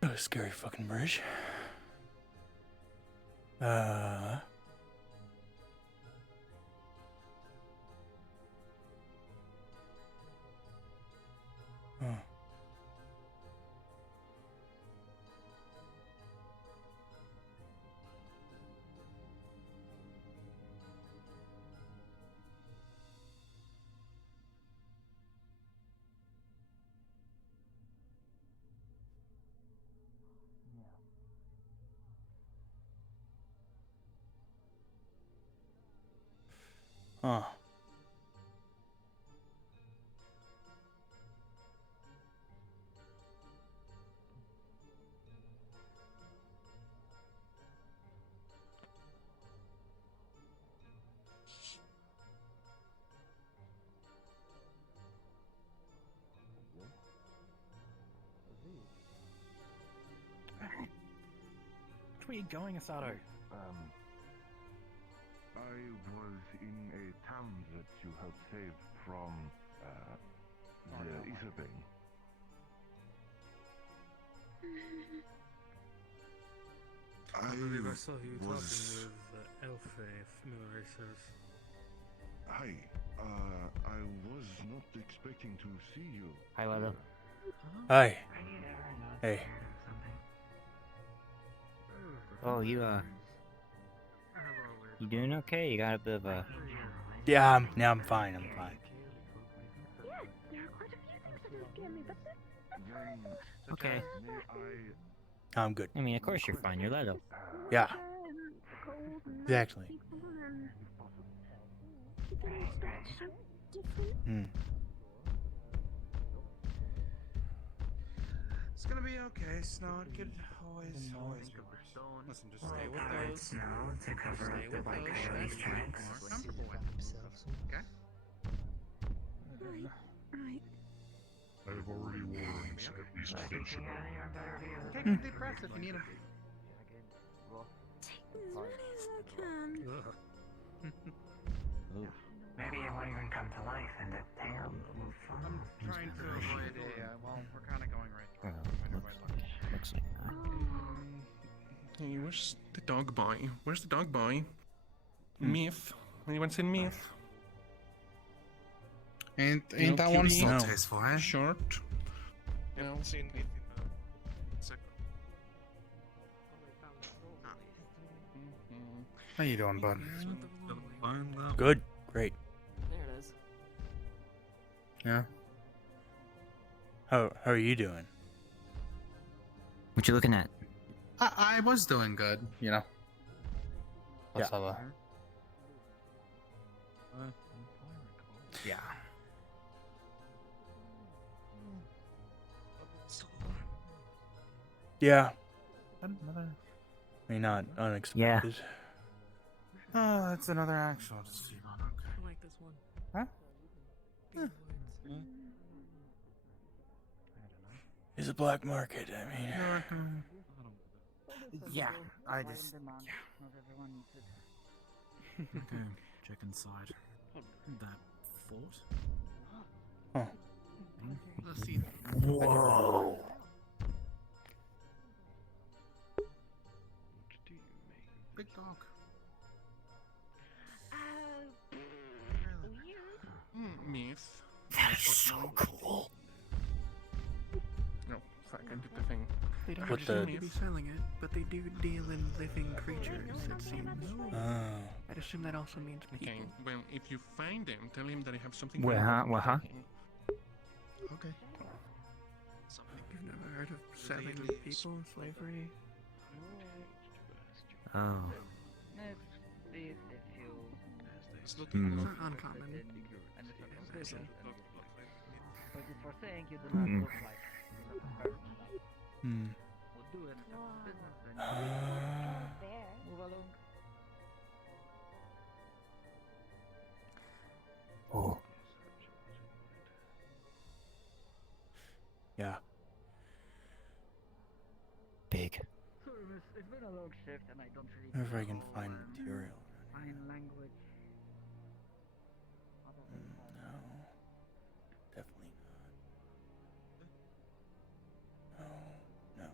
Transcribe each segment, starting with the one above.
Oh, scary fucking bridge. Oh. Huh. Which way are you going, Asato? I was in a town that you helped save from the Etherbeam. I believe I saw you talking with Elfe, if memory serves. Hi, I was not expecting to see you. Hi, Leto. Hi. Hey. Oh, you doing okay? You got a bit of a... Yeah, I'm fine. I'm fine. Okay. I'm good. I mean, of course you're fine. You're Leto. Yeah. Exactly. Hmm. It's gonna be okay, Snow. It could always be worse. Listen, just stay with those. Snow to cover Stay up the with white those coyote's that you're tracks. more comfortable with. Okay? Right. I've already warned at least station. Take a deep breath if you need them. Take them as many as I can. Maybe it won't even come to life and the pair will fall. I'm trying to avoid a, well, we're kind of going right Well, towards it. looks like that. Hey, where's the dog boy? Where's the dog boy? Myth. Anyone seen Myth? Ain't You know, that one cutie? so No. tasteful, eh? Short. I haven't seen anything How you doing, bud? Good. Great. There it is. Yeah. How are you doing? What you looking at? I was doing good, you know. Yeah. Yeah. Yeah. Another. I mean, not unexpected. Oh, that's another actual. Just keep on. Okay. I like this one. Huh? It's a black market. I mean, Yeah, I just. Okay, check inside. That fort? Huh. Let's see. Whoa. Big dog. Myth. That is so cool. No, fuck, I did the thing. They don't What just the- seem to be selling it, but they do deal in living creatures, it seems. Oh. I'd assume that also means people. Okay, well, if you find him, tell him that I have something Well, huh? Well, huh? Okay. You've never heard of selling people in slavery? Oh. It's looking Hmm. It's not uncommon. Hmm. Hmm. Oh. Yeah. Big. It's been a long shift and I don't really If I can find material. find language. No. Definitely not. No. No.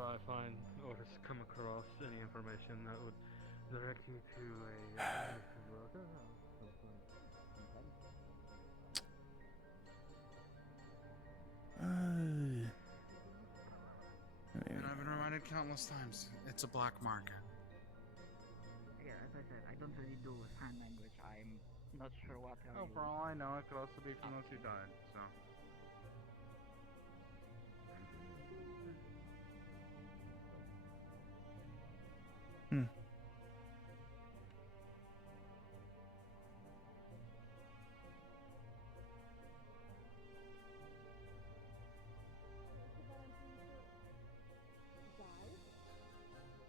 I find or come across any information that would direct me to a missing worker, And I've been reminded countless times, it's a black mark. Yeah, as I said, I don't really do sign language. I'm not sure what are Oh, you. for all I know, it could also be from those who died, so. Hmm.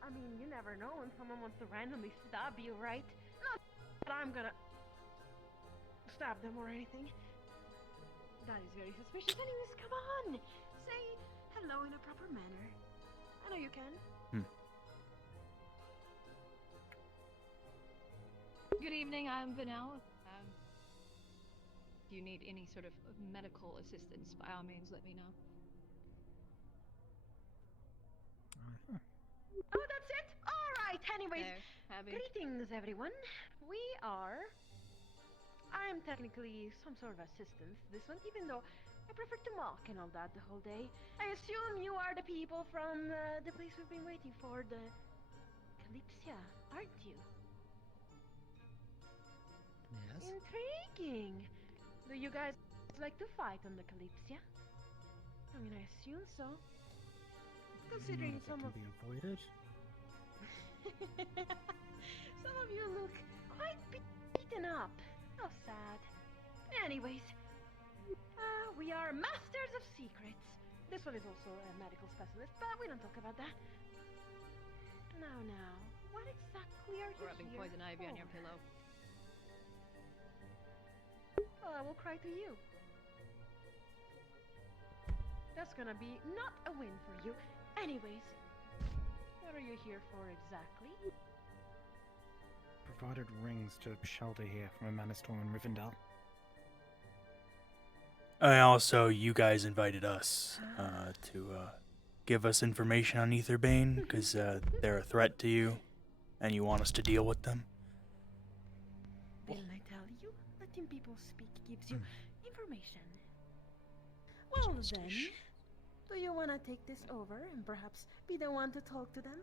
I mean, you never know when someone wants to randomly stab you, right? Not that I'm gonna stab them or anything. That is very suspicious. Anyways, come on! Say hello in a proper manner. I know you can. Good evening, I'm Vanel. If you need any sort of medical assistance, by all means, let me know. Oh, that's it? Alright, anyways. There, Abby. Greetings, everyone. I'm technically some sort of assistant to this one, even though I prefer to mock and all that the whole day. I assume you are the people from the place we've been waiting for, the Kalypsia, aren't you? Yes. Intriguing. Do you guys like to fight on the Kalypsia? I mean, I assume so. Considering None of it can be avoided. some of you look quite beaten up. How sad. Anyways, we are masters of secrets. This one is also a medical specialist, but we don't talk about that. Now, what exactly are you Rubbing here poison ivy on your for? pillow. Well, I will cry to you. That's gonna be not a win for you. Anyways, what are you here for exactly? Provided rings to shelter here from a mana storm in Rivendell. Also, you guys invited us to give us information on Etherbane because they're a threat to you, and you want us to deal with them. Didn't I tell you? Letting people speak gives you information. Well then, do you want to take this over and perhaps be the one to talk to them?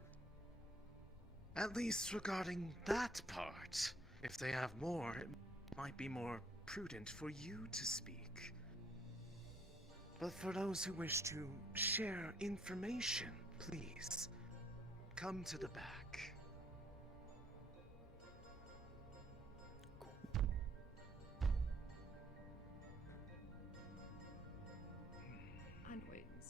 At least regarding that part. If they have more, it might be more prudent for you to speak. But for those who wish to share information, please, come to the back. And wings.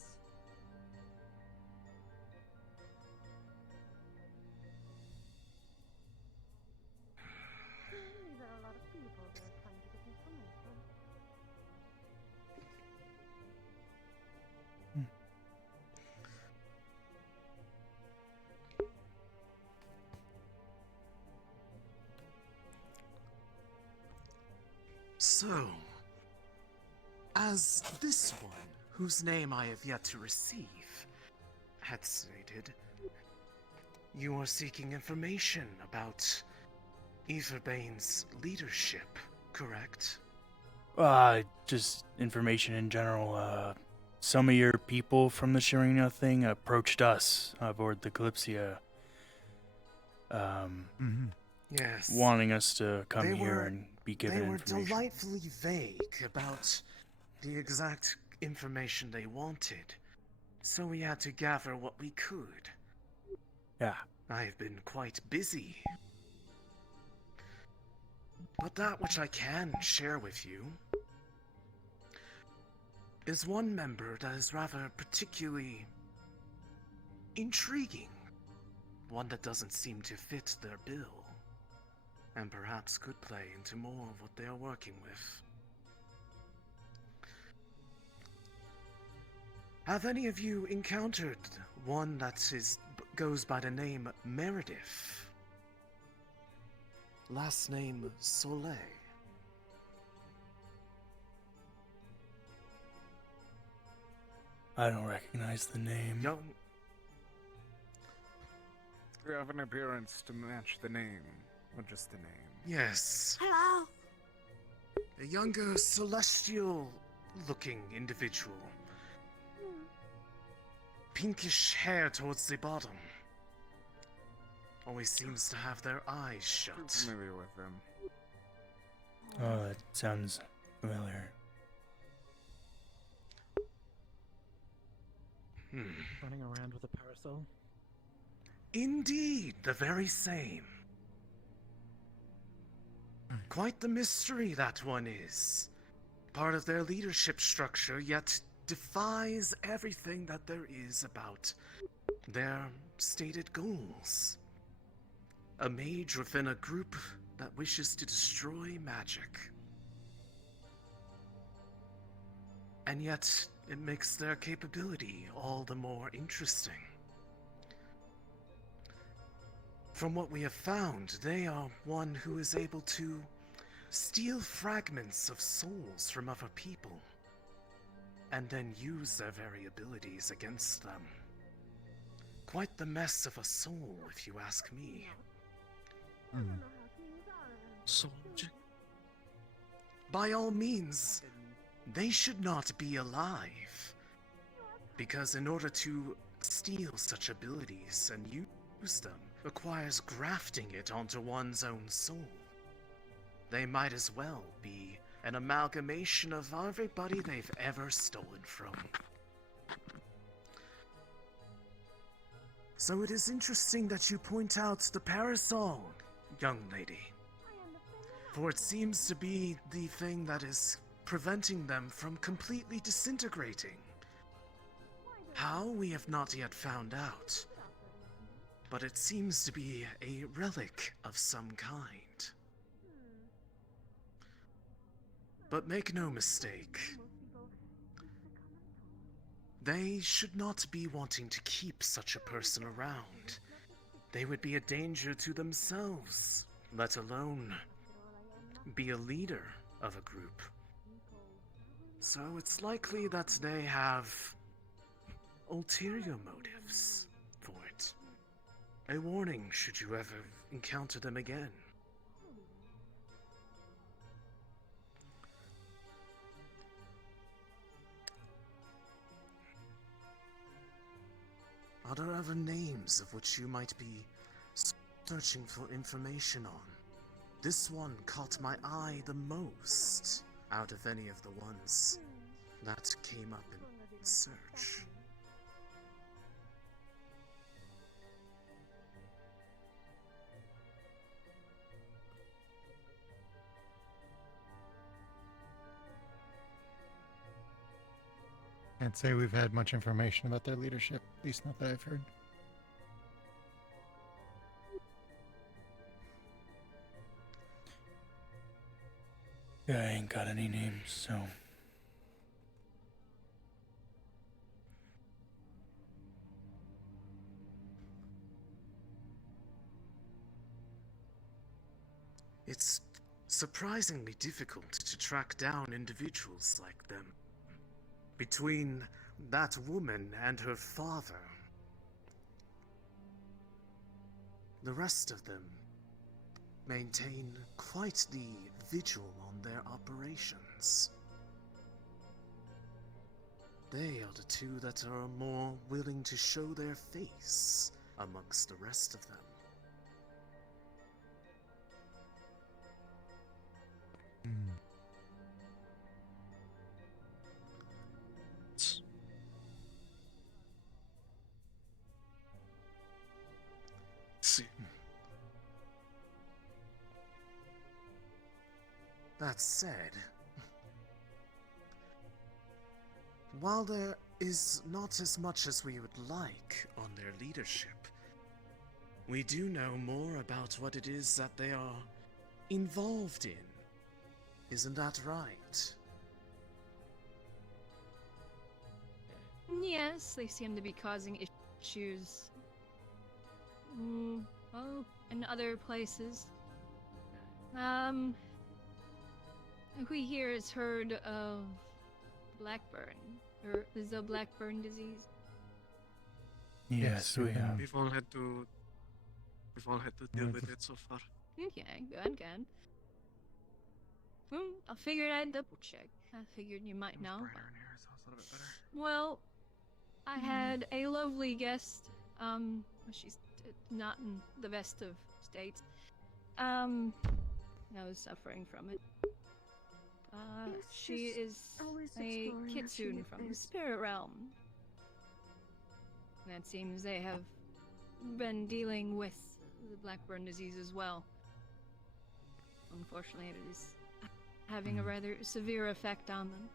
These are a lot of people that are trying to get information. So, as this one, whose name I have yet to receive, had stated, you are seeking information about Etherbane's leadership, correct? Just information in general. Some of your people from the Sharina thing approached us aboard the Kalypsia, Yes. wanting us to come They here were- and be given They were information. delightfully vague about the exact information they wanted, so we had to gather what we could. Yeah. I've been quite busy. But that which I can share with you is one member that is rather particularly intriguing. One that doesn't seem to fit their bill, and perhaps could play into more of what they are working with. Have any of you encountered one that goes by the name Meredith? Last name Soleil. I don't recognize the name. You have an appearance to match the name, or just the name. Yes. Hello. A younger, celestial-looking individual. Pinkish hair towards the bottom. Always seems to have their eyes shut. Familiar with them. Oh, that sounds familiar. Running around with a parasol? Indeed, the very same. Quite the mystery that one is. Part of their leadership structure, yet defies everything that there is about their stated goals. A mage within a group that wishes to destroy magic. And yet, it makes their capability all the more interesting. From what we have found, they are one who is able to steal fragments of souls from other people, and then use their very abilities against them. Quite the mess of a soul, if you ask me. Soldier. By all means, they should not be alive. Because in order to steal such abilities and use them, requires grafting it onto one's own soul. They might as well be an amalgamation of everybody they've ever stolen from. So it is interesting that you point out the parasol, young lady. For it seems to be the thing that is preventing them from completely disintegrating. How, we have not yet found out. But it seems to be a relic of some kind. But make no mistake, they should not be wanting to keep such a person around. They would be a danger to themselves, let alone be a leader of a group. So it's likely that they have ulterior motives for it. A warning should you ever encounter them again. Are there other names of which you might be searching for information on? This one caught my eye the most out of any of the ones that came up in search. Can't say we've had much information about their leadership, at least not that I've heard. Yeah, I ain't got any names, so... It's surprisingly difficult to track down individuals like them. Between that woman and her father, the rest of them maintain quite the vigil on their operations. They are the two that are more willing to show their face amongst the rest of them. That said, while there is not as much as we would like on their leadership, we do know more about what it is that they are involved in. Isn't that right? Yes, they seem to be causing issues. Well, in other places. Who here has heard of Blackburn? Or is the Blackburn disease? Yes, we have. We've all had to We've all had to deal with it so far. Okay, good. I figured I'd double check. I figured you might know. Brighter in here, so it's a little bit better. Well, I had a lovely guest. She's not in the best of states. I was suffering from it. She is a kitsune from the spirit realm. And it seems they have been dealing with the Blackburn disease as well. Unfortunately, it is having a rather severe effect on them.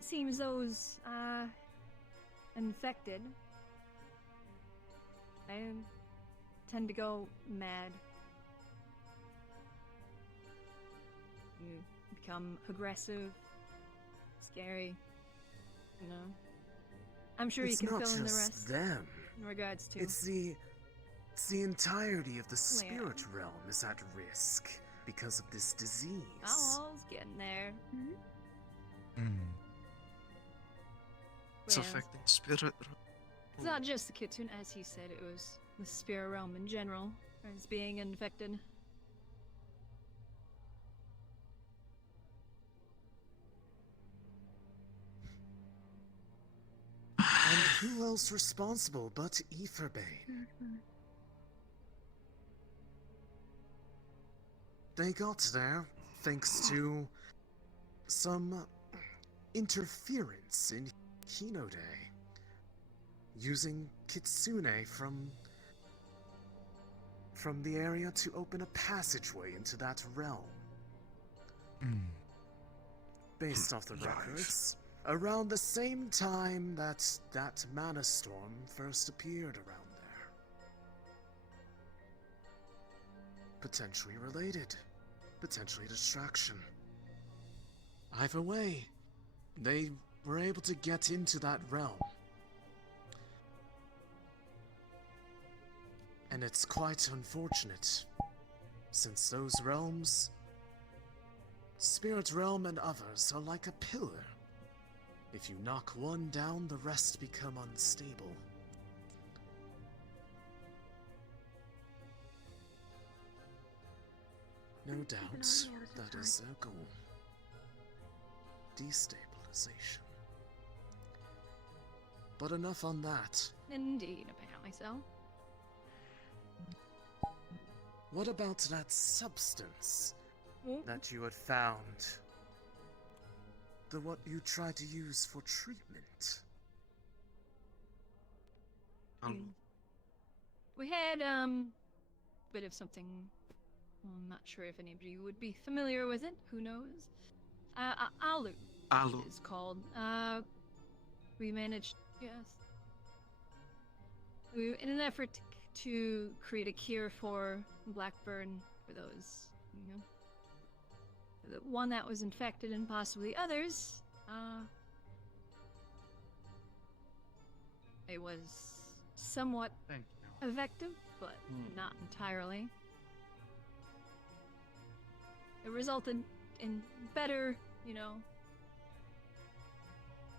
It seems those infected, they tend to go mad. You become aggressive, scary, you know. I'm sure you can fill in the rest. It's not just them. In regards to... It's the entirety of the spirit realm is at risk because of this disease. Oh, it's getting there. It's Well, affecting spirit. it's not just the kitsune, as he said, it was the spirit realm in general is being infected. And who else responsible but Aetherbane? They got there thanks to some interference in Hinode, using Kitsune from the area to open a passageway into that realm. Based off the records, around the same time that mana storm first appeared around there. Potentially related. Potentially distraction. Either way, they were able to get into that realm. And it's quite unfortunate, since those realms, Spirit Realm and others, are like a pillar. If you knock one down, the rest become unstable. No doubt, that is their goal. Destabilization. But enough on that. Indeed, apparently so. What about that substance that you had found? The what you tried to use for treatment? We had a bit of something. Well, I'm not sure if any of you would be familiar with it. Who knows? Alu. Alu. It's called. We managed. Yes. We, in an effort to create a cure for Blackburn, for those, you know, the one that was infected and possibly others. It was somewhat effective, but not entirely. It resulted in better, you know,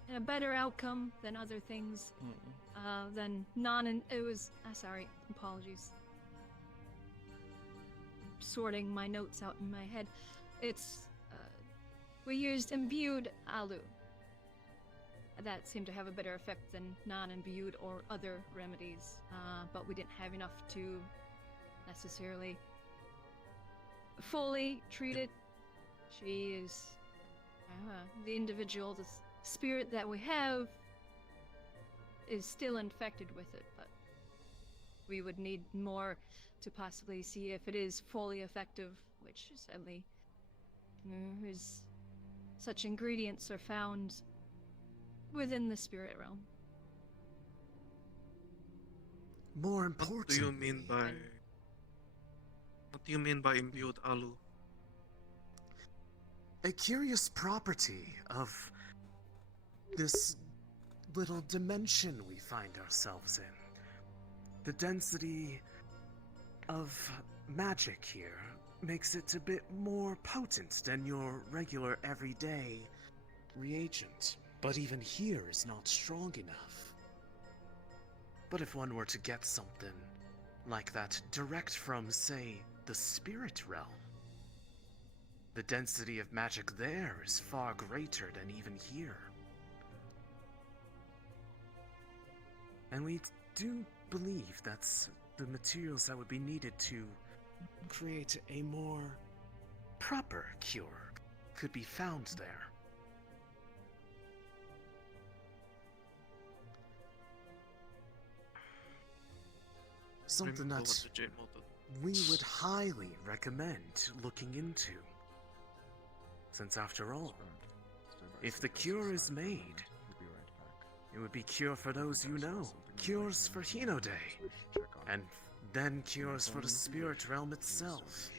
in a better outcome than other things, than it was, sorry, apologies. Sorting my notes out in my head. It's, we used imbued alu. That seemed to have a better effect than non-imbued or other remedies, but we didn't have enough to necessarily fully treat it. She is the individual, the spirit that we have is still infected with it, but we would need more to possibly see if it is fully effective, which sadly, such ingredients are found within the spirit realm. More important. What do you mean by imbued alu? A curious property of this little dimension we find ourselves in. The density of magic here makes it a bit more potent than your regular everyday reagent. But even here is not strong enough. But if one were to get something like that direct from, say, the spirit realm, the density of magic there is far greater than even here. And we do believe that's the materials that would be needed to create a more proper cure could be found there. Something that we would highly recommend looking into. Since after all, if the cure is made, it would be cure for those you know, cures for Hinode, and then cures for the spirit realm itself,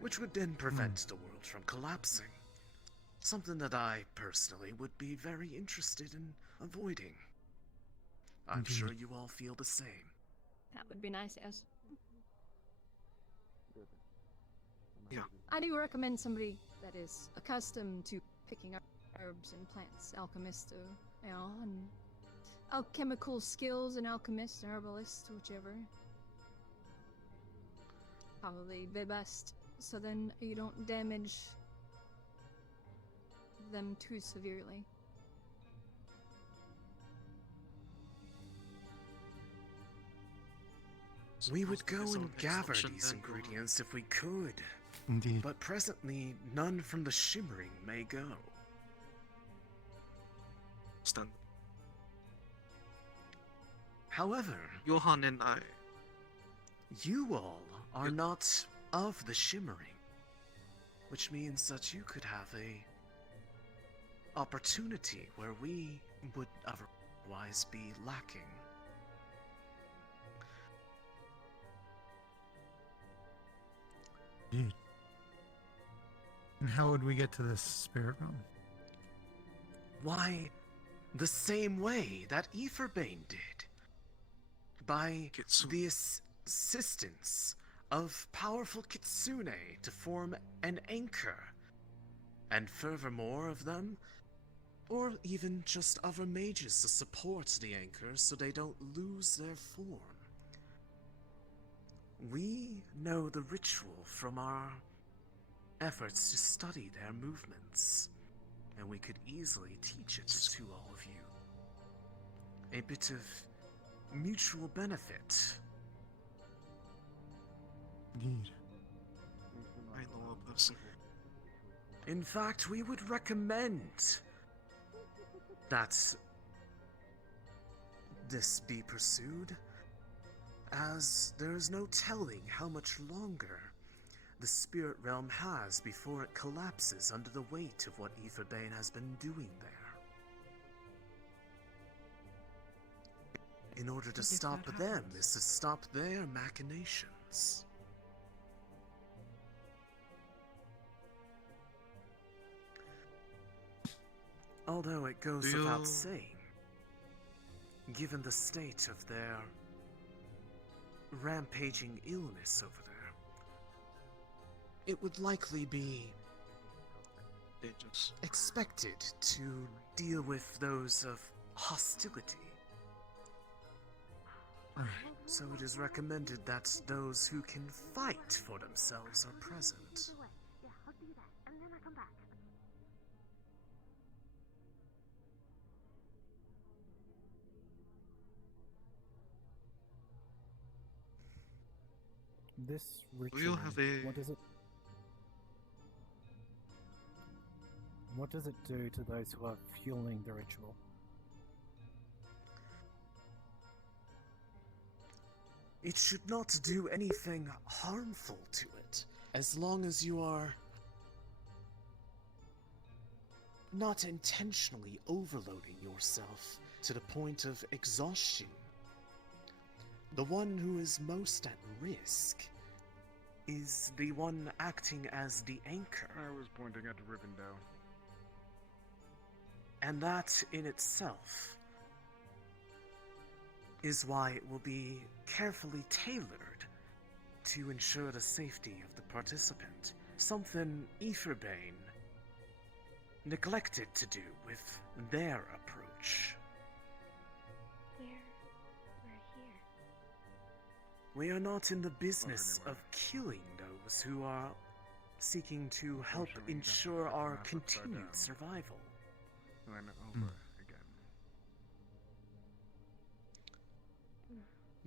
which would then prevent the world from collapsing. Something that I, personally, would be very interested in avoiding. I'm sure you all feel the same. That would be nice, yes. Yeah. I do recommend somebody that is accustomed to picking up herbs and plants, alchemist, you know, and alchemical skills, an alchemist, an herbalist, whichever. Probably the best, so then you don't damage them too severely. We would go and gather these ingredients if we could. Indeed. But presently, none from the Shimmering may go. Stand. However, Johan and I. You all are not of the Shimmering, which means that you could have a opportunity where we would otherwise be lacking. Indeed. And how would we get to this spirit realm? Why, the same way that Aetherbane did. By the assistance of powerful kitsune to form an anchor, and furthermore of them, or even just other mages to support the anchor so they don't lose their form. We know the ritual from our efforts to study their movements, and we could easily teach it to all of you. A bit of mutual benefit. Indeed. I know a person. In fact, we would recommend that this be pursued, as there is no telling how much longer the spirit realm has before it collapses under the weight of what Aetherbane has been doing there. In order to stop them is to stop their machinations. Although it goes without saying, given the state of their rampaging illness over there, it would likely be expected to deal with those of hostility. So it is recommended that those who can fight for themselves are present. Yeah, I'll do that, and then I come back. This ritual, We'll have a... what does it do to those who are fueling the ritual? It should not do anything harmful to it, as long as you are not intentionally overloading yourself to the point of exhaustion. The one who is most at risk is the one acting as the anchor. I was pointing at Rivendell. And that in itself is why it will be carefully tailored to ensure the safety of the participant. Something Aetherbane neglected to do with their approach. We're here. We are not in the business of killing those who are seeking to help ensure our continued survival. Then over again.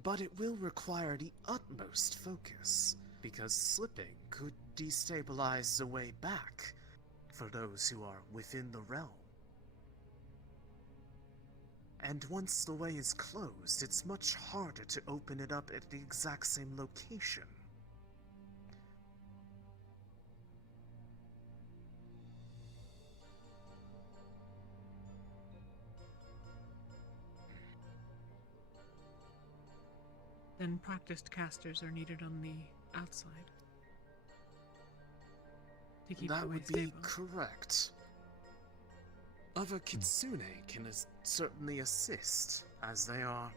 But it will require the utmost focus, because slipping could destabilize the way back for those who are within the realm. And once the way is closed, it's much harder to open it up at the exact same location. Then practiced casters are needed on the outside. To keep That the way would be stable. correct. Other kitsune can certainly assist, as they are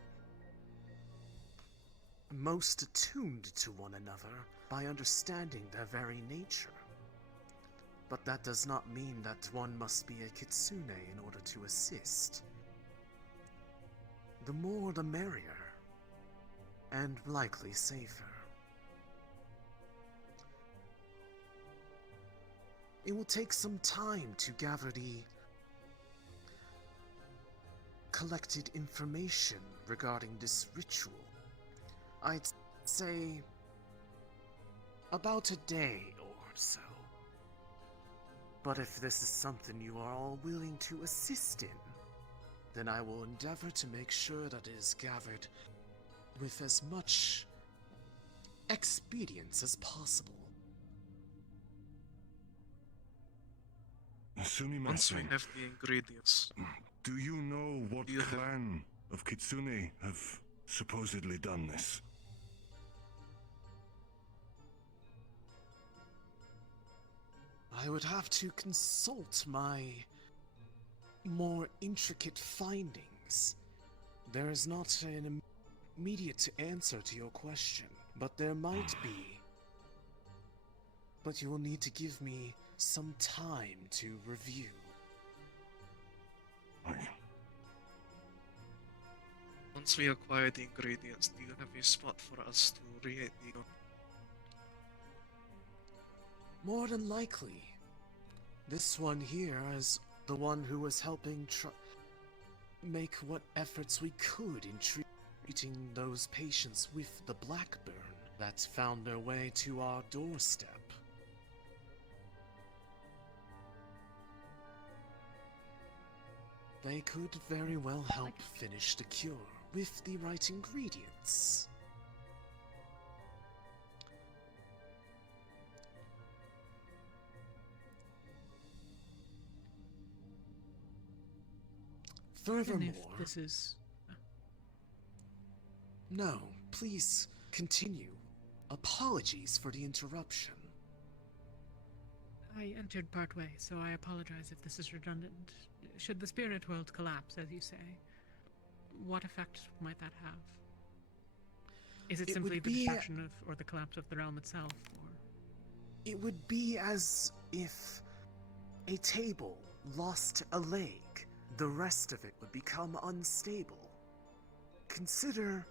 most attuned to one another by understanding their very nature. But that does not mean that one must be a kitsune in order to assist. The more the merrier, and likely safer. It will take some time to gather the collected information regarding this ritual. I'd say about a day or so. But if this is something you are all willing to assist in, then I will endeavor to make sure that it is gathered with as much expedience as possible. Once we Sumimasen, have the ingredients. do you know what You have- clan of Kitsune have supposedly done this? I would have to consult my more intricate findings. There is not an immediate answer to your question, but there might be. But you will need to give me some time to review. Once we acquire the ingredients, do you have a spot for us to create the... More than likely. This one here is the one who was helping make what efforts we could in treating those patients with the Blackburn that found their way to our doorstep. They could very well help finish the cure with the right ingredients. Furthermore, this is... No, please continue. Apologies for the interruption. I entered partway, so I apologize if this is redundant. Should the spirit world collapse, as you say, what effect might that have? Is it It simply would the be destruction of, or the collapse of the realm itself, or... It would be as if a table lost a leg. The rest of it would become unstable. Consider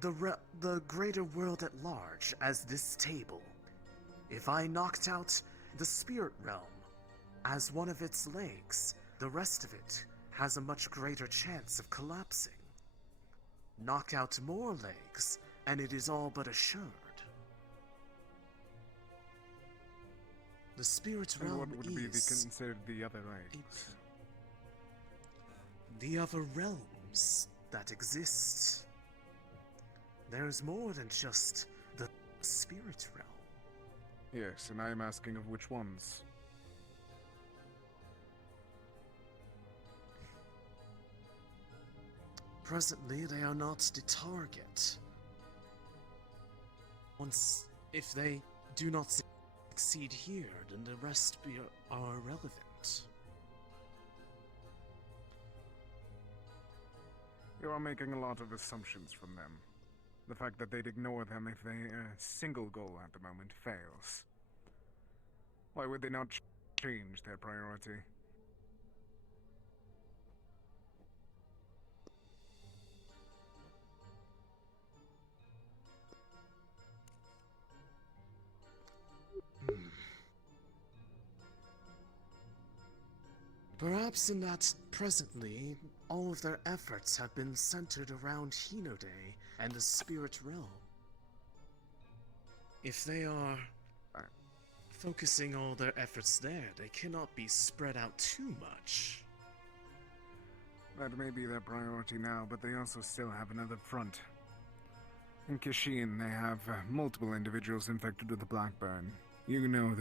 the greater world at large as this table. If I knocked out the spirit realm as one of its legs, the rest of it has a much greater chance of collapsing. Knock out more legs, and it is all but assured. The spirit And realm what would be is considered the other legs? the other realms that exist. There's more than just the spirit realm. Yes, and I am asking of which ones. Presently, they are not the target. If they do not succeed here, then the rest are irrelevant. You are making a lot of assumptions from them. The fact that they'd ignore them if a single goal at the moment fails. Why would they not change their priority? Perhaps in that presently, all of their efforts have been centered around Hinode and the spirit realm. If they are focusing all their efforts there, they cannot be spread out too much. That may be their priority now, but they also still have another front. In Kashin, they have multiple individuals infected with the Blackburn. You know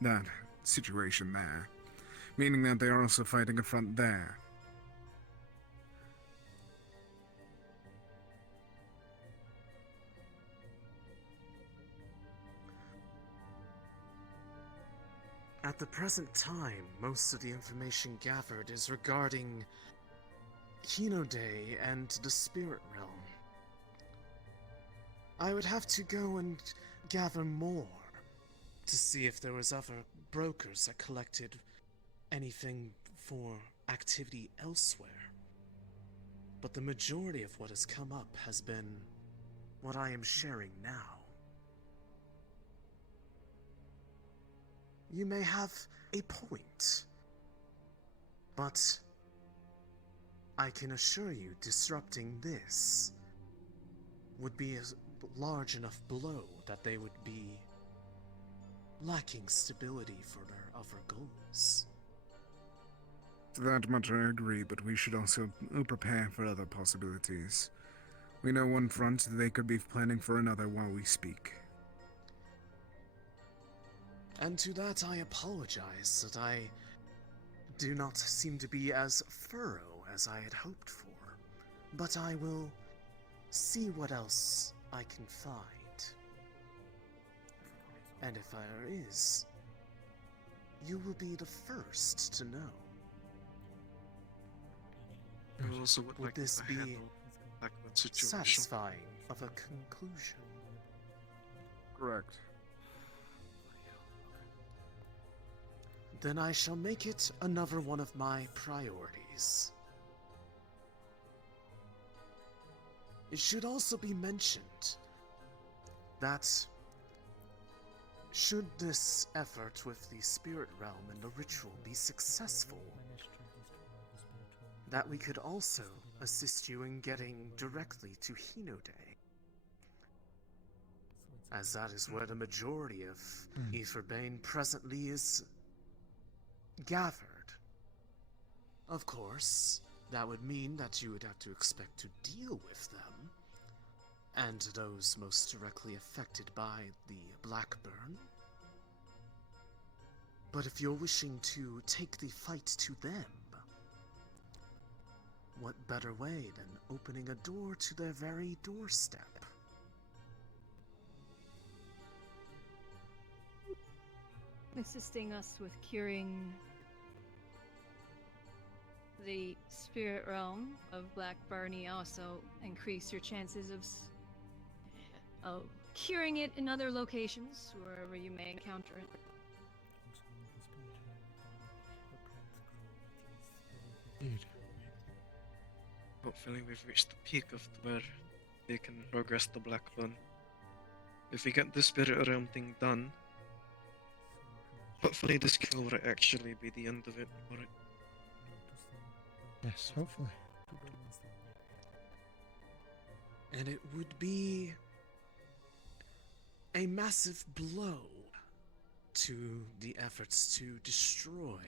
that situation there, meaning that they are also fighting a front there. At the present time, most of the information gathered is regarding Hinode and the spirit realm. I would have to go and gather more to see if there was other brokers that collected anything for activity elsewhere. But the majority of what has come up has been what I am sharing now. You may have a point, but I can assure you disrupting this would be a large enough blow that they would be lacking stability for their other goals. To that much I agree, but we should also prepare for other possibilities. We know one front, they could be planning for another while we speak. And to that I apologize that I do not seem to be as thorough as I had hoped for. But I will see what else I can find. And if there is, you will be the first to know. I also would like this to be handle that situation. satisfying of a conclusion? Correct. Then I shall make it another one of my priorities. It should also be mentioned that should this effort with the spirit realm and the ritual be successful, that we could also assist you in getting directly to Hinode, as that is where the majority of Aetherbane presently is gathered. Of course, that would mean that you would have to expect to deal with them, and those most directly affected by the Blackburn. But if you're wishing to take the fight to them, what better way than opening a door to their very doorstep? Assisting us with curing the spirit realm of Blackburn also increase your chances of curing it in other locations, wherever you may encounter it. Indeed. Hopefully we've reached the peak of where they can progress the Blackburn. If we get the spirit realm thing done, hopefully this kill will actually be the end of it for it. Yes, hopefully. And it would be a massive blow to the efforts to destroy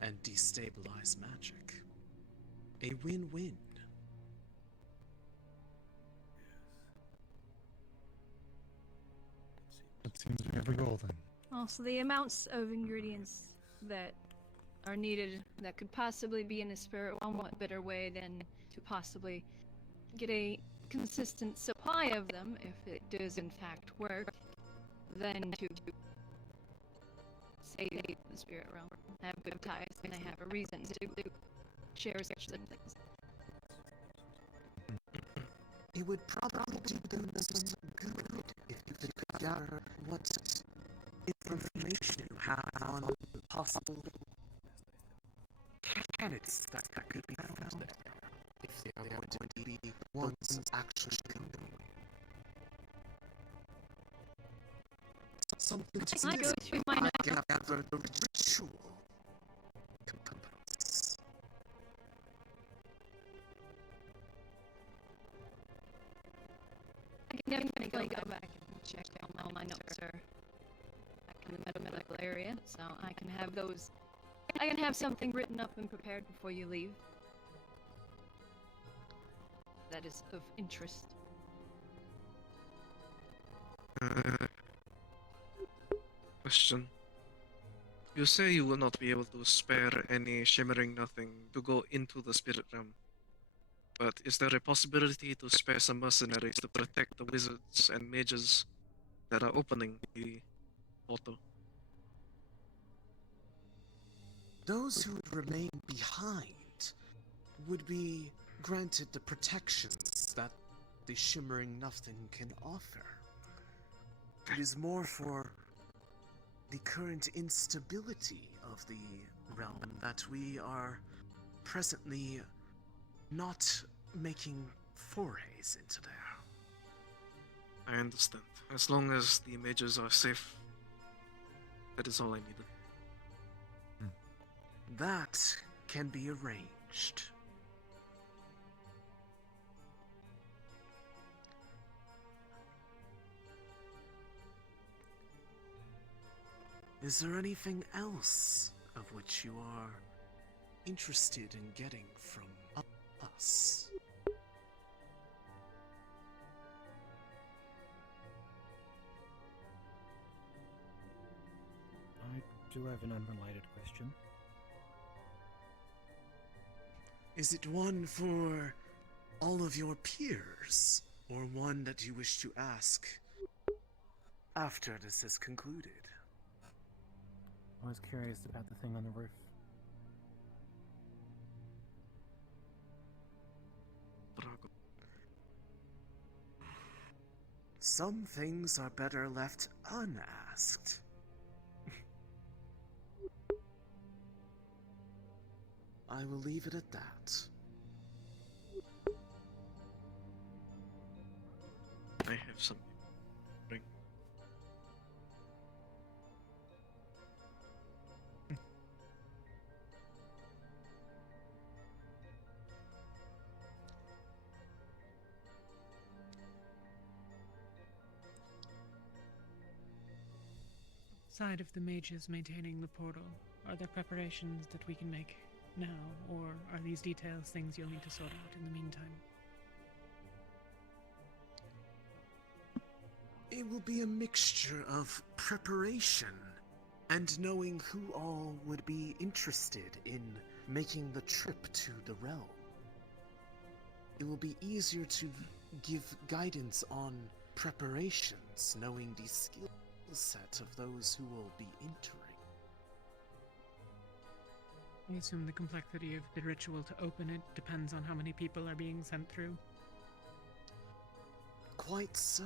and destabilize magic. A win-win. That seems to be every goal then. Also, the amounts of ingredients that are needed that could possibly be in a spirit realm, what better way than to possibly get a consistent supply of them, if it does in fact work, than to save the spirit realm, have good ties, and have a reason to share such things. It would probably do them some good if you could gather what information you have on possible candidates that could be found there, if they are going to be the ones actually coming. Something to I go through my gather the ritual components check all my notes are back in the medical area, so I can have those. I can have something written up and prepared before you leave. That is of interest. Question. You say you will not be able to spare any shimmering nothing to go into the spirit realm. But is there a possibility to spare some mercenaries to protect the wizards and mages that are opening the portal? Those who would remain behind would be granted the protections that the Shimmering Nothing can offer. It is more for the current instability of the realm that we are presently not making forays into there. I understand. As long as the mages are safe, that is all I needed. That can be arranged. Is there anything else of which you are interested in getting from us? I do have an unrelated question. Is it one for all of your peers, or one that you wish to ask after this is concluded? I was curious about the thing on the roof. Some things are better left unasked. I will leave it at that. I have something. Bring. Side of the mages maintaining the portal, are there preparations that we can make now, or are these details things you'll need to sort out in the meantime? It will be a mixture of preparation and knowing who all would be interested in making the trip to the realm. It will be easier to give guidance on preparations, knowing the skill set of those who will be entering. I assume the complexity of the ritual to open it depends on how many people are being sent through. Quite so.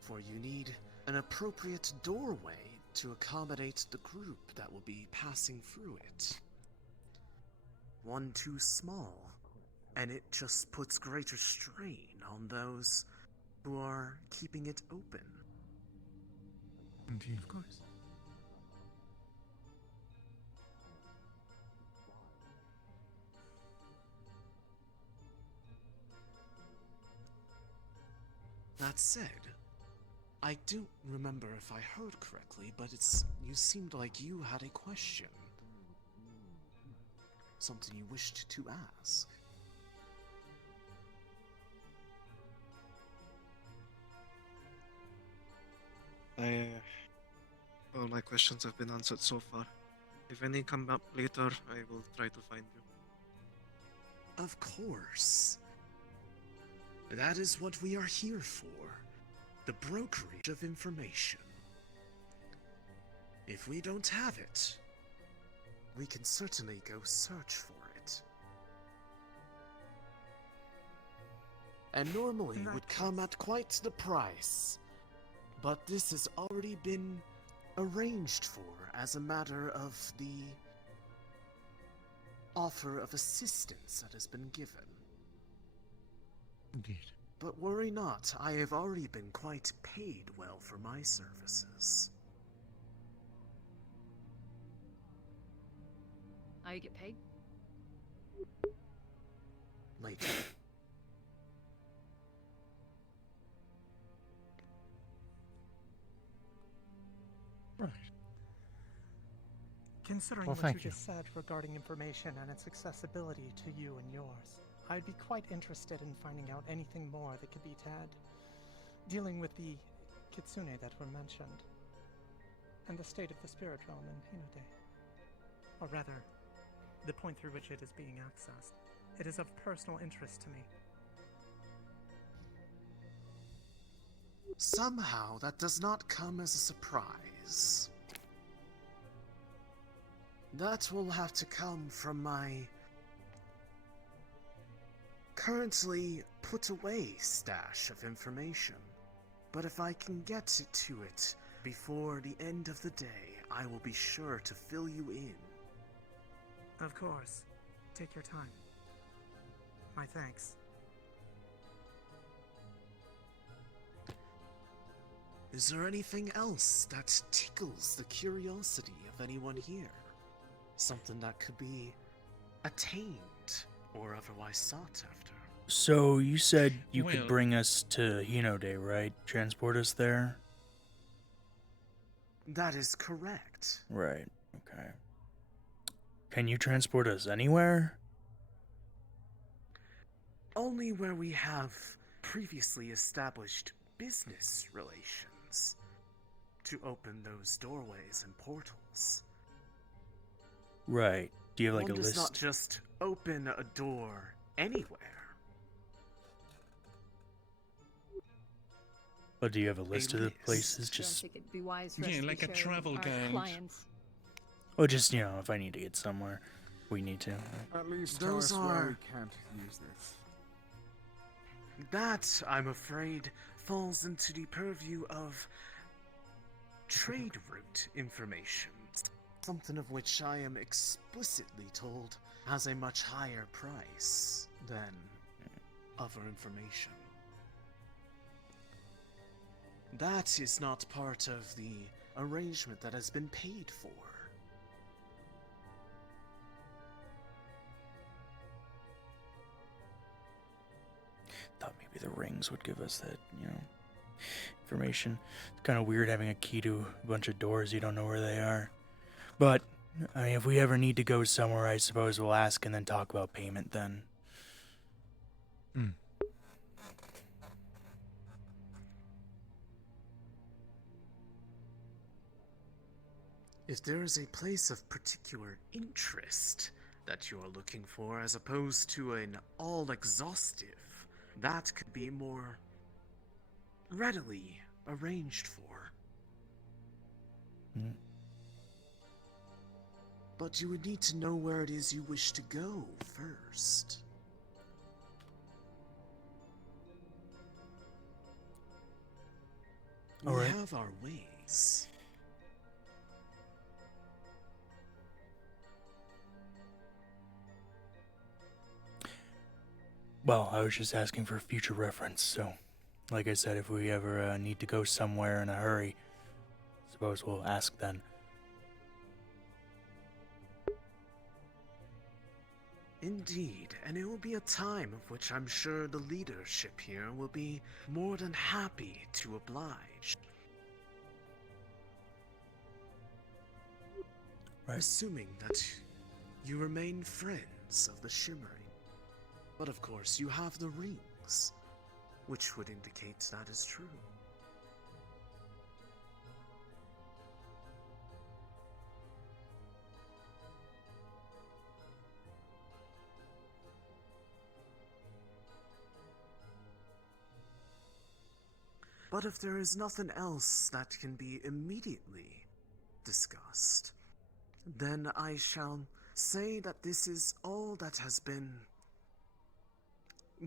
For you need an appropriate doorway to accommodate the group that will be passing through it. One too small, and it just puts greater strain on those who are keeping it open. Indeed. Of course. That said, I don't remember if I heard correctly, but you seemed like you had a question. Something you wished to ask. All my questions have been answered so far. If any come up later, I will try to find you. Of course. That is what we are here for. The brokerage of information. If we don't have it, we can certainly go search for it. And normally would come at quite the price. But this has already been arranged for as a matter of the offer of assistance that has been given. Indeed. But worry not, I have already been quite paid well for my services. How you get paid? Later. Considering Well, what thank you you. just said regarding information and its accessibility to you and yours, I'd be quite interested in finding out anything more that could be dealing with the kitsune that were mentioned, and the state of the spirit realm in Hinode. Or rather, the point through which it is being accessed. It is of personal interest to me. Somehow, that does not come as a surprise. That will have to come from my currently put away stash of information. But if I can get to it before the end of the day, I will be sure to fill you in. Of course. Take your time. My thanks. Is there anything else that tickles the curiosity of anyone here? Something that could be attained or otherwise sought after? So you said you Well- could bring us to Hinode, right? Transport us there? That is correct. Right, okay. Can you transport us anywhere? Only where we have previously established business relations to open those doorways and portals. Right. Do you have like One a does list? not just open a door anywhere. But do you have a list of the list. places? I don't Just, think it'd be wise for us Yeah, to like a share travel our guide. clients. oh, just, you know, if I need to get somewhere, we need to. At least tell Those us why are- we can't use this. That, I'm afraid, falls into the purview of trade route information. Something of which I am explicitly told has a much higher price than other information. That is not part of the arrangement that has been paid for. Thought maybe the rings would give us that, you know, information. It's kind of weird having a key to a bunch of doors you don't know where they are. But I mean, if we ever need to go somewhere, I suppose we'll ask and then talk about payment then. If there is a place of particular interest that you are looking for as opposed to an all-exhaustive, that could be more readily arranged for. Mm. But you would need to know where it is you wish to go first. We Alright. have our ways. Well, I was just asking for future reference, so like I said, if we ever need to go somewhere in a hurry, suppose we'll ask then. Indeed, and it will be a time of which I'm sure the leadership here will be more than happy to oblige. Right. Assuming that you remain friends of the Shimmering. But of course, you have the rings, which would indicate that is true. But if there is nothing else that can be immediately discussed, then I shall say that this is all that has been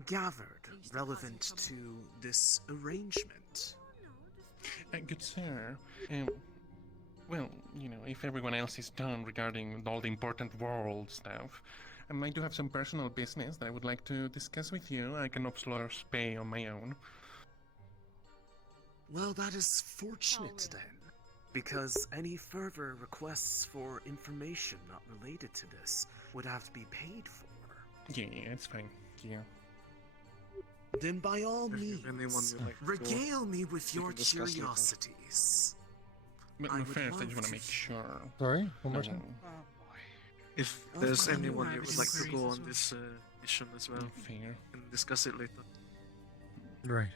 gathered relevant to this arrangement. Good sir, well, you know, if everyone else is done regarding all the important world stuff, I do have some personal business that I would like to discuss with you. I can of course pay on my own. Well, that is fortunate then, because any further requests for information not related to this would have to be paid for. Yeah, it's fine. Yeah. Then by all If anyone means, would like to regale me with we your can discuss later. curiosities. But I would first, I love just want to to make sure. Sorry, one more time. If Of there's course. anyone I you have would like to inquiries go as on well. this mission as well, Fair. we can discuss it later. Right.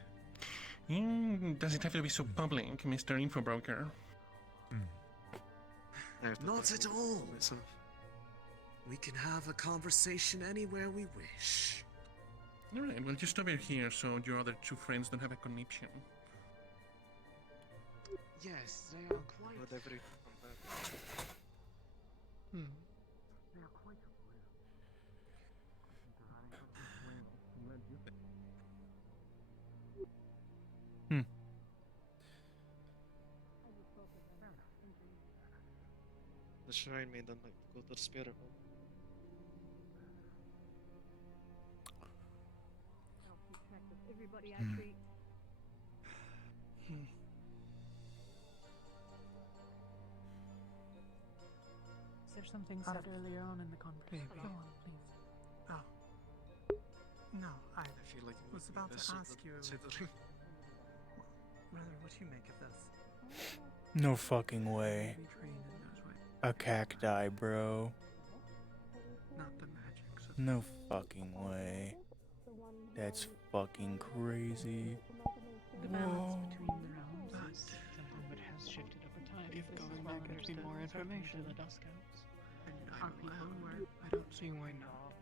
Does it have to be so public, Mr. Info Broker? I have to Not talk at to all. myself. We can have a conversation anywhere we wish. Alright, well, just over here so your other two friends don't have a connection. Yes, they are quite. Whatever you come back. Hmm. They are quite rare. Interacting with whales led you. The Shrine Maiden like to go to the Spirit Home. I'll keep track of everybody I treat. Is there something said earlier on in the conversation? Maybe. Go on, please. Oh. No, I I feel like you was would about be to best ask you considering. rather what you make of this. No fucking way. We train in those ways. A cacti, bro. Not the magics of No fucking way. That's fucking crazy. The balance between the realms is something that has shifted over time. If This going is back well gives me understood, more certainly information. to the Dusk Elves. And Our I'm people allowed. were I don't see why not.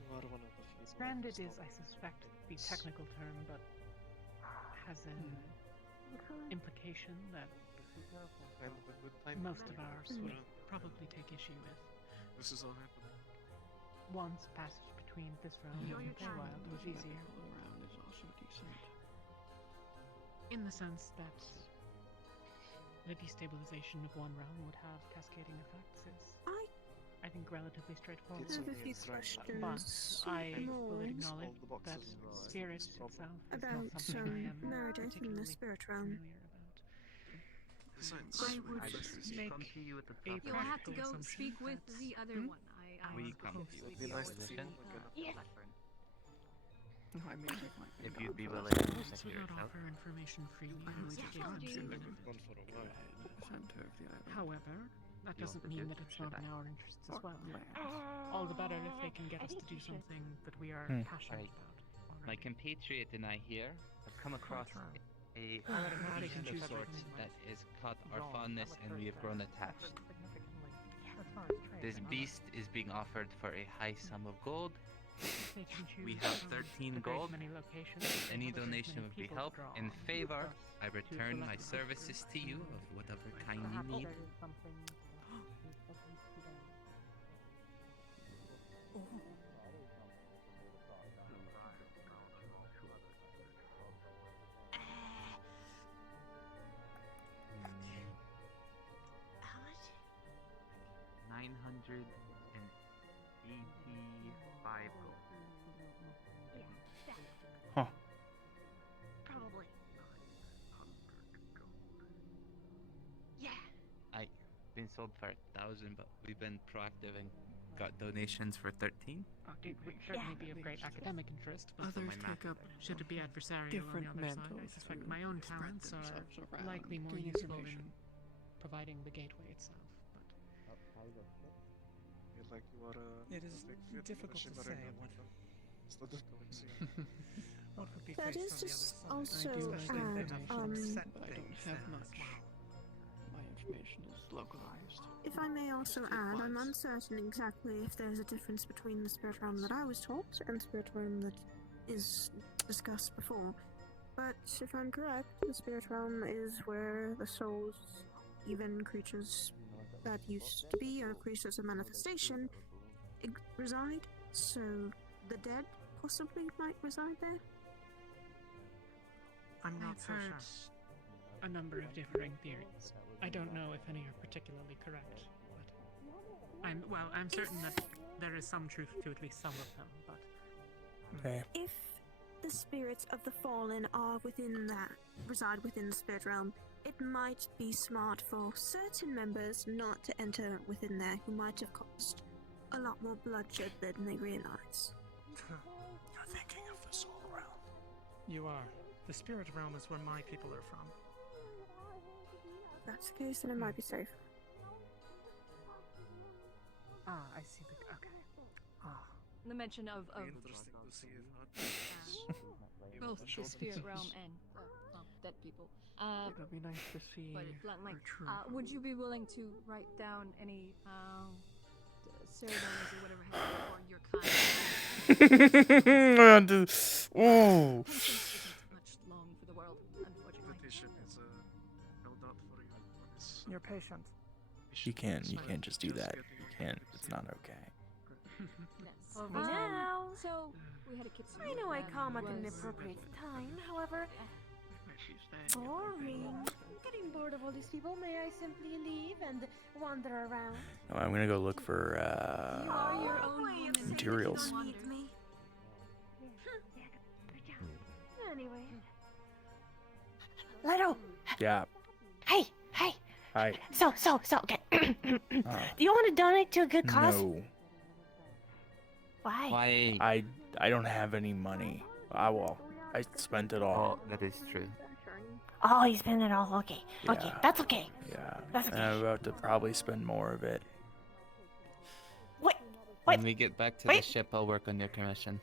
You are one of the few Stranded is, survivors. I suspect, the technical term, but has an implication that Kind of a good time. most of ours would probably take issue with. This is all happening. Once passage between this realm and Feywild was easier. Around is also decent. In the sense that the destabilization of one realm would have cascading effects is, I think, relatively straightforward. It's have a only few Shrine questions. But I will more acknowledge All the that boxes are spirit this problem. itself is about not something I am Meredith and the particularly spirit realm. familiar about. Besides, I would I just make come to you with the a tough You'll have to practical go assumption speak with that the other one. I We was come to close you with with Be the nice other to see one. them again. Yeah. No, I mean, if I If can you'd be go willing first. to This would present not yourself. offer information freely. I really as just it want is to in go the- Gone for a while. ahead in the center of the island. However, that You doesn't want to mean do that it, or it's not should in I? our interests as well. Land. All the better if they can get us to do something that we are passionate Alright. about. My already. compatriot and I here have come across a Well, I don't beast choose of sorts everything. that has caught our fondness and we have grown attached. As far as trade, This I'm not- beast is being offered for a high sum of gold. they can We choose have from 13 the great gold. many locations Any and the great donation many would be people helped. draw In on. favor, Thus, I return my select a services to you of whatever kind you perhaps need. there is something that is at least today. How much? 985 gold. Huh. Probably. Yeah. I've been sold for 1,000, but we've been proactive and got donations for 13. It would certainly be of great academic interest, but Others my math take up should it be adversarial different on the other side, I mantles suspect to my own spread talents are themselves around, likely more gain useful in information. providing the gateway itself. But Feel like you are It is big fit for difficult to shimmering say nothing, what- huh? It's not just Kalypsia. What would be That faced is on the just other also side? Especially if they add, have some set um, but I don't have much. My information is localized. If I may also add, I'm uncertain exactly if there's a difference between the spirit realm that I was taught and the spirit realm that is discussed before. But if I'm correct, the spirit realm is where the souls, even creatures that used to be, or creatures of manifestation, reside. So the dead possibly might reside there. I'm not I've so heard sure. a number of differing theories. I don't know if any are particularly correct, but I'm certain that there is some truth to at least some of them. But Okay. If the spirits of the fallen are reside within the spirit realm, it might be smart for certain members not to enter within there who might have caused a lot more bloodshed than they realize. You're thinking of the soul realm. You are. The spirit realm is where my people are from. that's the case, then it might be safe. Ah, I see the. Okay. Ah. The mention of Interesting to see if both the spirit realm and dead people. It'll be nice to see. Put it bluntly. her true Would you be willing to write down any ceremonies or whatever have you for your kind? Ooh. Much long for the world, unfortunately. Invitation is held out for you on this. You're patient. You can't just do that. You can't. It's not okay. Over now. So we had a kitsune. I know I that come at an was- appropriate time, however, boring. Getting bored of all these people, may I simply leave and wander around? Oh, I'm gonna go look for You are your own woman. materials. Anyway. Leto! Yeah. Hey! Hi. So, okay. Do you want to donate to a good cause? No. Why? I don't have any money. I spent it all. Oh, that is true. Oh, you spend it all. Okay. Okay, Yeah. that's okay. Yeah. That's And I'm about to probably spend more of it. When we get back to the ship, I'll work on your commission.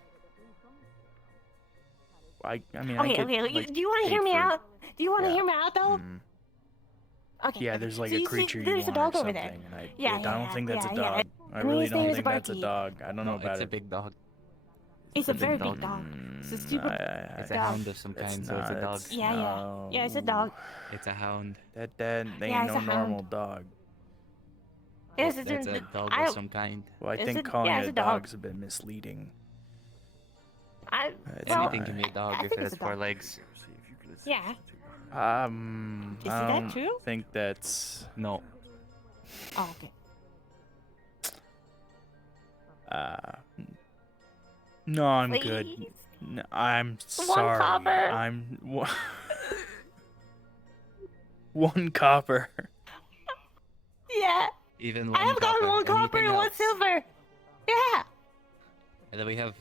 I mean, Okay, I could, okay. like, Do you want to pay hear me for- out? Do you want to Yeah. hear me out, though? Okay. Yeah, there's like So a you see, creature you there's a want dog or over something, there. and I Yeah, don't think that's a yeah. dog. I And really his name don't is think that's a Barky. dog. I don't know about It's it. a big dog. It's a very big dog. It's a super It's a dog. hound of some kind, so it's a dog. Yeah, it's a dog. It's a hound. That they Yeah, ain't it's no a hound. normal dog. Yes, That's a dog I- of some kind. Well, I It's think a- calling yeah, it it's a a dog. dog's a bit misleading. It's Anything not- can be a dog I if think it it's has a 4 dog. legs. Yeah. Is that I don't true? think that's no. Oh, okay. No, I'm good. Please? No, I'm sorry. copper. I'm one copper. Yeah. Even I one have gotten copper. one copper Anything and one else? silver. Yeah. And then we have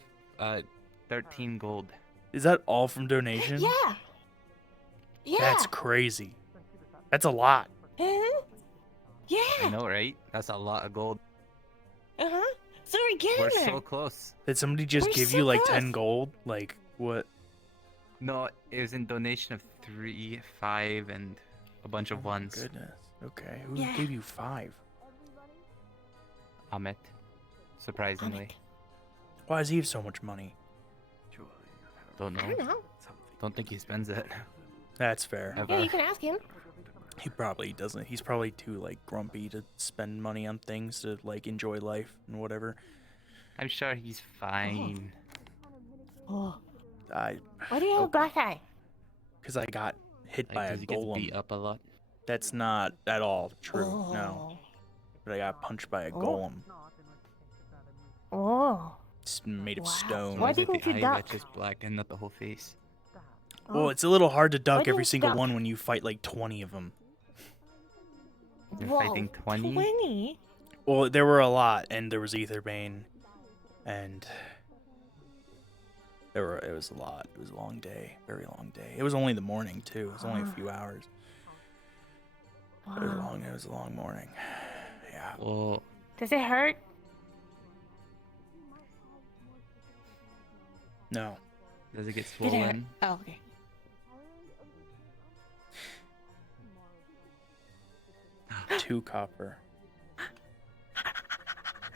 13 gold. Is that all from donation? Yeah. Yeah. That's crazy. That's a lot. Yeah. I know, right? That's a lot of gold. Uh-huh. So we're getting We're there. so close. Did somebody just We're give so you like close. 10 gold? Like what? No, it was in donation of 3, 5, and a bunch of ones. Goodness. Okay. Who Yeah. gave you 5? Amit. Surprisingly. Why does he have so much money? Don't know. I don't know. Don't think he spends it. That's fair. Ever. Yeah, you can ask him. He probably doesn't. He's probably too like grumpy to spend money on things to like enjoy life and whatever. I'm sure he's fine. Oh. I Why do you have a black eye? because I got hit Like, by a 'cause he gets golem. beat up a lot. That's not at all true. No. Oh. But I got punched by a Oh. golem. Oh. It's made of Wow. stone. Why Is it didn't the you eye duck? that's just black and not the whole face? Well, it's a little hard to duck Why every didn't single duck? one when you fight like 20 of them. You're Whoa, fighting 20? 20? Well, there were a lot, and there was Aetherbane, and it was a lot. It was a long day, very long day. It was only the morning too. It was only a few hours. It was long. It was a long morning. Yeah. Well, Does it hurt? No. does it get Did it hurt? swollen? Oh, okay. Two copper.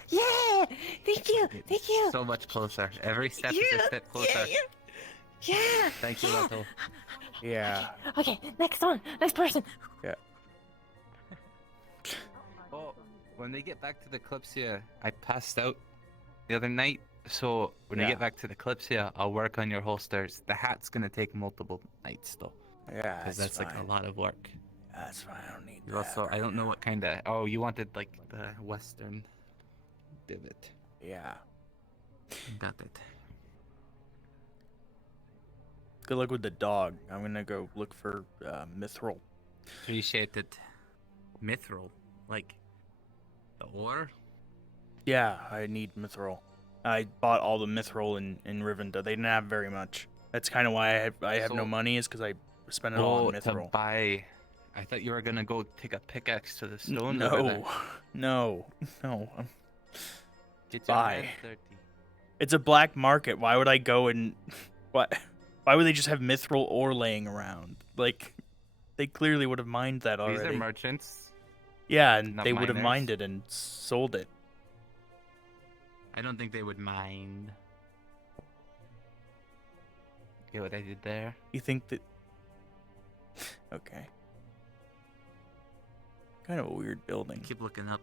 Yeah! Thank you! Thank you! So much closer. Every step is Yeah, a step closer. Yeah! Thank you, yeah. Leto. Yeah. Okay, next one. Next person. Yeah. Oh, when we get back to the Kalypsia, I passed out the other night. So when we Yeah. get back to the Kalypsia, I'll work on your holsters. The hat's gonna take multiple nights though. Yeah. Because that's like a lot of work. That's fine. I don't need You that. also, I don't know what kind of. Oh, you wanted like the western divot. Yeah. Got it. Good luck with the dog. I'm gonna go look for mithril. Appreciate it. Mithril, like the ore. Yeah, I need mithril. I bought all the mithril in Rivendell. They didn't have very much. That's kind of why I have no So- money, is because I spent it all Oh, on to mithril. buy I thought you were gonna go take a pickaxe to the stone. No. Get your Bye. hands dirty. It's a black market. Why would I go and what? Why would they just have mithril ore laying around? Like, they clearly would have mined that already. These are merchants. Yeah, and not they would have miners. mined it and sold it. I don't think they would mind. Get what I did there? You think that? Okay. Kind of a weird building. Keep looking up.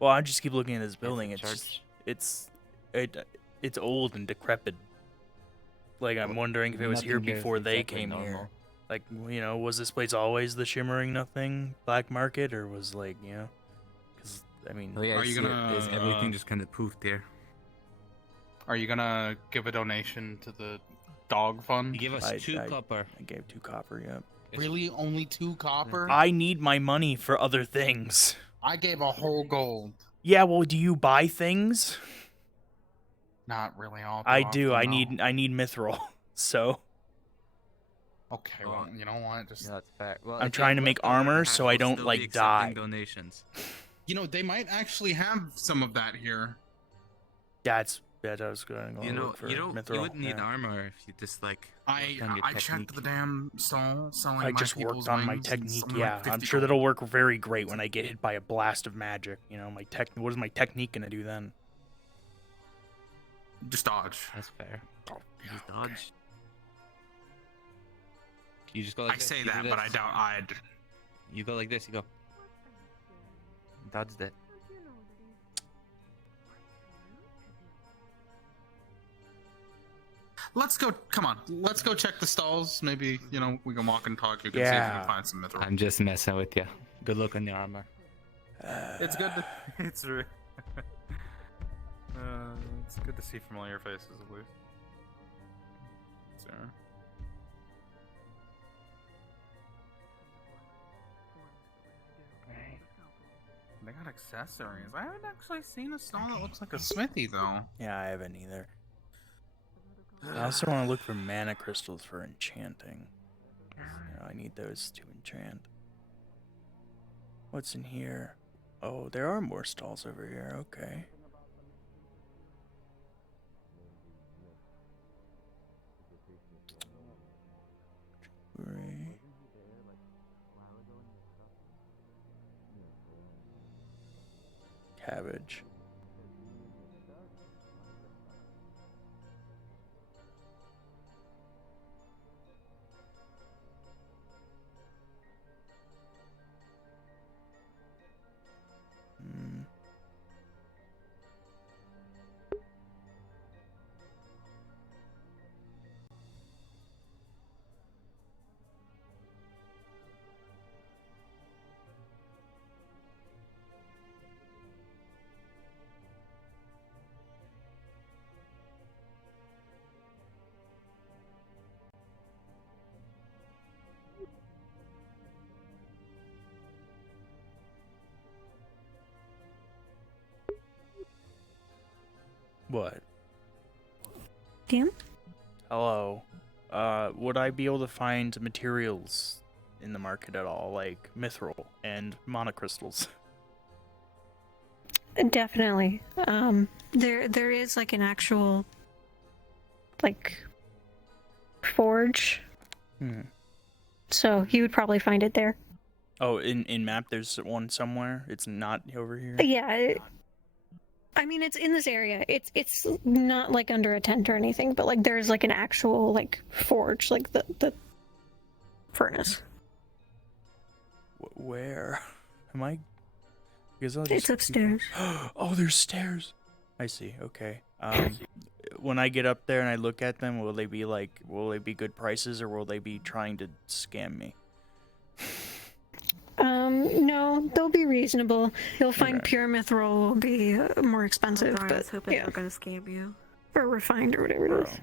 Well, I just keep looking at this building. a It's church. just, it's old and decrepit. Like, I'm wondering if it was here Nothing here is before they exactly came normal. here. Like, you know, was this place always the Shimmering Nothing black market, or was like, you know, because I mean, Oh yeah, Are you gonna, is everything just kind of poofed here? Are you gonna give a donation to the dog fund? You give us two copper. I gave 2 copper. Yep. Really, only 2 copper? I need my money for other things. I gave a whole gold. Yeah, well, do you buy things? Not really all. I do. I need mithril. So Okay, well, you know what? Just that's fair. Well, I'm trying to make armor so I don't like die. Donations. You know, they might actually have some of that here. That's I was going to You know, look for you don't. mithril. You wouldn't need yeah. armor if you just like. I worked on your checked technique. the damn stall selling I my just people's worked on my wings and technique. something Yeah, like I'm 50 sure gold. that'll work very great when I get hit by a blast of magic. You know, what is my technique gonna do then? Just dodge. That's fair. Oh, Just dodge. You just go like I this. say you do that, but I this. doubt I'd. You go like this. You go. Dodge that. Let's go. Come on. Let's go check the stalls. Maybe, you know, we can walk and talk. You can see if you Yeah. can find some mithril. I'm just messing with you. Good luck on the armor. It's good to. It's it's good to see familiar faces at least. Sure. They got accessories. I haven't actually seen a stall that looks like a smithy though. Yeah, I haven't either. I also want to look for mana crystals for enchanting. You know, I need those to enchant. What's in here? Oh, there are more stalls over here. Okay. Great. Cabbage. Hmm. What? Damn. Hello. Would I be able to find materials in the market at all, like mithril and monocrystals? Definitely. There is like an actual like forge. Hmm. So you would probably find it there. Oh, in map there's one somewhere. It's not over here. Yeah. I mean, it's in this area. It's not like under a tent or anything, but like there's like an actual like forge, like the furnace. Where? Am I? Because I'll It's just upstairs. Oh, there's stairs. I see. Okay. When I get up there and I look at them, will they be good prices, or will they be trying to scam me? No, they'll be reasonable. You'll find Okay. pure mithril will be more expensive, I but was hoping yeah. they were gonna scam you. Or refined or whatever it is.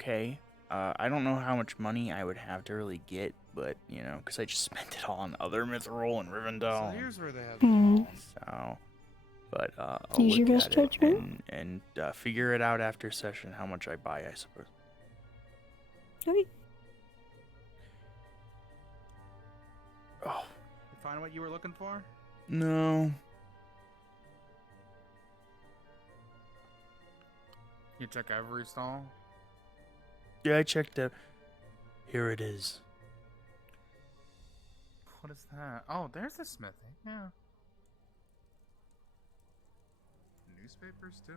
Okay. I don't know how much money I would have to really get, but you know, because I just spent it all on other mithril and Rivendell. So here's where they have So, but I'll Use your look best at it judgment. and figure it out after session how much I buy, I suppose. Okay. Oh. You find what you were looking for? No. You check every stall? Yeah, I checked out. Here it is. What is that? Oh, there's the smithy. Yeah. Newspapers too.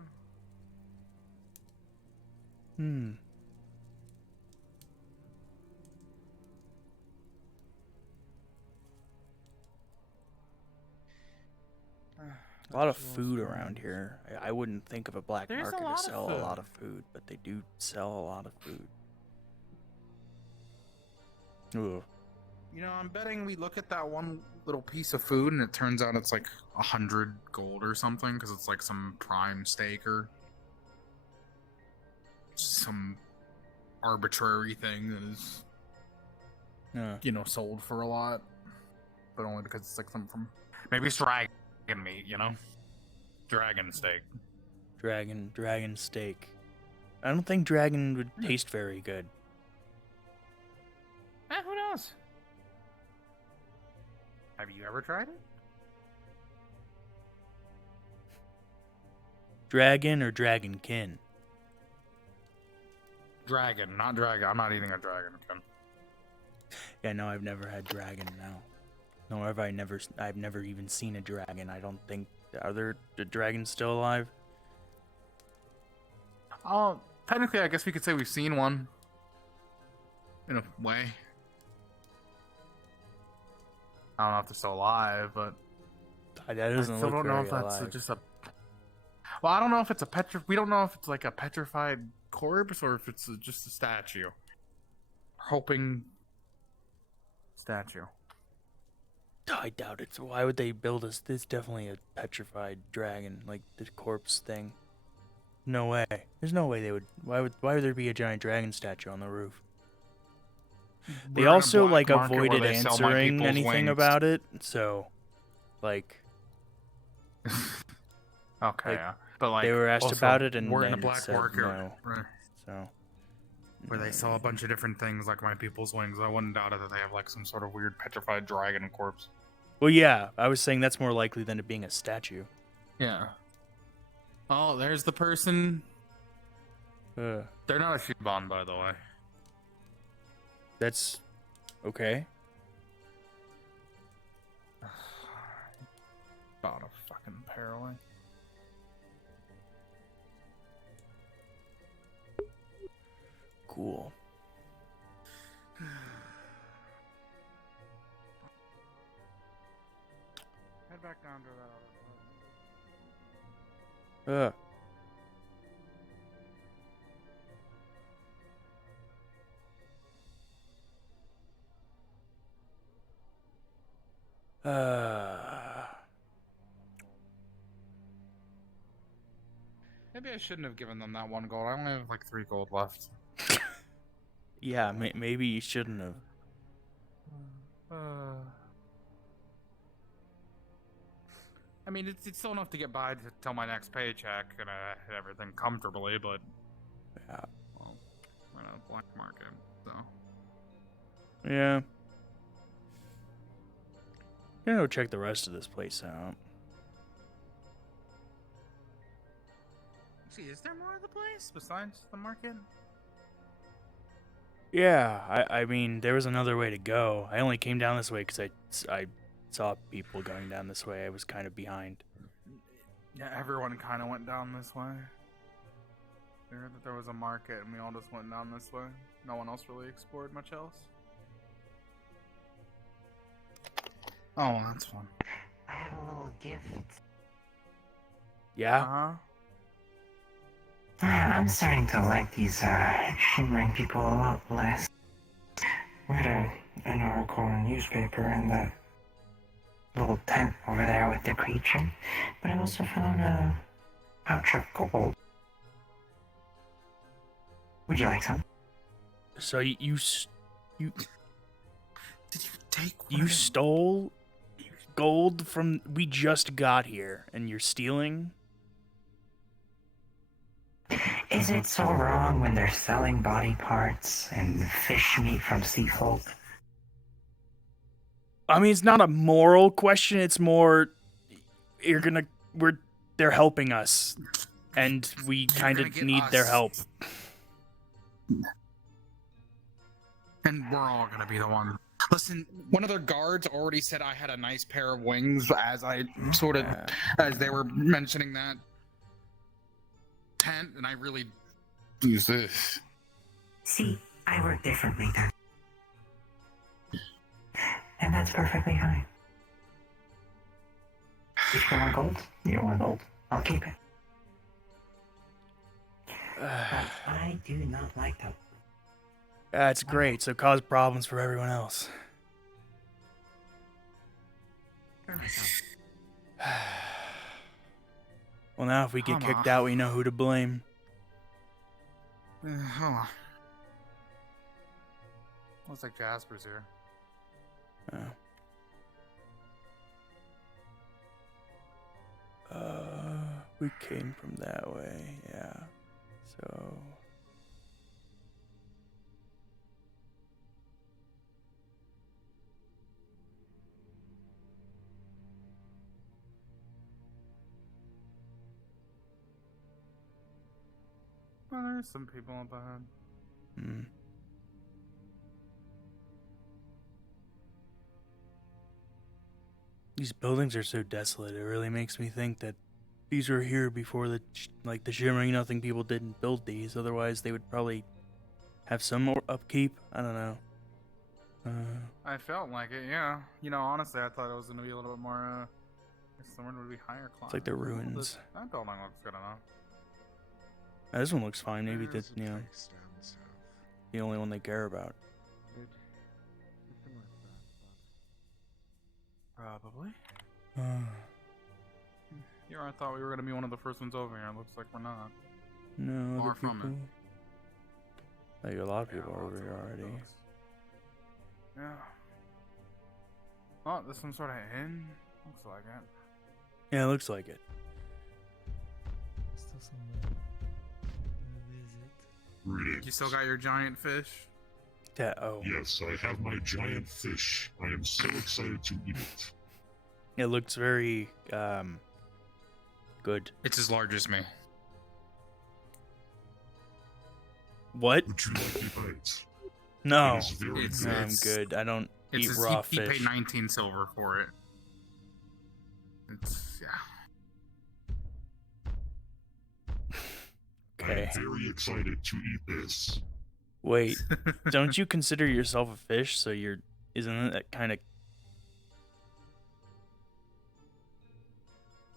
Hmm. A lot of food around here. I wouldn't think of a black There's a market lot to of sell a food. lot of food, but they do sell a lot of food. Ugh. You know, I'm betting we look at that one little piece of food and it turns out it's like 100 gold or something because it's like some prime steak or some arbitrary thing that is, you know, sold for a lot, but only because it's like something from maybe it's dragon meat, you know, dragon steak. Dragon steak. I don't think dragon would taste very good. Who knows? Have you ever tried it? Dragon or dragonkin? Dragon, not dragon. I'm not eating a dragon. Yeah, no, I've never had dragon. No, nor have I've never even seen a dragon. I don't think. Are there the dragons still alive? Oh, technically, I guess we could say we've seen one. In a way. I don't know if they're still alive, but That doesn't I still look don't know very if that's alive. just a. Well, I don't know if it's a we don't know if it's like a petrified corpse or if it's just a statue. Hoping. Statue. I doubt it. So why would they build us? This definitely a petrified dragon, like the corpse thing. No way. There's no way they would. Why would there be a giant dragon statue on the roof? They We're in a also black like market where avoided they sell my answering people's anything wings. about it. So, like, Okay, like, yeah. But like they were asked also, about it and we're in a then black said market no. right, So, where they sell a bunch of different things like my people's wings. I wouldn't doubt it that they have like some sort of weird petrified dragon corpse. well, yeah, I was saying that's more likely than it being a statue. Yeah. Oh, there's the person. They're not a Shiban, by the way. That's okay. About a fucking parallel. Cool. Head back down to that other part. Maybe I shouldn't have given them that 1 gold. I only have like 3 gold left. Yeah, maybe you shouldn't have. I mean, it's still enough to get by till my next paycheck and everything comfortably, but yeah, well, we're in a black market, so Yeah. Gonna go check the rest of this place out. see, is there more of the place besides the market? Yeah, I mean, there was another way to go. I only came down this way because I saw people going down this way. I was kind of behind. Yeah, everyone kind of went down this way. I heard that there was a market and we all just went down this way. No one else really explored much else. Oh, that's fun. I have a little gift. Yeah? Uh-huh. I'm starting to like these shimmering people a lot less. Read an article in a newspaper and that little tent over there with the creature, but I also found a pouch of gold. Would you like some? So you did you take you stole gold from we just got here and you're stealing? Is it so wrong when they're selling body parts and fish meat from sea folk? I mean, it's not a moral question. It's more, they're helping us, and we kind of need their help. And we're all gonna be the one. Listen, one of their guards already said I had a nice pair of wings as as they were mentioning that tent, and I really use this. See, I work differently then. And that's perfectly fine. If you want gold, you want gold. I'll keep it. But I do not like that. That's great, so cause problems for everyone else. Well, now if we get kicked out, we know who to blame. Hold on. Looks like Jasper's here. We came from that way, yeah. So... Well, there's some people up ahead. These buildings are so desolate, it really makes me think that these were here before the Shimmering Nothing people didn't build these. Otherwise, they would probably have some more upkeep. I don't know. I felt like it, yeah. You know, honestly, I thought it was going to be a little bit more, someone would be higher class. It's like the ruins. That building looks good enough. This one looks fine. Maybe that's, you know, the only one they care about. Probably. Yeah, I thought we were going to be one of the first ones over here. It looks like we're not. No, Far other from people. Like a lot of people are over here already. Yeah. Oh, there's some sort of inn. Looks like it. Yeah, it looks like it. Still some visit. Greetings. You still got your giant fish? Yes, I have my giant fish. I am so excited to eat it. It looks very, good. It's as large as me. What? Would you like to bite? No. It is very No, I'm good. I don't eat raw He fish. paid 19 silver for it. It's, yeah. I Okay. am very excited to eat this. Wait, don't you consider yourself a fish? So isn't that kind of?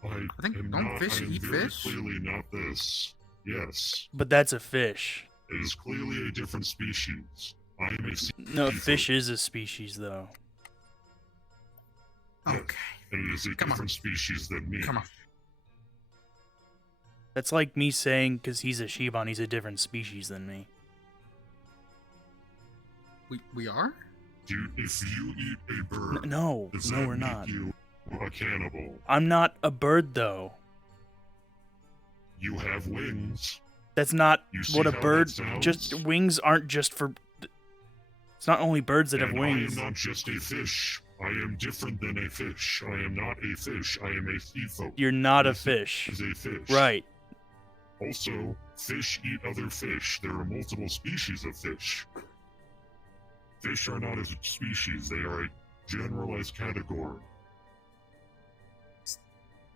I think am don't not, fish I am eat very fish? clearly not this. Yes. But that's a fish. It is clearly a different species. I am a sea No, eater. fish is a species, though. Okay. And it is a different species than me. Come on. That's like me saying because he's a Shiban, he's a different species than me. We are? If you eat a bird, No, does no, that we're make not. you a cannibal? I'm not a bird, though. You have wings. That's not You see what a how that bird. sounds? Just wings aren't just for. It's not only birds that have And wings. I am not just a fish. I am different than a fish. I am not a fish. I am a sea folk. You're not a A sea fish. is a fish. Right. Also, fish eat other fish. There are multiple species of fish. Fish are not a species. They are a generalized category.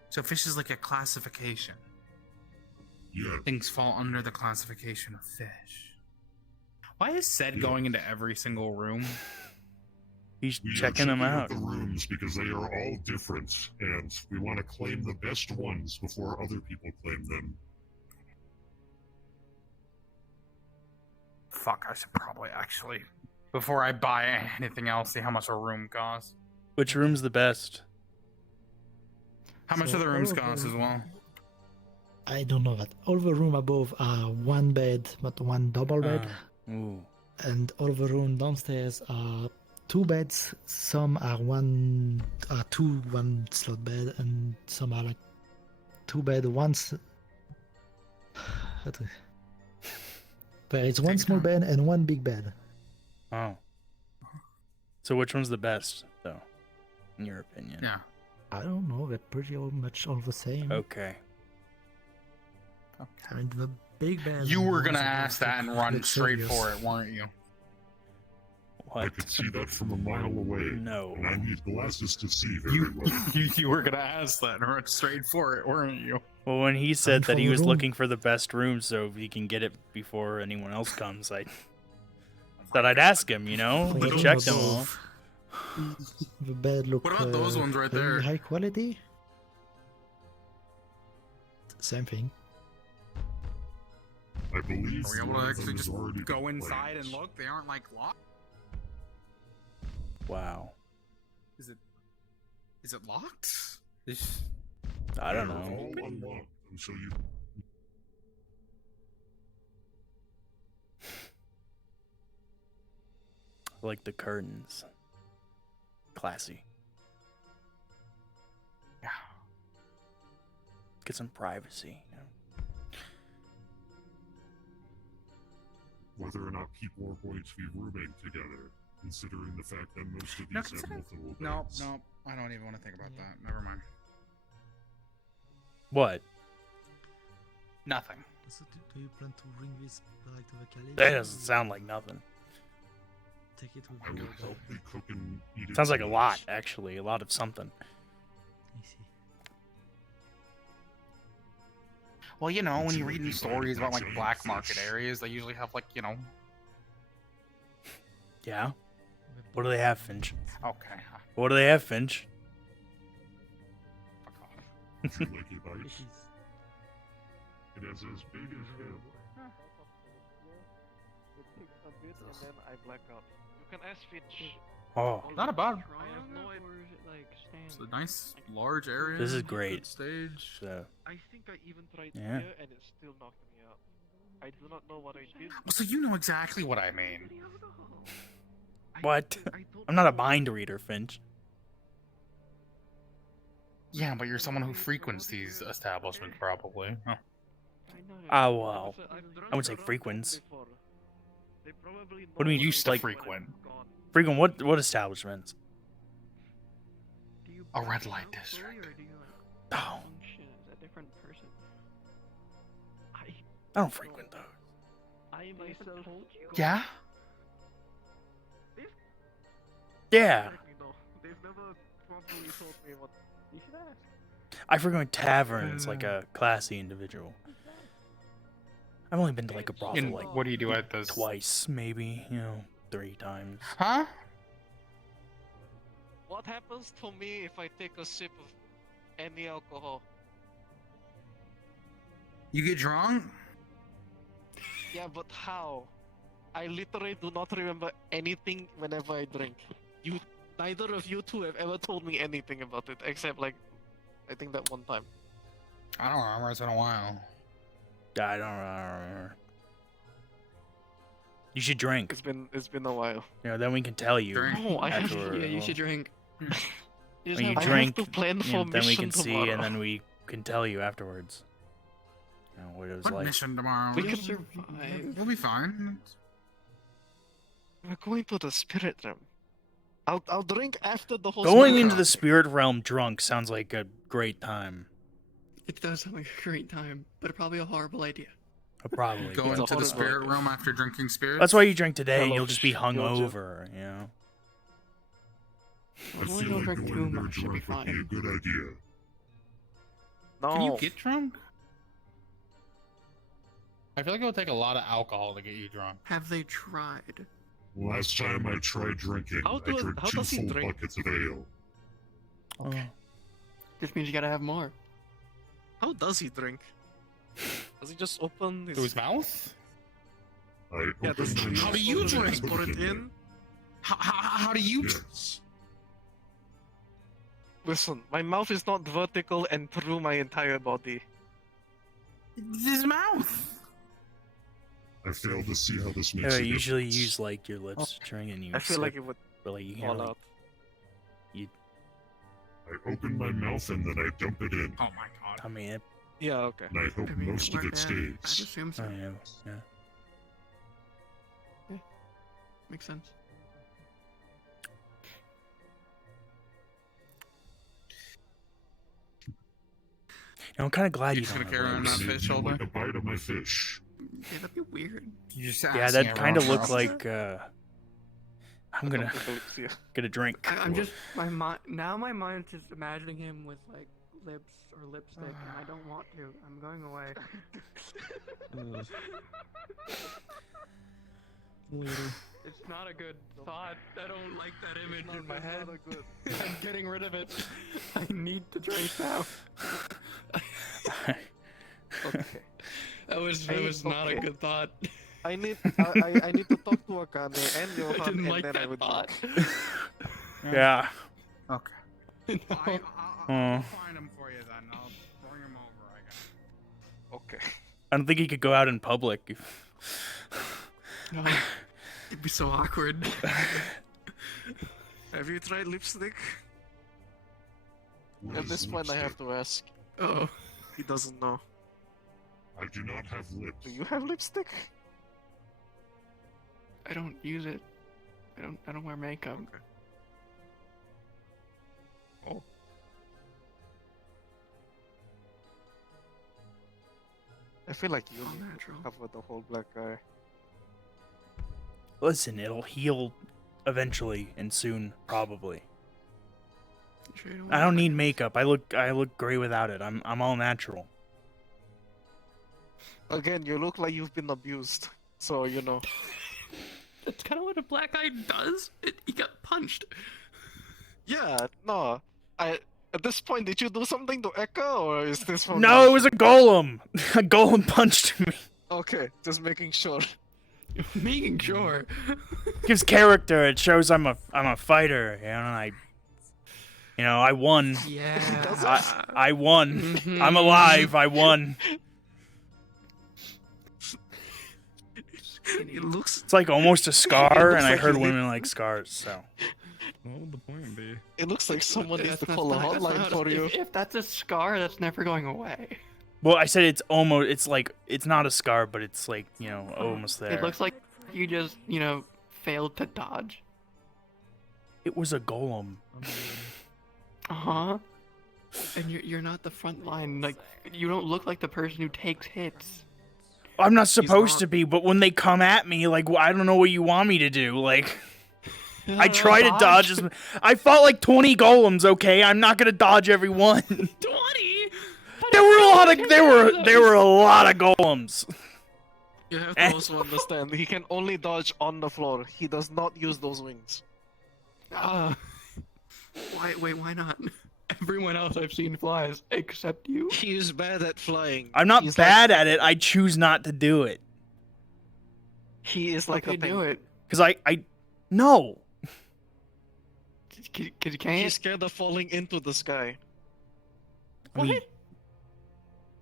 So fish is like a classification. Yeah. Things fall under the classification of fish. Why is Sed going into every single room? He's We are checking them out. the rooms because they are all different, and we want to claim the best ones before other people claim them. Fuck, I should probably actually, before I buy anything else, see how much a room costs. Which room's the best? How much So do the rooms all of cost them- as well? I don't know that. All the room above are one bed, but one double bed. Ooh. And all the room downstairs are two beds. Some are two one slot bed, and some are like two bed, but it's one small bed and one big bed. Oh. So which one's the best, though? in your opinion? Yeah. I don't know. They're pretty much all the same. Okay. I mean, the big bad. You were gonna ones ask that and look run straight serious. for it, weren't you? I could see that from a mile away. No. And I need glasses to see very well. You were gonna ask that and run straight for it, weren't you? Well, when he said that he for was the room. looking for the best room so he can get it before anyone else comes, I thought I'd ask him, you know? For He the checked them room. all. The bed look. What about those ones right very there? High quality. Same thing. I believe Are we able one to of them actually has just already go been inside and claimed. look? They aren't like locked. Wow. Is it locked? I don't They're know. all unlocked until you. I like the curtains. Classy. Yeah. Get some privacy. You know? Whether or not people are going to be rooming together, considering the fact that most of No, these have multiple no, beds. no. I don't even want to think about that. Never mind. What? Nothing. So do you plan to bring this back to the Kalypsia? That doesn't sound like nothing. Take it with I you. will help you cook and eat it. Sounds like a tonight. lot, actually. A lot of something. I see. Well, you know, Would when you you like read to in buy stories about like giant black market fish? areas, they usually have like, you know. Yeah? What do they have, Finch? Okay. What do they have, Finch? Would you like a bite? It is as big as him. It takes a bit and then I black out. You can ask Finch. Oh. Not a bad. I have no idea. It's a nice large area. This is good great. Stage. So, I think I even tried Yeah. here and it still knocked me out. I do not know what I did. So you know exactly what I mean. what? I'm not a mind reader, Finch. Yeah, but you're someone who frequents these establishments, probably. Huh. Oh, well. I would say frequents. What do you mean? Used to frequent. Frequent what establishments? A red light district. Oh. A different person. I don't frequent those. I myself told you. Yeah? Yeah. They've never properly told me what. You should ask. I frequent taverns like a classy individual. I've only been to like a brothel And like what do you do at those? twice, maybe, 3 times. Huh? What happens to me if I take a sip of any alcohol? You get drunk? Yeah, but how? I literally do not remember anything whenever I drink. Neither of you two have ever told me anything about it, except like, I think that one time. I don't remember. It's been a while. I don't remember. You should drink. It's been a while. Then we can tell you. No, I have afterward. to. Yeah, you should drink. You When you I have drink, to plan for then we mission can see, tomorrow. and then we can tell you afterwards. What it was What like. mission tomorrow? We You'll can survive. We'll be fine. We're going to the spirit realm. I'll drink after the whole. Going spirit into realm. the spirit realm drunk sounds like a great time. It does sound like a great time, but probably a horrible idea. Probably. Go but- into the spirit realm after drinking spirits? That's why you drink today, and Hello, you'll just be Georgia. hungover, I As long as feel you don't like drink too going there much, you'll be drunk would be a fine. good idea. No. Can you get drunk? I feel like it would take a lot of alcohol to get you drunk. Have they tried? Last time I tried drinking, How I do- drank how 2 does he full drink? buckets of ale. Okay. Just means you gotta have more. How does he drink? Does he just open his... Through his mouth? I Yeah, opened does my he How mouth do you and drink? put Pour it there. in? How do you Yes. Listen, my mouth is not vertical and through my entire body. His mouth! I failed to see how this makes Yeah, a usually difference. use like your lips to drink, and you. I feel like sip, it would but like you fall can't. Like, out. you. I open my mouth and then I dump it in. Oh my god. I mean, Yeah, okay. And I hope I mean, most of we're it bad. stays. I'd assume so. yeah. Makes sense. I'm kind of glad you just don't gonna carry have around legs. that fish all like day? a bite of my fish. Yeah, that'd be weird. You just Yeah, asking that kind of everyone looked else. like. I'm gonna get a drink. I'm just my mind now. My mind's just imagining him with like lips or lipstick, and I don't want to. I'm going away. It's not a good thought. I don't like that image in my head. I'm getting rid of it. I need to drink now. Okay. That was not a good thought. I need I need to talk to Akane and Johan, I didn't and like then that I would thought. Yeah. Okay. No. I'll find him for you then. I'll bring him over, I guess. Okay. I don't think he could go out in public. No. It'd be so awkward. Have you tried lipstick? At this point, I have to ask. Oh. He doesn't know. I do not have lips. Do you have lipstick? I don't use it. I don't wear makeup. Oh. I feel like you have the whole black eye. Listen, it'll heal eventually and soon, probably. Sure you I don't need makeup. I look great without it. I'm all natural. Again, you look like you've been abused, so you know. That's kind of what a black eye does. He got punched. Yeah, no. At this point, did you do something to Echo, or is this from No, it was a golem. A golem punched me. Okay, just making sure. Making sure. Gives character. It shows I'm a fighter. I won. Yeah. I won. I'm alive. I won. It looks. It's like almost a scar, looks and I like heard you women like scars. So. What would the point be? It looks like someone needs to That's call a not- that's hotline not- for you. If that's a scar, that's never going away. Well, I said it's almost. It's like it's not a scar, but it's like almost there. It looks like you just failed to dodge. It was a golem. Uh-huh. And you're not the front line. Like, you don't look like the person who takes hits. I'm not supposed to be, but when they come at me, like I don't know what you want me to do. Like, I try to dodge. I fought like 20 golems. Okay, I'm not gonna dodge every one. 20. There were a lot of there were a lot of golems. You have to also understand, he can only dodge on the floor. He does not use those wings. Why not? Everyone else I've seen flies except you. He is bad at flying. I'm not bad at it. I choose not to do it. He is like Okay, a do it. Cause I no. Cause you can't. He's scared of falling into the sky. I mean,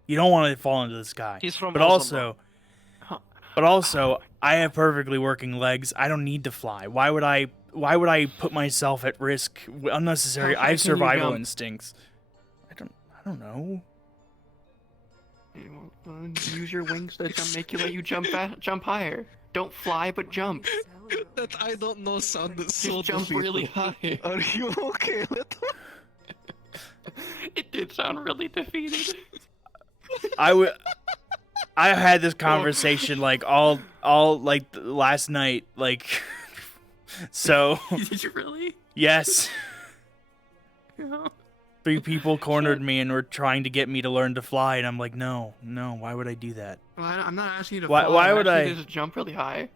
you don't want to fall into the sky. He's from but Ozama. also, I have perfectly working legs. I don't need to fly. Why would I put myself at risk? Unnecessary. How I high have can you survival jump? instincts. I don't know. Well, use your wings to let you jump higher. Don't fly, but jump. That I don't know sounded Just so jump defeated. really high. Are you okay, Leto? It did sound really defeated. I had this conversation like all like last night, like so. Did you really? Yes. Yeah. 3 people cornered me and were trying to get me to learn to fly, and I'm like, no, why would I do that? Well, I'm not asking you to Why- fly. why I'm would asking you I- to just jump really high?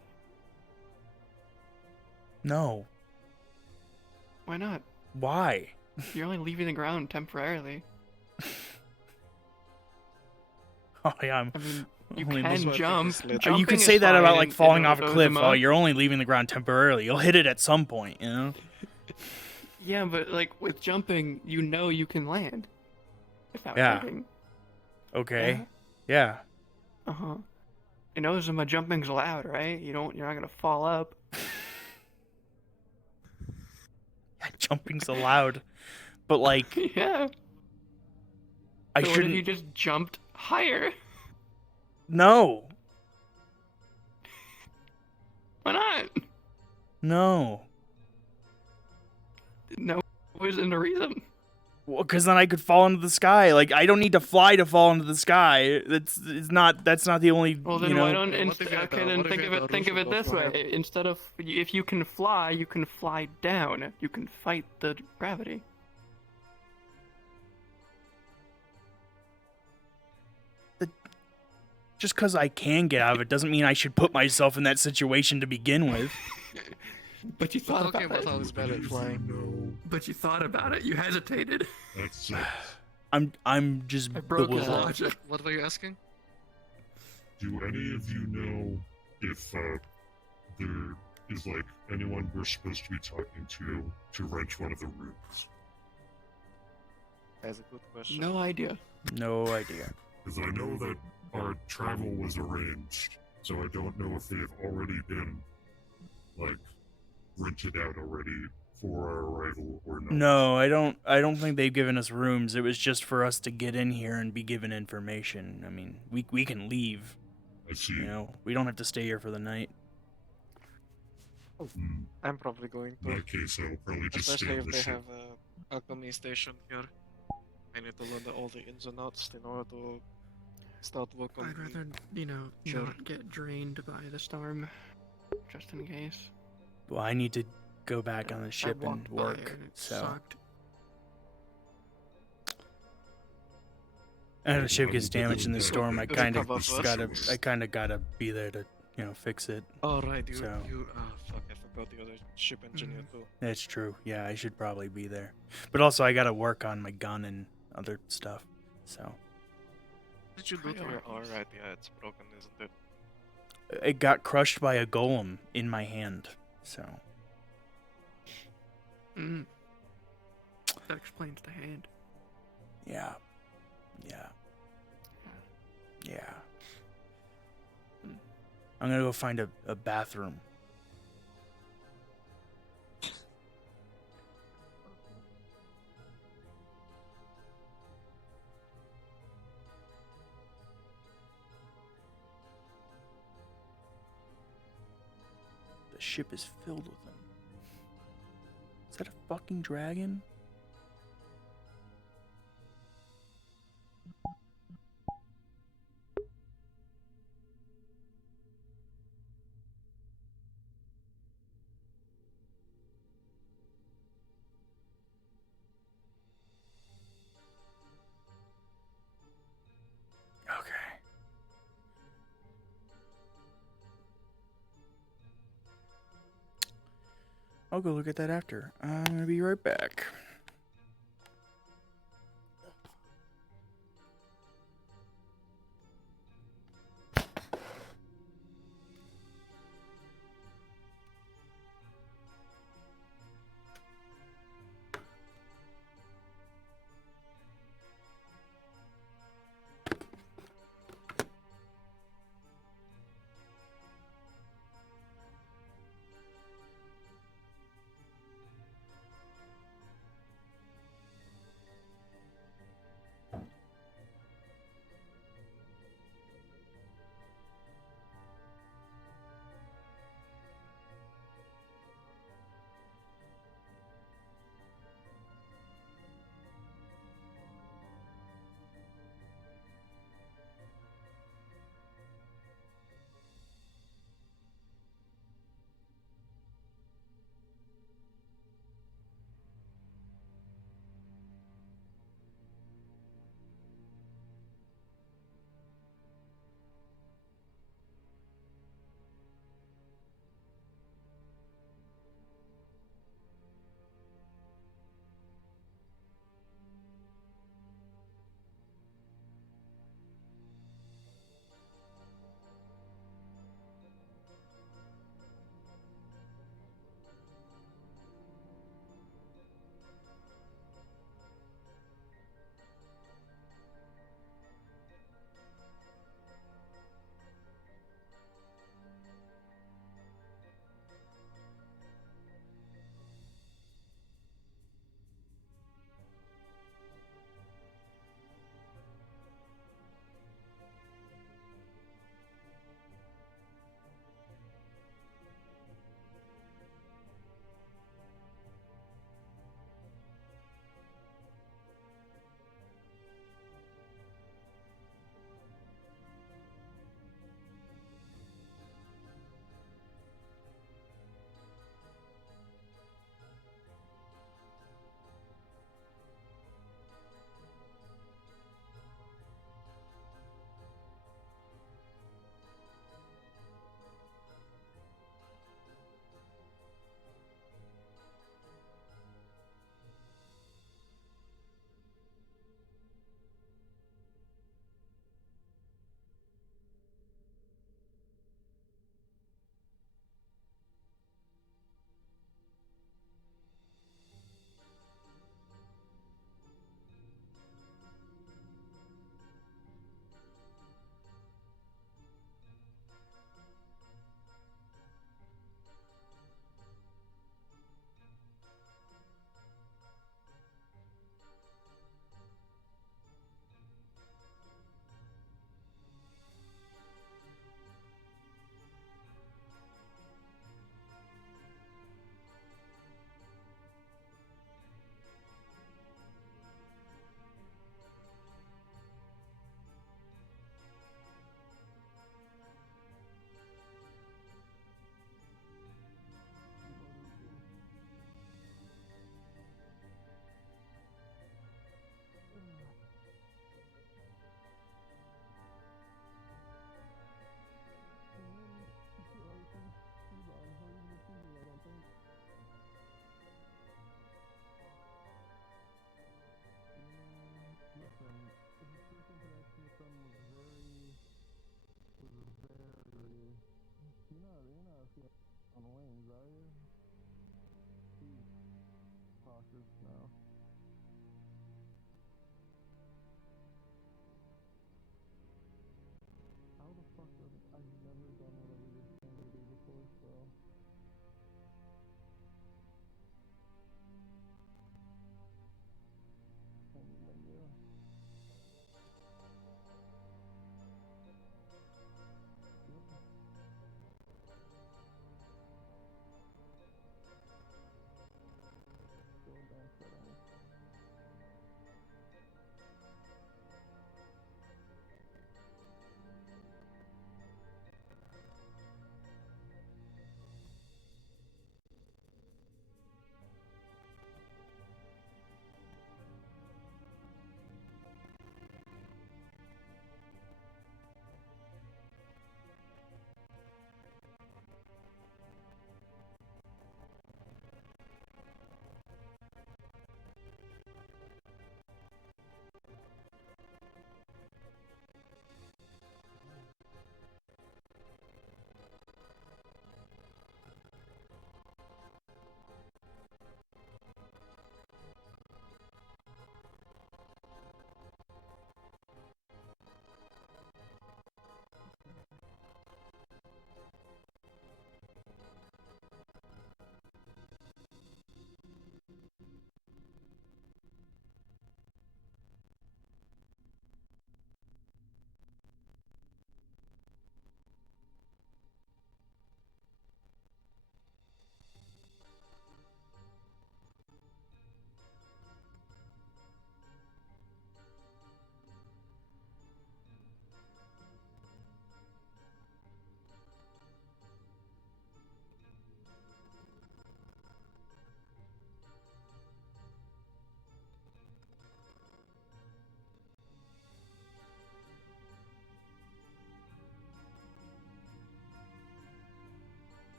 No. Why not? Why? You're only leaving the ground temporarily. Oh yeah, I mean, you only can leaving- jump. You Jumping could is say that fine about like in falling off a cliff. Ozama. Oh, you're only leaving the ground temporarily. You'll hit it at some point, you know. Yeah, but like with jumping, you can land. Without Yeah. jumping. Okay. Yeah. Uh huh. In Ozama, jumping's allowed, right? You're not gonna fall up. Jumping's allowed, but like Yeah. I So what shouldn't. if you just jumped higher? No. Why not? No. No, isn't a reason. Because then I could fall into the sky. Like, I don't need to fly to fall into the sky. That's not the only. Well, then you know. why don't okay? Then think of it this way: instead of if you can fly down. You can fight the gravity. Just because I can get out of it doesn't mean I should put myself in that situation to begin with. But you thought talking about about how he's bad at flying. But you thought about it. You hesitated. That's it. I'm just. I broke his bewildered. logic. What were you asking? Do any of you know if there is like anyone we're supposed to be talking to rent one of the rooms? That's a good question. No idea. No idea. Because I know that our travel was arranged, so I don't know if they've already been like rented out already for our arrival or not. No, I don't think they've given us rooms. It was just for us to get in here and be given information. I mean, we can leave. I see. You know, we don't have to stay here for the night. I'm probably going to. In that case, I'll probably just Especially stay on if the they ship. have a alchemy station here. I need to learn all the ins and outs in order to start work on. I'd rather, Sure. not get drained by the storm, just in case. Well, I need to go back on the ship and walked by work. and it So. sucked. And if the ship gets damaged in the storm, I Does it kind come of up gotta, first? I kind of gotta be there to, fix it. Oh right, you So. fuck, I forgot the other ship engineer too. That's true. Yeah, I should probably be there. But also, I gotta work on my gun and other stuff. So. What did you do to your? Oh right, yeah, it's broken, isn't it? It got crushed by a golem in my hand. So. That explains the hand. Yeah. Yeah. Yeah. I'm gonna go find a bathroom. The ship is filled with them. Is that a fucking dragon? Okay. I'll go look at that after. I'm gonna be right back. cautious now. How the fuck was it? I've never done whatever you're trying to do before, so. Menu. Go down settings.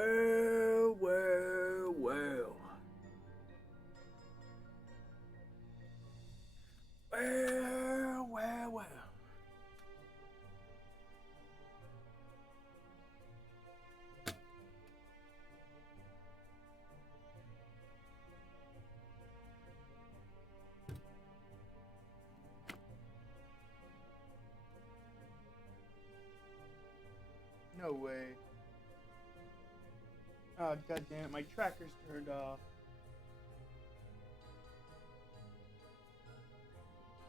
Well, well, well. Well, well, well. No way. Oh, god damn it, my tracker's turned off.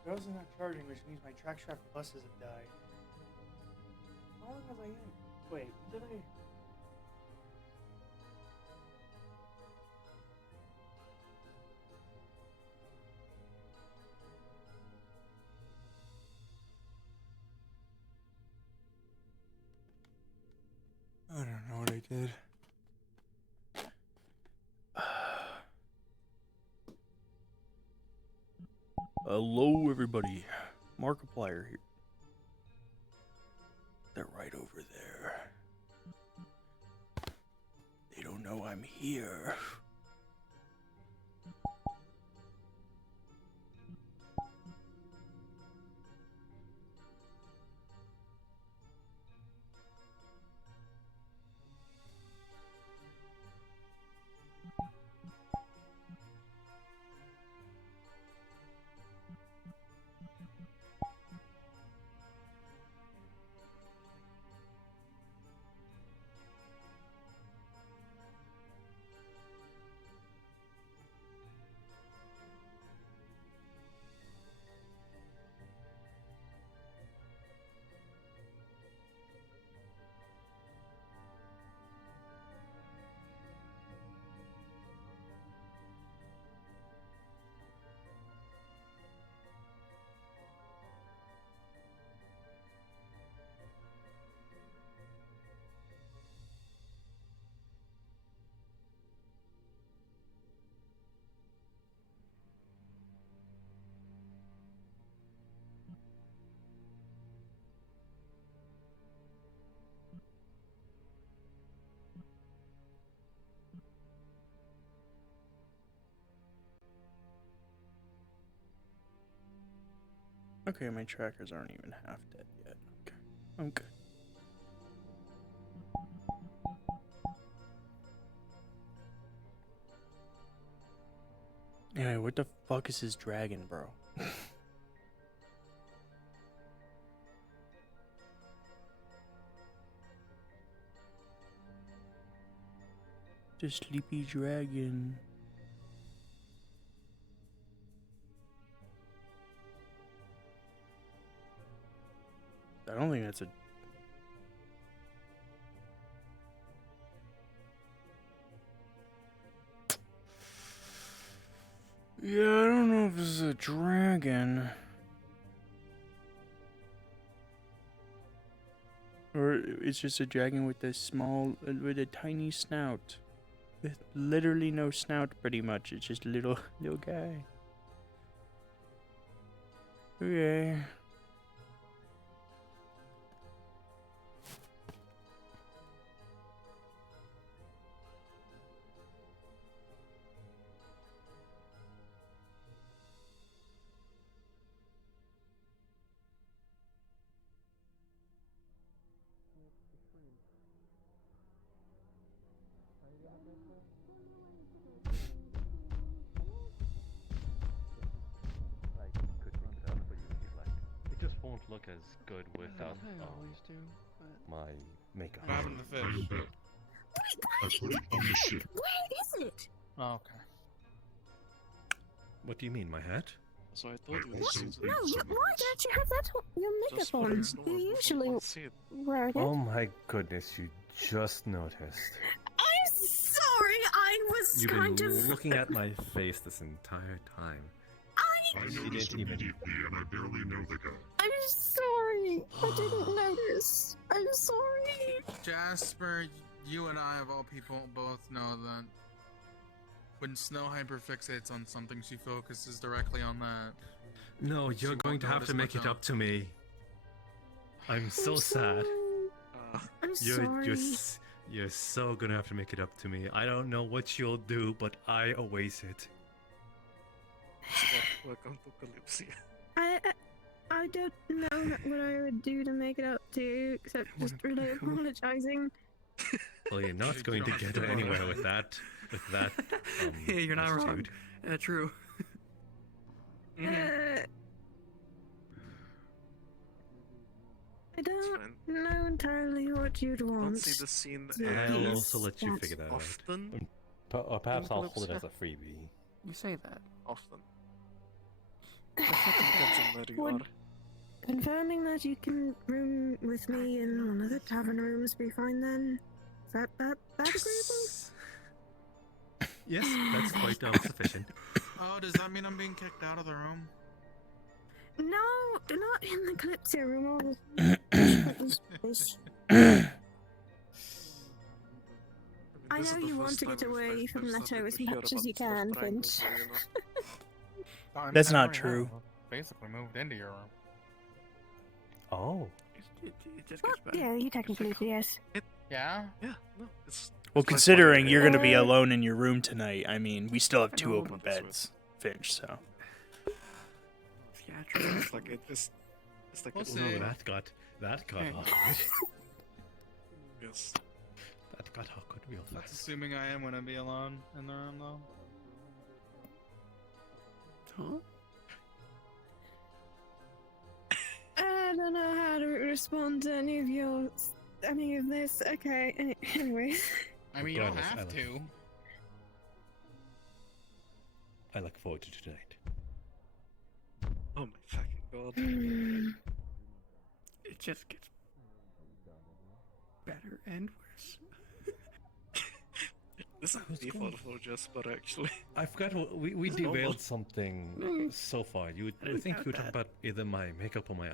It also not charging, which means my Trackstrap buses have died. How long was I in? Wait, did I? I don't know what I did. Hello, everybody. Markiplier here. They're right over there. They don't know I'm here. Okay, my trackers aren't even half dead yet. Okay, I'm good. Anyway, what the fuck is his dragon, bro? The sleepy dragon. I don't think that's a... Yeah, I don't know if this is a dragon. Or it's just a dragon with a small, with a tiny snout. With literally no snout, pretty much. It's just a little guy. Okay. It just won't look as good without my makeup. What happened to the fish? I put it on the ship. Where is it? Oh, okay. What do you mean, my hat? So I thought you What? No, why don't you have that your makeup Just put it on? in the You normal usually one. wear it. Oh my goodness, you just noticed. I'm sorry, I was You've kind been of... looking at my face this entire time. I You noticed didn't even... immediately, and I barely know the guy. I'm sorry. I didn't notice. I'm sorry. Jasper, you and I, of all people, both know that when Snow hyperfixates on something, she focuses directly on that. No, you're going to have to make it up to me. I'm so sad. I'm sorry. You're so gonna have to make it up to me. I don't know what you'll do, but I always it. Welcome to Kalypsia. I don't know what I would do to make it up to you, except just really apologizing. Well, you're not going to get anywhere with that. Yeah, you're not wrong. attitude. True. I don't know entirely what you'd want. Don't see the scene. I'll also let you figure that out. Often. Or perhaps in I'll hold it as Kalypsia. a freebie. You say that. Often. But that depends on where you Would are. confirming that you can room with me in one of the tavern rooms be fine then? Is that agreeable? Yes, that's quite sufficient. Oh, does that mean I'm being kicked out of the room? No, not in the Kalypsia room. I know you want to get away from Leto as much as you can, Finch. That's not true. Basically moved into your room. Oh. It just Well, gets better. yeah, you technically do, yes. Yeah? Yeah, no, it's... Well, considering you're going to be alone in your room tonight, I mean, we still have 2 open beds, Finch, so. Yeah, true. It's like it's like We'll it's see. No, that got awkward. Yes. That got awkward real That's fast. assuming I am gonna be alone in the room, though. Huh? I don't know how to respond to any of this. Okay, anyways. I mean, you don't Regardless, have to. I look forward to tonight. Oh my fucking god. It just gets better and worse. This is default for Jasper, actually. I forgot we derailed something so far. You would I think you were talking about either my makeup or my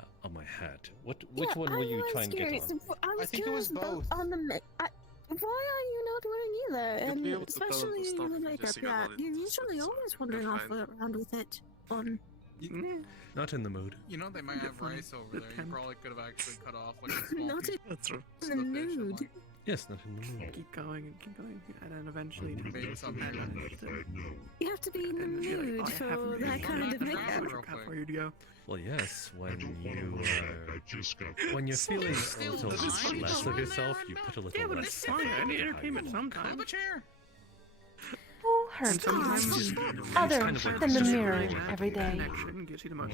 hat. Which one were you trying to get on? I think it was both. On the why are you not wearing either? You'll be able And to tell especially the stuff the if you makeup, just yeah. got it. You're usually always wandering off around with it on. Not in the mood. You know they might have rice over there. You probably could have actually cut off like a small Not piece in That's true. the nude. Yes, not in the mood. Keep going, and then eventually Maybe something You have to be in the mood for that kind of makeup. for you to go. Well, yes, when you're feeling a little less of yourself, you put a little Yeah, but less. it's fine. I need entertainment sometimes. chair. Who hurts sometimes you it's other kind of like than the just mirror really every day? Connection gives you the most.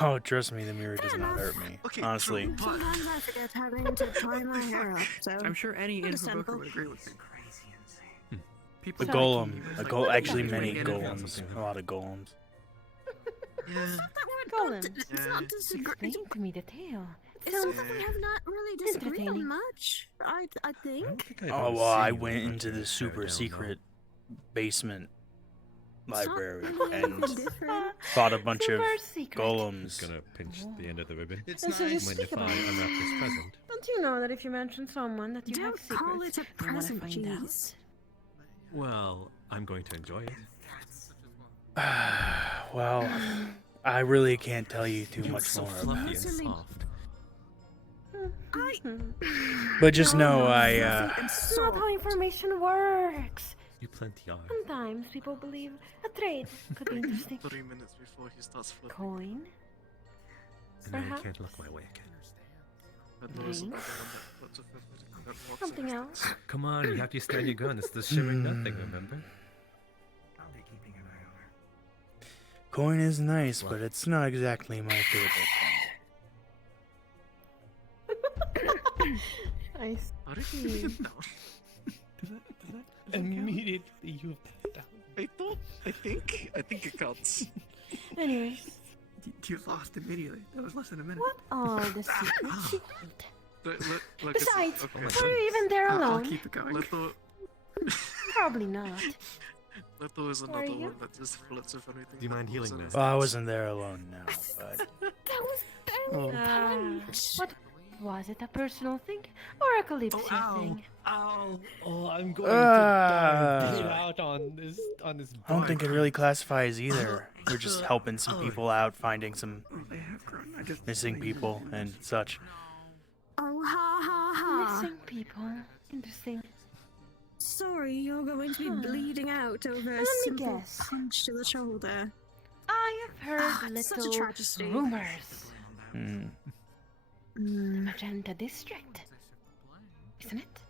Oh, trust me, the mirror does not hurt me. Honestly. Sometimes I forget having to tie my hair up, so. I'm sure any Understandable. infobooker would agree with me. The golem. Actually, many golems. A lot of golems. Yeah. Golem, It's not disagree. explain to me the tale. It's something we have not really disagreed on Entertaining. much. I think. Oh, well, I went into the super secret basement library and fought a bunch of Super secret. golems. Gonna pinch the end of the ribbon. It's And so you nice. Mind speak if I about it. unwrap this present? Don't you know that if you mention someone that you have Don't secrets, call it a they wanna present, find out? jeez. Well, I'm going to enjoy it. Well, I really can't tell you too much so more fluffy about and it. soft. But just know That's not how information works. You plenty are. Sometimes people believe a trade could be interesting. 3 minutes before he starts flipping. Coin? And now I Perhaps. can't look my way again. But there is Drink? another one that puts a fifth that walks Something next to else? Come on, you have to stand your gun. It's the shimmering nothing, remember? I'll be keeping an eye on her. coin is nice, but it's not exactly my favorite. Nice. How did you get it down? Immediately you down. I think it counts. Anyways, You lost immediately. That was less than a minute. what are the secrets you hold? Look, Besides, okay. were you even there I'll alone? keep it going. Leto, Probably not. Leto is Are another you? one that just flips if anything. Do you mind happens healing and now? Well, I wasn't there alone now, but That was barely a punch. What was it? A personal thing or a Kalypsia thing? Ow! Oh, I'm going Ah. to get out on this I don't think it really classifies either. We're just helping some people out, finding some They have grown. I just missing people and such. Oh, ha ha ha. Missing people. Interesting. Sorry, you're going to be bleeding out over a Let me simple guess. punch to the shoulder. I have heard It's such a little tragedy. rumors. Hmm. Magenta District, isn't it?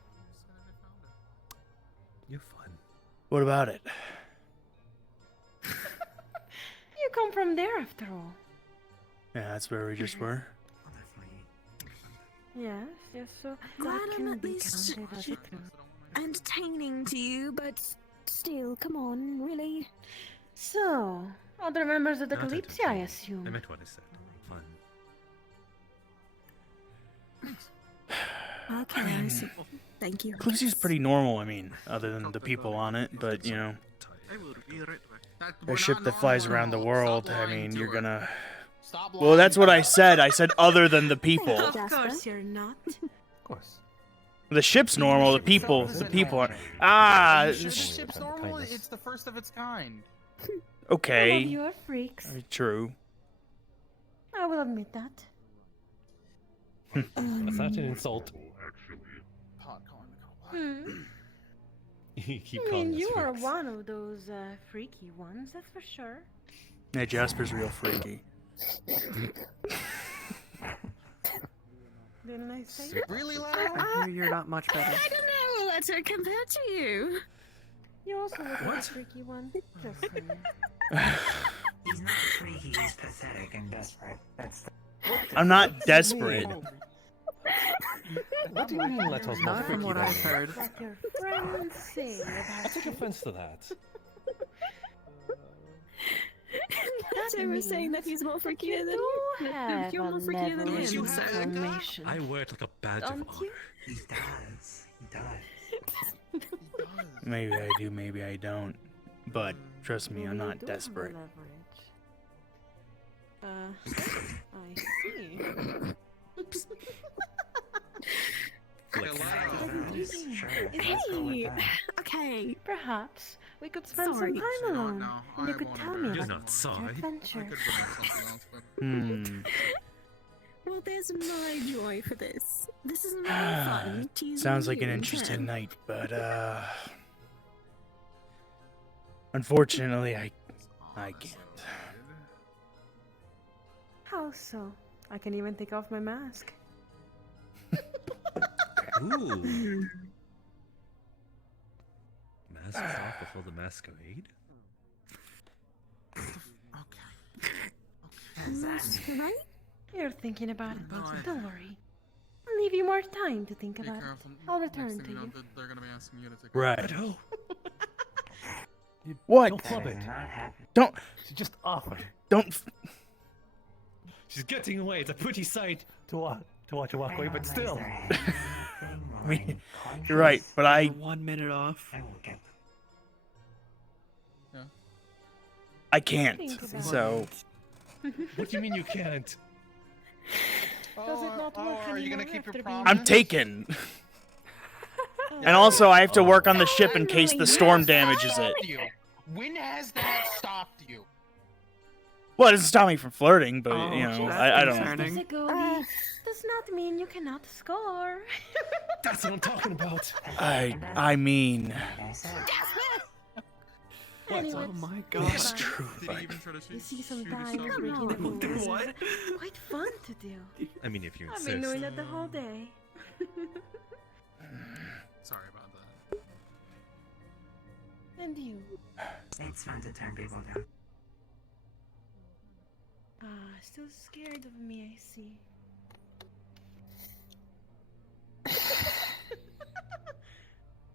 You're fun. What about it? You come from there after all. Yeah, that's where we just were. Yes, yes, so Glad that I'm can at be least counted as a clue. entertaining to you, but still, come on, really. So, other members of the Not Kalypsia, I entertaining. assume. I meant what I said. Fun. Okay, I see. Thank you. Calypsia's pretty normal, I mean, other than the people on it, but, you know, I will be right back. a ship that flies around the world, I mean, you're gonna... Stop Well, that's what I said. I said other than the people. Of course you're not. Of course. The ship's normal, the people are... The sh- ship's normal. It's the first of its kind. okay. All of you are freaks. True. I will admit that. That's not an insult. Hmm. You keep I calling mean, us you are freaks. one of those freaky ones, that's for sure. Yeah, Jasper's real freaky. Didn't I say? Really, Leto? I hear you're not much better. I don't know, Leto, compared to you. You also look like a freaky one. Just saying. He's not freaky, he's pathetic and desperate. That's the... I'm not desperate. What do you mean Leto's more Not freaky from what than I've me? heard. What your friends say I about take offense to that. Leto was saying that he's more freakier than you. have You're more a freakier than level him. of information. I wear it like a badge of Don't honor. you? He does. He does. Maybe I do, maybe I don't. But trust me, I'm Maybe you not do have desperate. leverage. I see. Hey, okay. Perhaps we could spend Sorry. some time alone, no, and you I could won't tell do me that. You're about not sorry. your I adventure. could have done something else, but Well, there's my joy for this. This is really fun. Teasing Sounds like you an and interesting Ken. night, but unfortunately I can't. How so? I can even take off my mask. Ooh. Masks off before the masquerade? Masquerade? You're thinking about it, No, Wilson. I- Don't worry. I'll leave you more time to think be about careful. it. I'll Next return thing to you know, you. they're gonna be asking you to take Right. Leto! What? Don't flub it. Don't She just offered. don't She's getting away. It's a pretty sight to watch her walk away, but still. I mean, you're right, but I 1 minute off. can't. Think about So What do you mean you can't? Does it not work are you gonna anymore keep your after promise? I'm taken. And also I have to work on the ship in case the storm damages it. When has that stopped you? Well, it doesn't stop me from flirting, but Oh, you know, that's I don't. concerning. Just a goalie does not mean you cannot score. That's what I'm talking about. I mean, Anyways, Oh my god. it's true. Did But he even try to you see some shoot divers yourself? breaking the rules. What? Quite fun to do. I mean, if you I've been insist. doing that the whole day. Sorry about that. And you? It's fun to turn people down. Still scared of me, I see.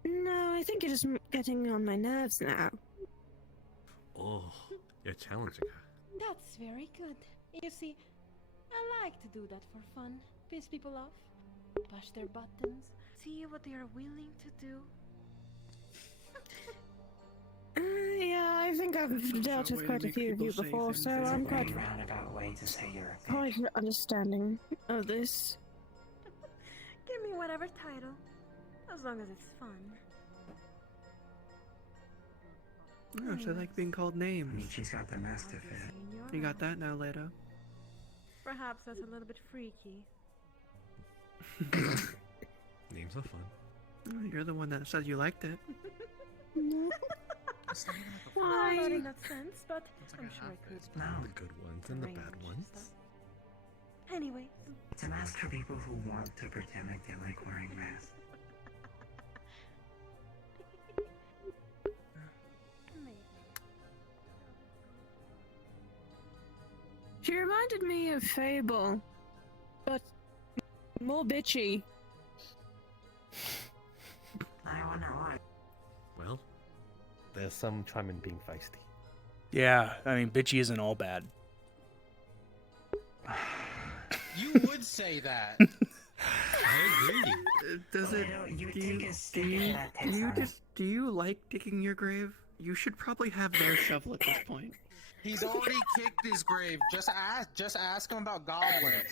No, I think you're just getting on my nerves now. Oh, you're challenging her. That's very good. You see, I like to do that for fun. Piss people off, push their buttons, see what they are willing to do. Yeah, I think I've dealt with quite a few of you before, so I'm quite roundabout way to say you're a quite understanding of this. Give me whatever title, as long as it's fun. Gosh, I like being called names. Michi's got the mastiff head. You got that now, Leto. Perhaps that's a little bit freaky. Names are fun. You're the one that said you liked it. Why? Not in that sense, but I'm sure I could. No. The good ones and the bad ones. Anyway. It's a mask for people who want to pretend like they like wearing masks. She reminded me of Fable, but more bitchy. I wonder why. Well, there's some charm in being feisty. Yeah, I mean, bitchy isn't all bad. You would say that. I agree. Does it? Do you like digging your grave? You should probably have their shovel at this point. He's already kicked his grave. Just ask him about goblins.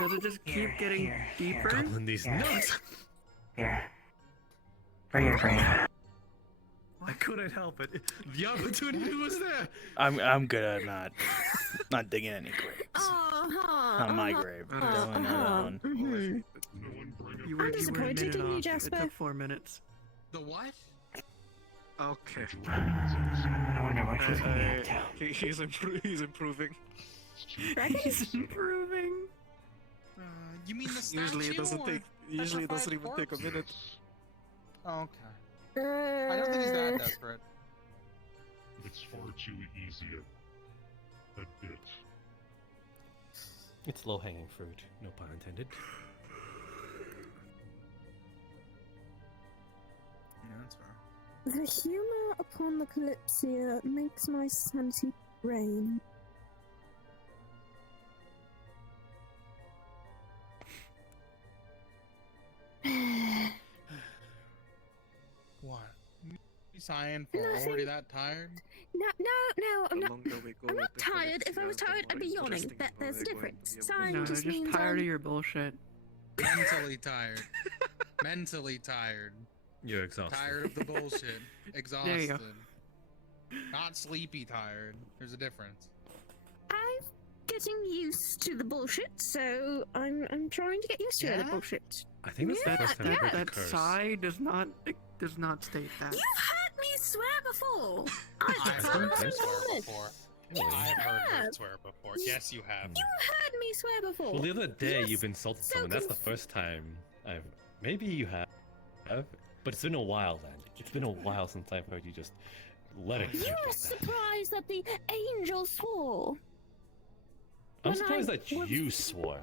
Does it just keep getting deeper? Goblin these nuts. Here. For your grave. I couldn't help it. The opportunity was there. I'm good at not digging any graves. Not my grave. Definitely not that one. I'm disappointed in you, Jasper. It took 4 minutes. The what? Okay. I wonder what she's gonna do. He's improving. He's improving. You mean the statue? Usually it doesn't petrified even take a minute. Oh, okay. I don't think he's that desperate. It's far too easy a bit. It's low-hanging fruit, no pun intended. Yeah, that's fair. The humor upon the Kalypsia makes my sanity drain. What? You sighing for? Nothing. Already that tired? No, I'm not. longer we go I'm with not the tired. If I Kalypsia, was the tired, I'd be more yawning. interesting There's a we're going to difference. be able to Sighing No, just they're just means tired of your bullshit. Mentally tired. Mentally tired. You're exhausted. Tired of the bullshit. There you Exhausted. go. Not sleepy tired. There's a difference. I'm getting used to the bullshit, so I'm trying to get used to the Yeah? bullshit. I think that's the first time I've heard the That curse. sigh does not state that. You've heard me swear before. I've heard her promise. swear before. Yes, I've heard her have. swear before. Yes, you have. You've heard me swear before. Well, the other day Yes. you've insulted So someone. That's the conf- first time I've. Maybe you have, but it's been a while. Then it's been a while since I've heard you just let it. You slip were like that. surprised that the angel swore. I'm when surprised I that was- you swore.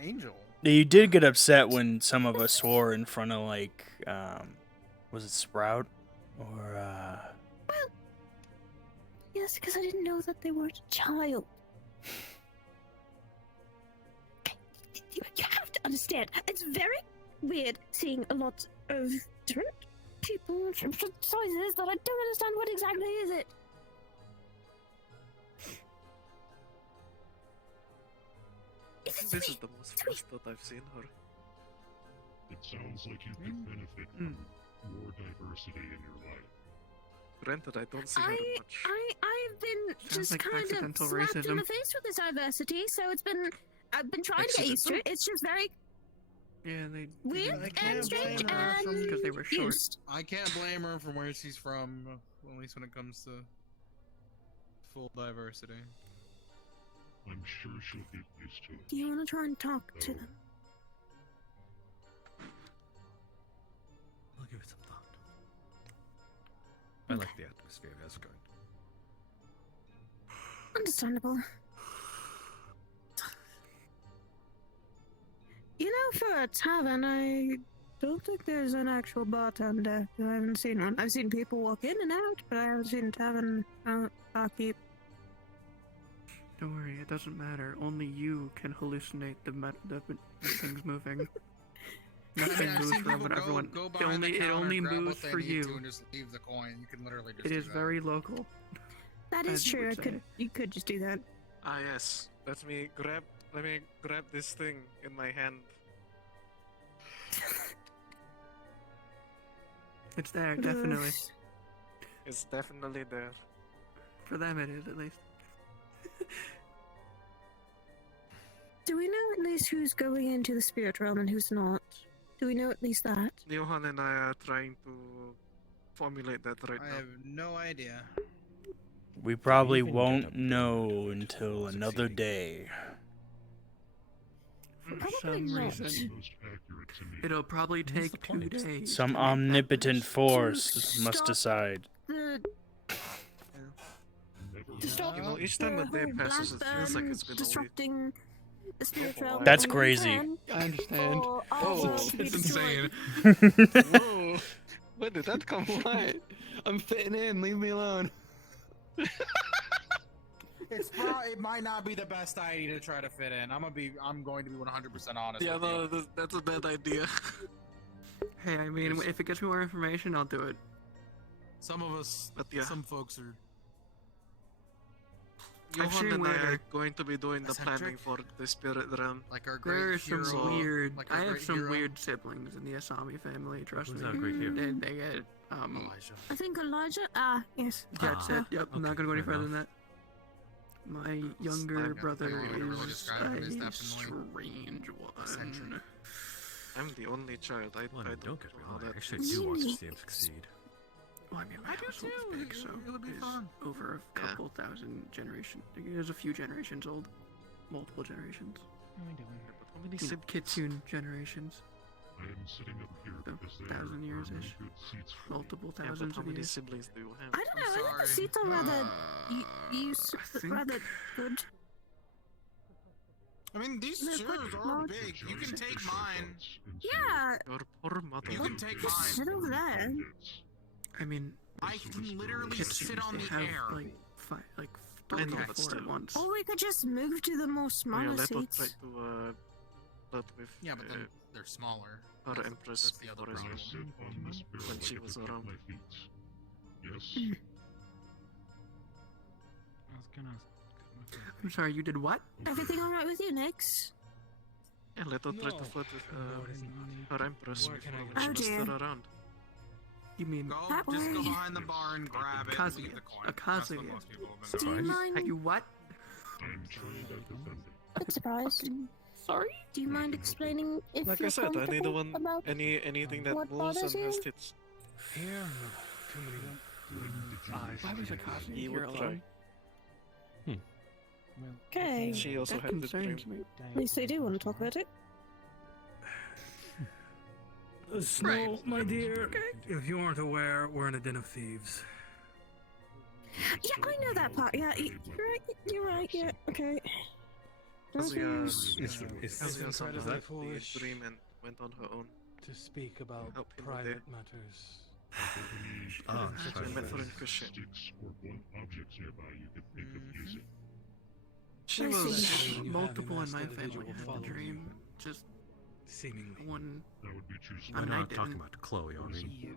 Angel. Yeah, you did get upset when some of us swore in front of like, was it Sprout or Yes, because I didn't know that they were a child. You have to understand. It's very weird seeing a lot of different people from different sizes that I don't understand what exactly is it. This is the most stressed that I've seen her. It sounds like you could benefit from more diversity in your life. Granted, I don't see her much. I've been Sounds just like kind of accidental slapped in racism. the face with this diversity, so I've been trying to get used to it. It's just very Yeah, they weird and strange and because they were short. used. I can't blame her from where she's from, at least when it comes to full diversity. I'm sure she'll get used to it. Do you want to try and talk to them? I'll give it some thought. I like the atmosphere that's going. Understandable. You know, for a tavern, I don't think there's an actual bartender. I haven't seen one. I've seen people walk in and out, but I haven't seen a tavern barkeep. Don't worry, it doesn't matter. Only you can hallucinate the things moving. Nothing I've moves seen for people but everyone. go It behind only the it counter, only grab moves what for they need to, you. and just leave the coin. You can literally just It do is that. very local. That is As you true. would say. You could just do that. Ah yes. Let me grab this thing in my hand. It's there, definitely. It's definitely there. For them, it is at least. Do we know at least who's going into the spirit realm and who's not? Do we know at least that? Johan and I are trying to formulate that right now. I have no idea. We probably won't know until another day. For some reason, it'll probably take 2 days. Some omnipotent force must decide. To stop You know, each time a day passes, it feels like it's been a week. disrupting the spirit realm. That's and crazy. then I understand. for our Oh, world to be it's destroyed. insane. Whoa. Where did that come from? What? I'm fitting in. Leave me alone. It might not be the best idea to try to fit in. I'm going to be 100% honest. Yeah, with you. no, that's a bad idea. Hey, I mean, if it gets me more information, I'll do it. Some of us, some folks are. Johan and I later. are going to be doing the Eccentric? planning for the spirit realm. Like our great There's some hero, weird. like our I have great some hero. weird siblings in the Asami family. Trust Who's me. our great hero? They get Elijah. I think Elijah. yes. That's it. Yep. I'm not gonna go any fair further than that. My younger I'm brother really is describe him as a definitely strange eccentric. one. I'm the only child. I Well, don't don't get me know how wrong. I that actually do want to see him succeed. Well, I mean, my household's big, so It'll be it's fun. over a couple thousand generations. There's a few generations old, multiple generations. But how many You know, Kitsune generations. I am sitting up here So, because there 1,000 years are no ish. good seats for me. Multiple Yeah, but thousands how of many years. siblings do you have? I don't know. I think the seats are rather rather good. I mean, these They're chairs quite are large. big. You can take mine. Yeah. Your poor mother. You can take Just mine. sit over there. I mean, I can literally Kitsunes, sit on they the have air. like I 3 know, or but 4 at still. once. Or we could just move to the more Oh, yeah, smaller Leto seats. tried to flirt with Yeah, but then they're smaller. our That's- empress that's the other before as problem. I sit on this bill when she like was it around. my feet. Yes. I was gonna. I'm sorry, you did what? Everything alright with you, Nix? Yeah, Leto tried to No. flirt with No, it is not. her empress Where can before I when get she Oh, was dear. still around. You mean Go, That just go way. behind the barn, grab it, and leave Kazuya? the coin. A That's what Kazuya. most people have been Do you doing. mind? You what? I'm trying to defend it. I'm surprised. Sorry? Do you mind explaining if Like you're I said, I need the comfortable one about anything that what moves bothers and has you? tits. Here, too many eyes. Why was a Kazuya He here would try. alone? Okay. She also That had the dream. concerns me. At least they do want to talk about it. Snow, my dear, if you aren't aware, we're in a den of thieves. Yeah, I know that part. Yeah, you're right. You're right. Yeah, okay. Kazuya It's saw incredibly the foolish dream and went on her own. to speak about Help him with private it. matters. Ah, I met her in Kushin. Sticks or blunt objects nearby you could think of using. She I was see. When you have Multiple in a my master family individual had the follow dream. you, Just seemingly. one. That would be true. I mean, I not talking didn't. about Chloe, are we?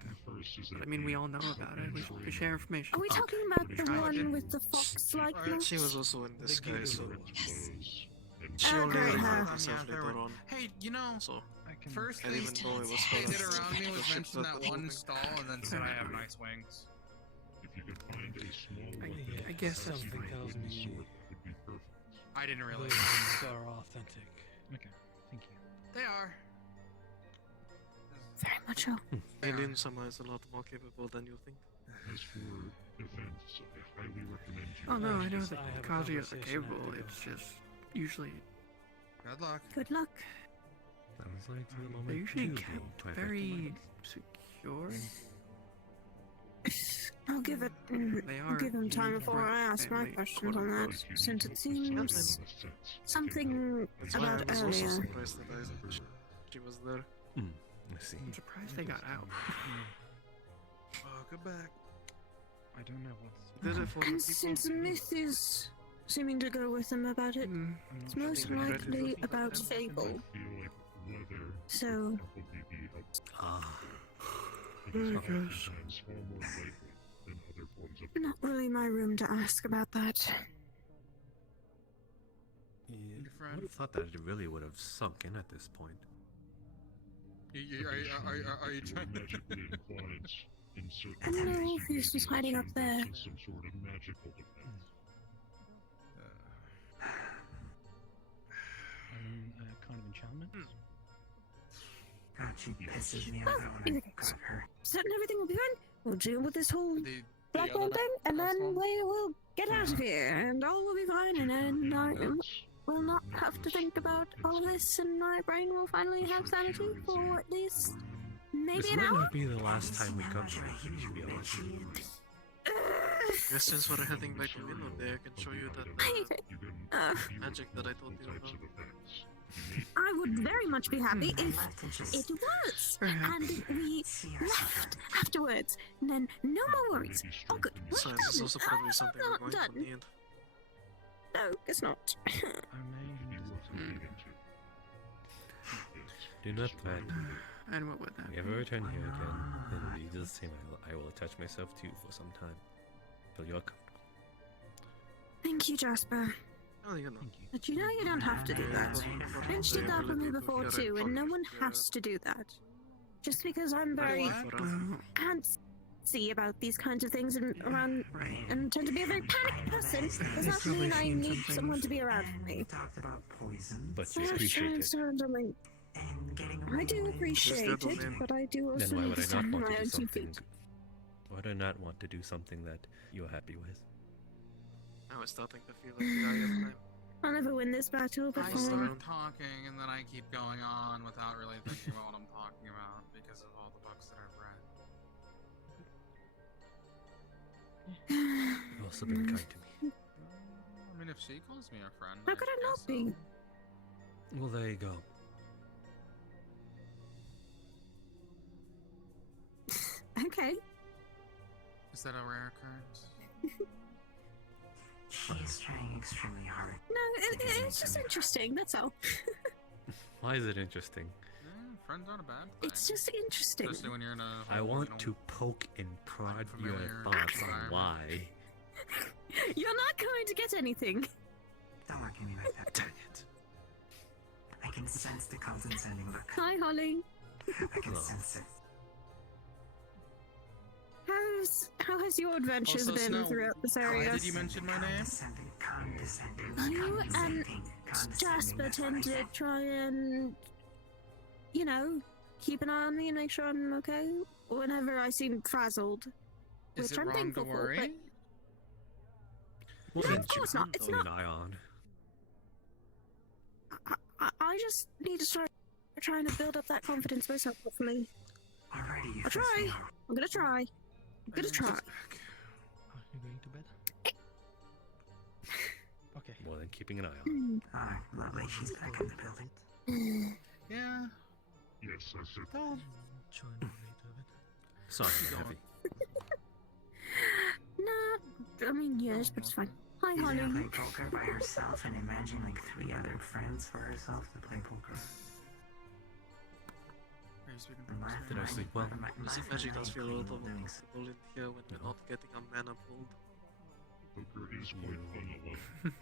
But I mean, we all know about it. We share information. Are we talking about the one with the fox likeness? She was also in disguise, so she Oh, only great, revealed huh? herself Yeah, later on. Hey, you know, So, first and thing even though it was they her, did around me was the ship mention that was one moving. stall and then said I have nice wings. If you could find a small weapon, I guess that's Something fine. tells me would be perfect. I didn't realize. those are authentic. Okay, thank you. They are. Very much so. Alien Sama is a lot more capable than you think. As for defense, I highly recommend you. Oh no, I know Just that I have a Kazuya's conversation capable. after It's just usually Good luck. Good luck. Sounds like the moment they're usually you kept do, very secure. I'll give it. They I'll are give him time before I ask my family, questions on that, since it seems something That's why I about was also earlier. surprised that she was there. I see. I'm surprised they got out. Welcome back. I don't know what's. Did it for the And people. since Myth is seeming to go with him about it, it's most likely about Fable. So, Ah. not really my room to ask about that. I would have thought that it really would have sunk in at this point. Are you trying to? I don't know if Fuse was hiding up there. Some sort of magical defense. Kind of enchantment. God, she pisses me off when I got her. Certain everything will be fine. We'll deal with this whole The Blackboard other thing, and then one? we'll get out of here, and all will be fine, and then I will not have to think about all of this, and my brain will finally have sanity for at least maybe This an might hour. not be the last time we come here, to be honest. Yes, since we're heading back to Vinland, I can show you that magic that I told you about. I would very much be happy if it was, and we left afterwards, and then no more worries. Oh, good. We're So this is done. also probably something we're not going to done. need. No, guess not. Do not threaten me. And what would that If you ever return here again, then it'll be the same. I will attach myself to you for some time. Till you're comfortable. Thank you, Jasper. Oh, you know. But you know you don't have to do that. Finch did that for me before too, and no one has to do that. Just because I'm very antsy about these kinds of things and around, and tend to be a very panicked person, does not mean I need someone to be around for me. But you appreciate it. I do appreciate it, but I do also Then why need would to I not stand on want my to own do 2 something? feet. Why would I not want to do something that you're happy with? I was starting to feel like the eye of time. I'll never win this battle I before. start talking and then I keep going on without really thinking about what I'm talking about because of all the books that I've read. You've also been kind to me. I mean, if she calls me a friend, How could I not be? Well, there you go. Okay. Is that a rare occurrence? She's trying extremely hard. No, it's just interesting, that's all. Why is it interesting? Friends aren't a bad thing. It's just interesting. Especially when you're in a I want to poke and prod your Unfamiliar thoughts on environment. why. You're not going to get anything. Don't look at me like that. Dang it. I can sense the condescending look. Hi, Holly. I can Hello. sense it. How has your adventures Also, been Snow, throughout this why area? did you mention my name? You and Jasper tend to try and, you know, keep an eye on me and make sure I'm okay whenever I seem frazzled. Is Which it I'm wrong to thankful for, worry? No, of course not. It's not. An eye on. I just need to start trying to build up that confidence myself, hopefully. Alrighty, I'll try. I'm gonna try. I'm gonna try. Are you going to bed? Okay. More than keeping an eye on. Ah, lovely. She's back in the building. Yeah. Yes, I said. Don't join me to bed. Sorry, heavy. Nah, I mean, yes, but it's fine. Hi, She's Holly. gonna play poker by herself and imagine like 3 other friends for herself to play poker. Are you speaking Did I sleep well? Music magic does feel a little uncomfortable in here when you're not getting a mana pulled. Poker is quite fun alone.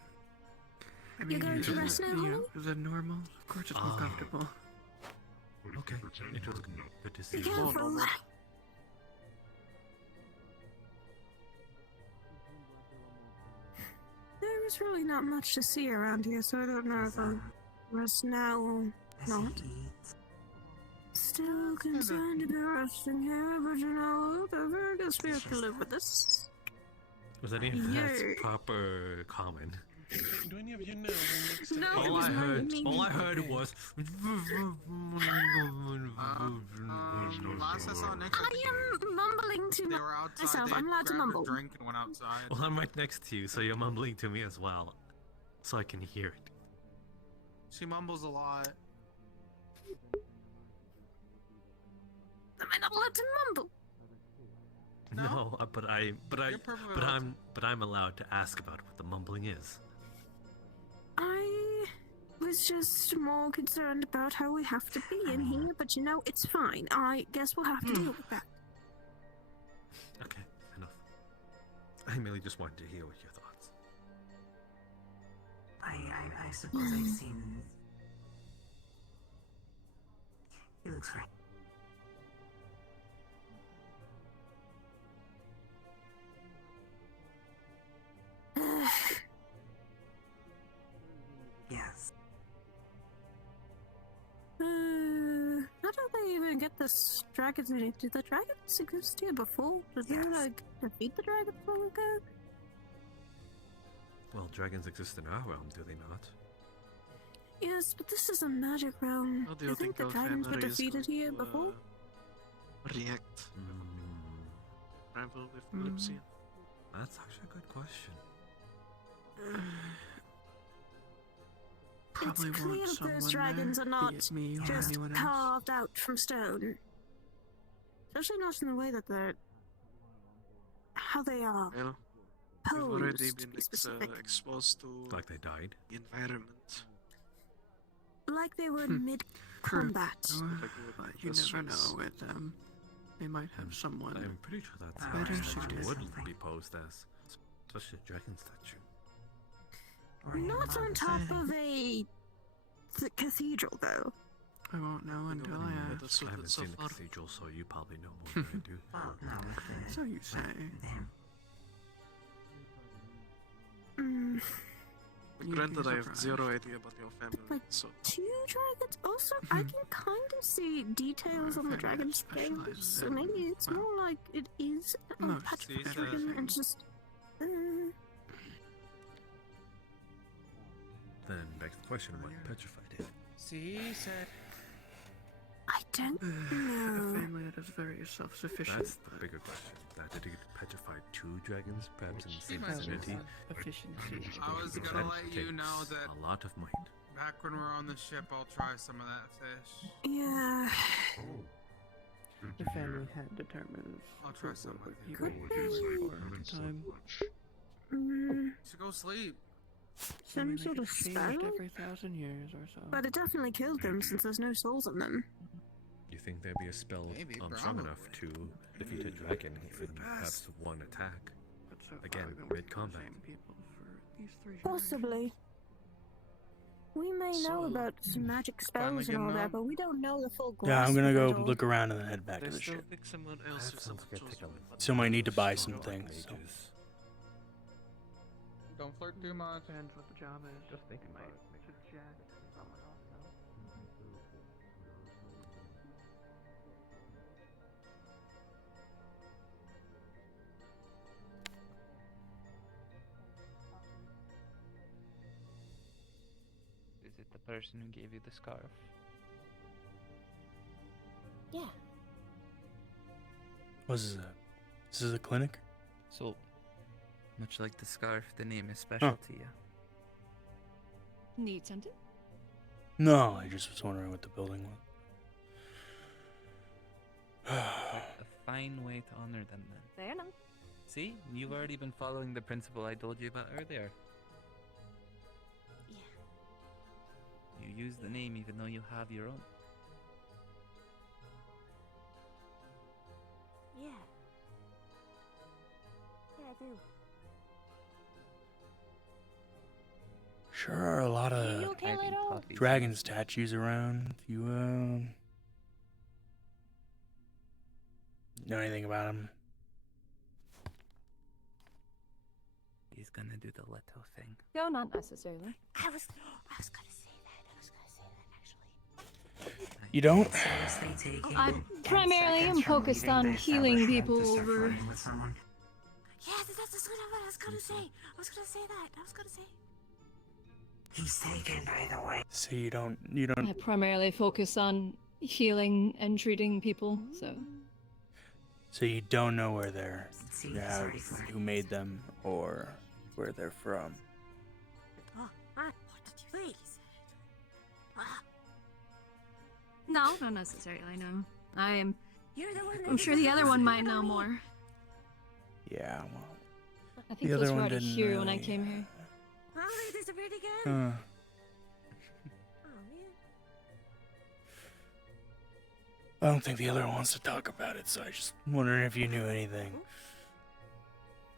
I You're going to rest now, Holly? Is it normal? Of course it's more Ah. comfortable. Okay, it was good to see Be you. careful. There is really not much to see around here, so I don't know if I'll rest now or not. Still concerned about resting here, but you know, the very good spirit can live with this. Was any of that Yay. proper common? Do any of you know the next No, it all was I my heard, me. all I heard was. Last I saw Nick, I am mumbling to they were outside. myself. They I'm allowed to grabbed mumble. a drink and went outside. Well, I'm right next to you, so you're mumbling to me as well, so I can hear it. She mumbles a lot. Am I not allowed to mumble? No, but I'm allowed to ask about what the mumbling is. I was just more concerned about how we have to be in here, but you know, it's fine. I guess we'll have to deal with that. Okay, enough. I merely just wanted to hear what your thoughts. I suppose I've seen. He looks right. Yes. How do they even get this dragons in it? Did the dragons exist here before? Did they like defeat the dragons long ago? Well, dragons exist in our realm, do they not? Yes, but this is a magic realm. How do I you think the our dragons were family is defeated going here to, before. React. Travel with Kalypsia. That's actually a good question. It's clear that those dragons are not just carved out from stone. Especially not in the way that they're... how they are. Well, we've already posed, been to be specific. exposed to Like they died? the environment. Like they were in mid-combat. But you never know with them. They might have someone I'm pretty sure that's better a statue suited. would be posed as. Especially a dragon statue. Not on top of a cathedral, though. I won't know until I ask. I haven't seen the cathedral, so you probably know more than I do. So you say. Granted, I have zero idea about your family, Like so... 2 dragons? Also, I can kind of see details on the dragon's scales, so maybe it's more like it is a petrified dragon and just... Then begs the question what petrified it. See, said. I don't A know. family that is very self-sufficient. That's the bigger question. That did it petrify 2 dragons, perhaps in the same vicinity? Efficiency. I was If gonna that let you know takes that a lot of might. back when we're on the ship, I'll try some of that fish. Yeah. The family had determined I'll try some with you. for a time. So go sleep. Some sort of Changed spell? every 1,000 years or so. But it definitely killed them since there's no souls in them. You think there'd be a spell Maybe, strong probably. enough to defeat a dragon in perhaps one attack? Again, mid-combat. Possibly. We may know about some magic spells and all that, but we don't know the full grasp. Yeah, I'm gonna go of it all. look around and then head back to the ship. Still might need to buy some things. So. Don't flirt too much. Depends what the job is. Just thinking about it. Suggest someone else knows. Is it the person who gave you the scarf? Yeah. What is this? This is a clinic? So, much like the scarf, the name is special to you. Need something? No, I just was wondering what the building was. A fine way to honor them then. Fair enough. See? You've already been following the principle I told you about earlier. Yeah. You use the name even though you have your own. Yeah. Yeah, I do. Sure are a lot of You okay, Leto? dragon statues around. If you know anything about them? He's gonna do the Leto thing. No, not necessarily. I was gonna say that. You don't? I primarily am focused on healing people over. Yeah, that's what I was gonna say. I was gonna say that. I was gonna say. He's taken, by the way. So you don't. I primarily focus on healing and treating people, so. So you don't know where they're, who made them, or where they're from. Oh, what did you say? No, not necessarily, no. I'm You're the one that I'm sure the other one might know more. Yeah, well. I think the those other were one already didn't here when I really- came here. Oh, they disappeared again? Huh. Oh, man. I don't think the other one wants to talk about it, so I just wondering if you knew anything.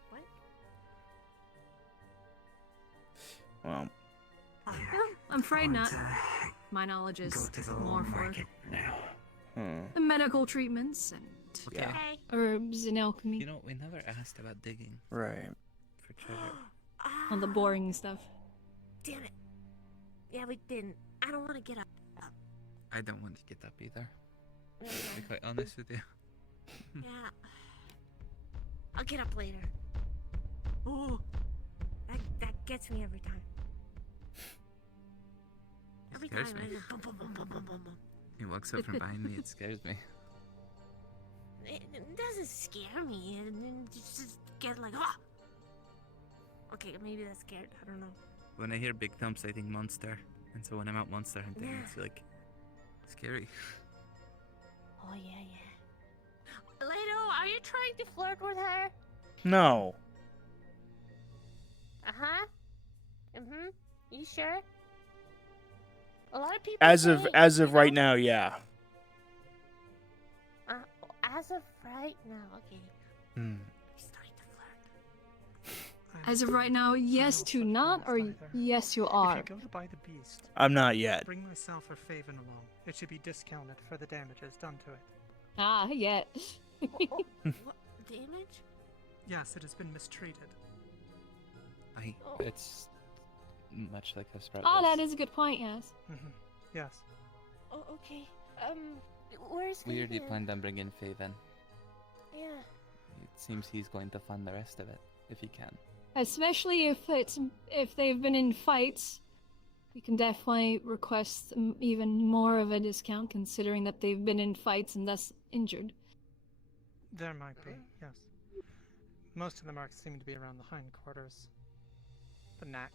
What? Well, Well, I'm afraid not. My knowledge is more for the medical treatments and Yeah. herbs and alchemy. You know, we never asked about digging. Right. For treasure. On the boring stuff. Damn it. Yeah, we didn't. I don't want to get up. I don't want to get up either. To be quite honest with you. Yeah. I'll get up later. Ooh. That gets me every time. Every time. Scares me. Boom, boom, boom, boom, boom, boom, boom. He walks up from behind me, it scares me. It doesn't scare me. It just get like, ah! Okay, maybe that's scared. I don't know. When I hear big thumps, I think monster. And so when I'm out monster hunting, Yeah. it's like scary. Oh, yeah. Leto, are you trying to flirt with her? No. Uh-huh. Mm-hmm. You sure? A lot of people As say, of right now, yeah. As of right now, okay. Hmm. As of right now, yes to not, or yes you are. If you go to buy the beast, I'm not yet. bring myself or Faven along. It should be discounted for the damages done to it. Ah, yet. What? Damage? Yes, it has been mistreated. It's much like a sprout. Oh, that is a good point, yes. Yes. Oh, okay. Where's We already Faven? planned on bringing Faven. Yeah. It seems he's going to fund the rest of it, if he can. Especially if they've been in fights, we can definitely request even more of a discount, considering that they've been in fights and thus injured. There might be, yes. Most of the marks seem to be around the hindquarters, the neck,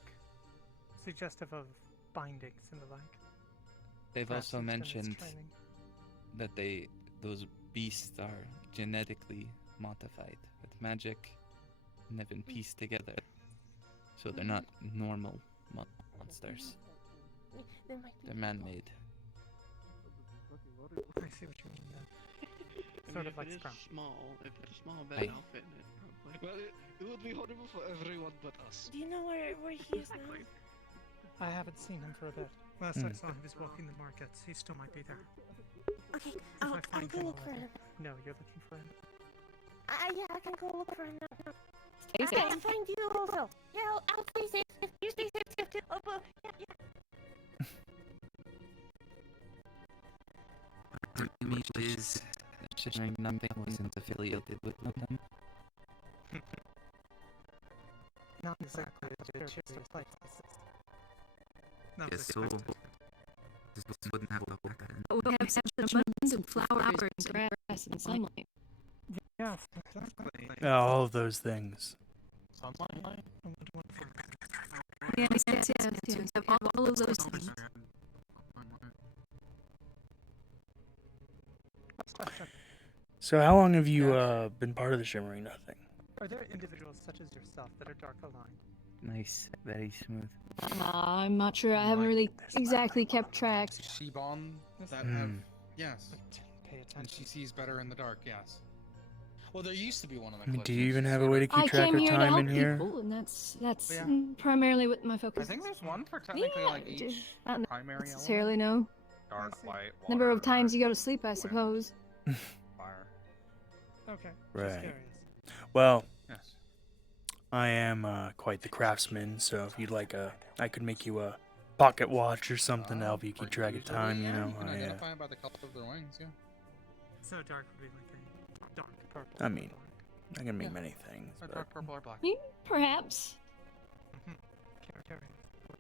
suggestive of bindings and the like. They've Perhaps also it's been its mentioned training. that those beasts are genetically modified with magic and have been pieced together. So they're not normal monsters. There might be They're man-made. I see what you mean then. Sort of like Scrum. If it's small, Aye. better outfit in it, probably. Well, it would be horrible for everyone but us. Do you know where he is now? I haven't seen him for a bit. Last I saw, he was walking the markets. He still might be there. Okay, If I'll I find go him, look I'll for let him. you- No, you're looking for him. Yeah, I can go look for him now. Stay safe. I'll find you also. Yeah, I'll stay safe. You stay safe too. Oh, but, yeah. The image is showing nothing wasn't affiliated with them. Not exactly. They're just a place. No, Yes, it's so just- this wouldn't have to work then. We have such abundance of flowers and grass and sunlight. Yes, exactly. Yeah, all of those things. Sunlight. Yes. We have all of those things. So how long have you been part of the Shimmering Nothing? Are there individuals such as yourself that are dark aligned? Nice, very smooth. I'm not sure. I haven't really exactly kept track. Shibon that Hmm. have yes. Pay And attention. she sees better in the dark, yes. Well, there used to be one on the I mean, cliff. do you even have a way to keep I track came of here to time help in here? people, and that's Yeah. primarily what my focus I think is. there's one for technically like Yeah, each not primary necessarily, no. Dark, light, Number of water, times you go to sleep, I suppose. fire. Okay. Right. Just curious. Well, Yes. I am quite the craftsman, so if you'd like I could make you a pocket watch or something to help you keep track of time, you know. You can I, identify it by the color of their wings, yeah. So dark would be like a dark purple. I mean, I can make many things, Or but dark purple or black. Perhaps. Curious.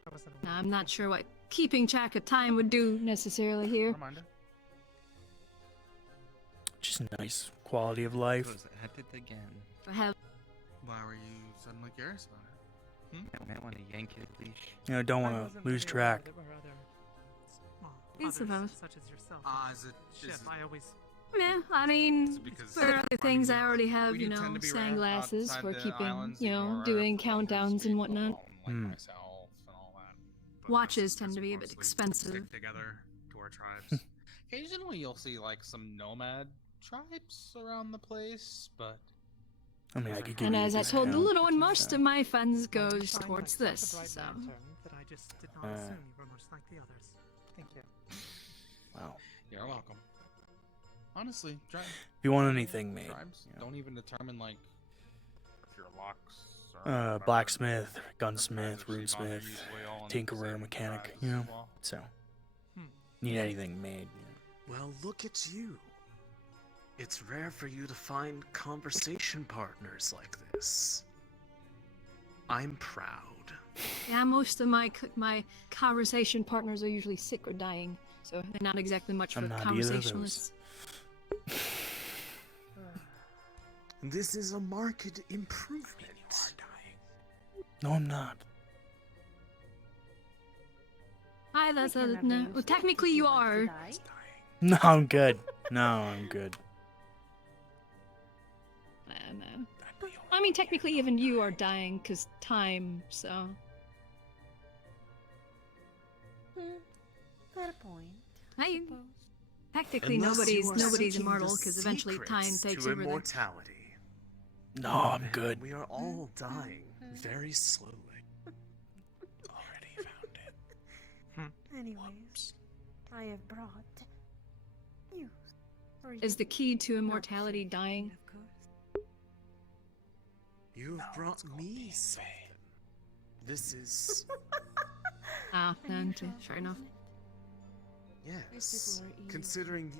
That was an I'm not sure what keeping track of time would do necessarily here. Reminder. just nice quality of life. Goes at it again. I have. Why were you suddenly curious about it? I might want to yank his leash. You know, don't I want wasn't to lose really aware track. that there were other, Yes, others suppose. such as yourself. Is it? Shit, I always. Yeah, I mean, because- there are other things I already have, We you do tend know, to be around sunglasses outside for the keeping, islands, you know, more doing for younger countdowns and whatnot. Like Hmm. myself and all that. But Watches us tend to be a bit mostly expensive. Stick together to our tribes. Occasionally, you'll see like some nomad tribes around the place, but I mean, I could give And you a as I told the discount. little one, most of my funds Well, goes you find towards myself this. a bright So lantern that I just did not assume you were much like the others. Thank you. Wow. you're welcome. Honestly, If you want anything made, tribes you know. don't even determine like if you're locks or whatever. Blacksmith, gunsmith, Sometimes it's runesmith, usually all in the tinkerer, same mechanic, tribes you as know. well. So, Hmm. need anything made. Well, look at you. It's rare for you to find conversation partners like this. I'm proud. Yeah, most of my conversation partners are usually sick or dying, so they're not exactly much for I'm not either of those. conversationalists. This is a marked improvement. No, I'm not. Hi, that's no. Well, technically you are. No, I'm good. No, I'm good. No. I mean, technically even you are dying, cause time, so... Fair point. Hey, technically Unless nobody's you are nobody's seeking immortal, the because eventually time secrets takes to over there. immortality. No, I'm good. We are all dying very slowly. Anyways, I have brought news. for you. Is the key to immortality dying? Of course. You've brought me something. This is... Ah, no, fair enough. Yes. Considering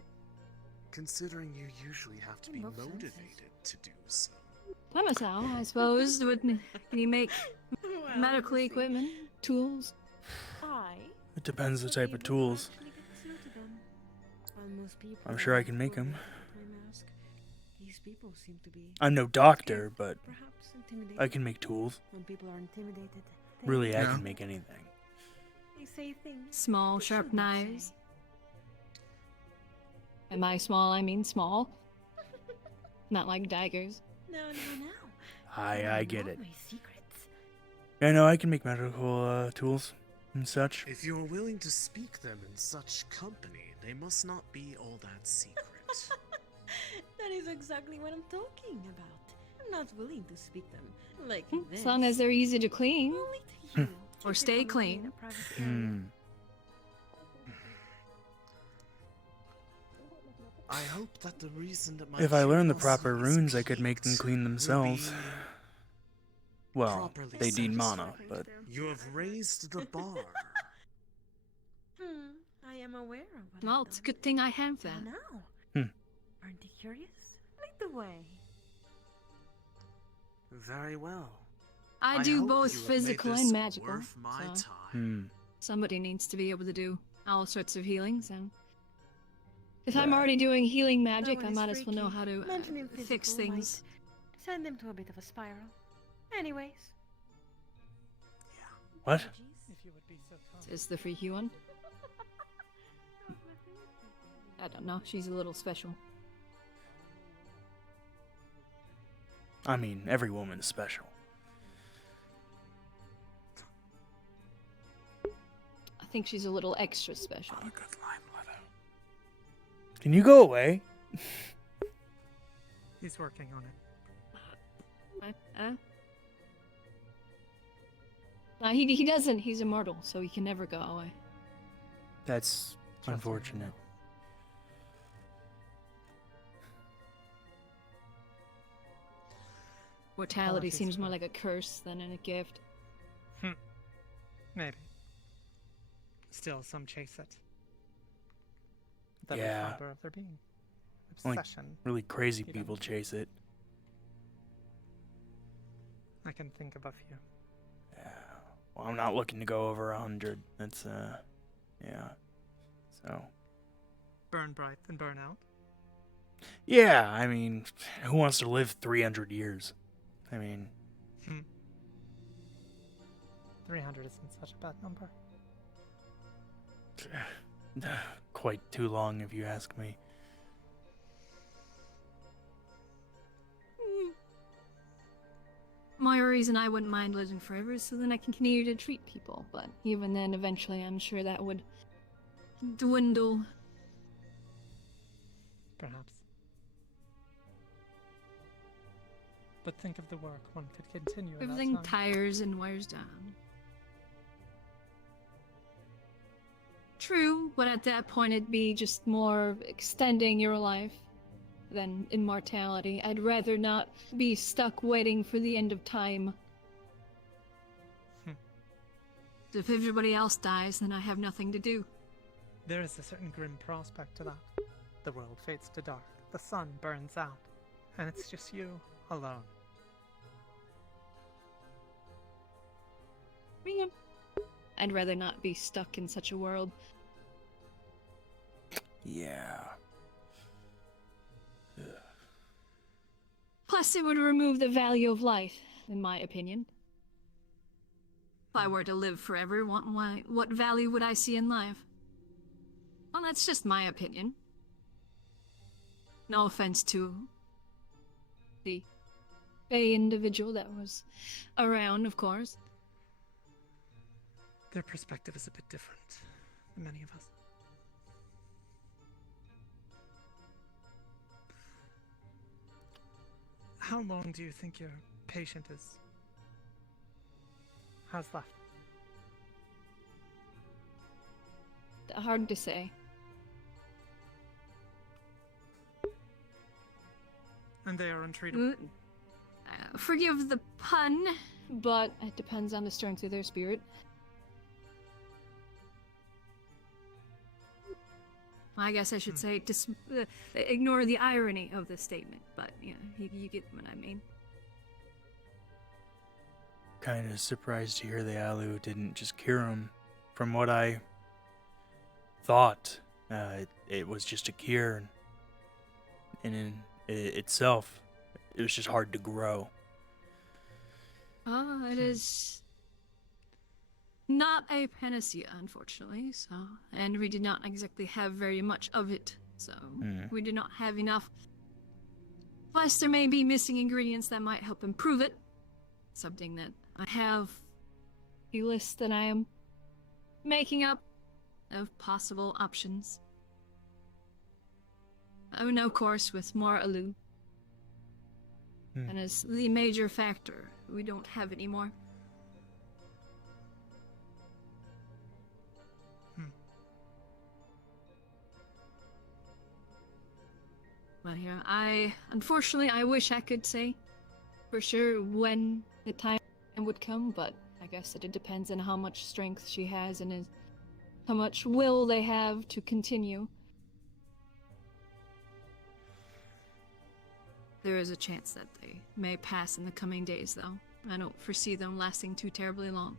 you usually have to be motivated to do so. Clemenceau, I suppose. Can you make medical equipment, tools? It depends the type of tools. I'm sure I can make them. These people seem to be I'm no doctor, but perhaps intimidated. I can make tools. When people are intimidated, they Really, I can make anything. They say things. Small, sharp knives. And by small, I mean small. Not like daggers. No. I get it. My secrets. I know I can make medical tools and such. If you're willing to speak them in such company, they must not be all that secret. That is exactly what I'm talking about. I'm not willing to speak them like this. As long as they're easy to clean. Only to you. Or stay clean. I hope that the reason that my If I learn the curiosity proper is runes, I could make them piqued clean would themselves. be Well, properly they need mana, satisfied. but You have raised the bar. I am aware of what Well, it's a good thing I have that. now. Aren't you curious? Lead the way. Very well. I I do hope both you have physical made and this magical. worth my So time. somebody needs to be able to do all sorts of healing, so... If I'm already doing healing magic, one I is might as well know how to Mentioning fix physical things. might send them to a bit of a spiral. Anyways. What? Is the freaky one? I don't know, she's a little special. I mean, every woman's special. I think she's a little extra special. Can you go away? He's working on it. He doesn't. He's immortal, so he can never go away. That's unfortunate. Mortality Apologies seems for more that. like a curse than a gift. Maybe. Still, some chase it. That Yeah. fiber of their being. Only Obsession. really crazy You people don't- chase it. I can think of a few. Well, I'm not looking to go over 100. That's, yeah. So, Burn bright and burn out. yeah, I mean, who wants to live 300 years? I mean, 300 isn't such a bad number. quite too long if you ask me. My reason I wouldn't mind living forever is so then I can continue to treat people, but even then, eventually, I'm sure that would dwindle. Perhaps. But think of the work one could continue in Everything that time. tires and wears down. True, but at that point it'd be just more extending your life than immortality. I'd rather not be stuck waiting for the end of time. If everybody else dies, then I have nothing to do. There is a certain grim prospect to that. The world fades to dark, the sun burns out, and it's just you alone. Yeah. I'd rather not be stuck in such a world. Yeah. Plus, it would remove the value of life, in my opinion. If I were to live forever, what value would I see in life? Well, that's just my opinion. No offense to the Bay individual that was around, of course. Their perspective is a bit different than many of us. How long do you think your patient has left? Hard to say. And they are untreatable. Forgive the pun, but it depends on the strength of their spirit. I guess I should say, ignore the irony of the statement, but you get what I mean. Kind of surprised to hear the Alu didn't just cure him. From what I thought, it was just a cure, and in itself, it was just hard to grow. It is not a panacea, unfortunately, and we did not exactly have very much of it, so we did not have enough. Plus, there may be missing ingredients that might help improve it. Something that I have a list that I am making up of possible options. And of course, with more Alu. And as the major factor, we don't have anymore. But here, unfortunately, I wish I could say for sure when the time would come, but I guess that it depends on how much strength she has and how much will they have to continue. There is a chance that they may pass in the coming days, though. I don't foresee them lasting too terribly long.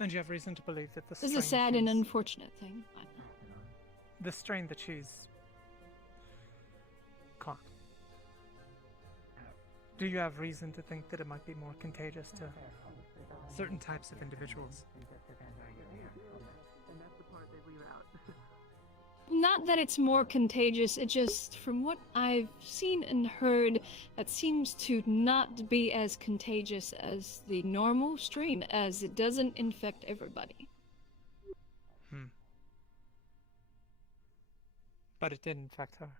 And you have reason to believe that the This is a sad and unfortunate thing. The strain that she's caught. Do you have reason to think that it might be more contagious to certain types of individuals? Not that it's more contagious, it just, from what I've seen and heard, that seems to not be as contagious as the normal strain, as it doesn't infect everybody. But it did infect her.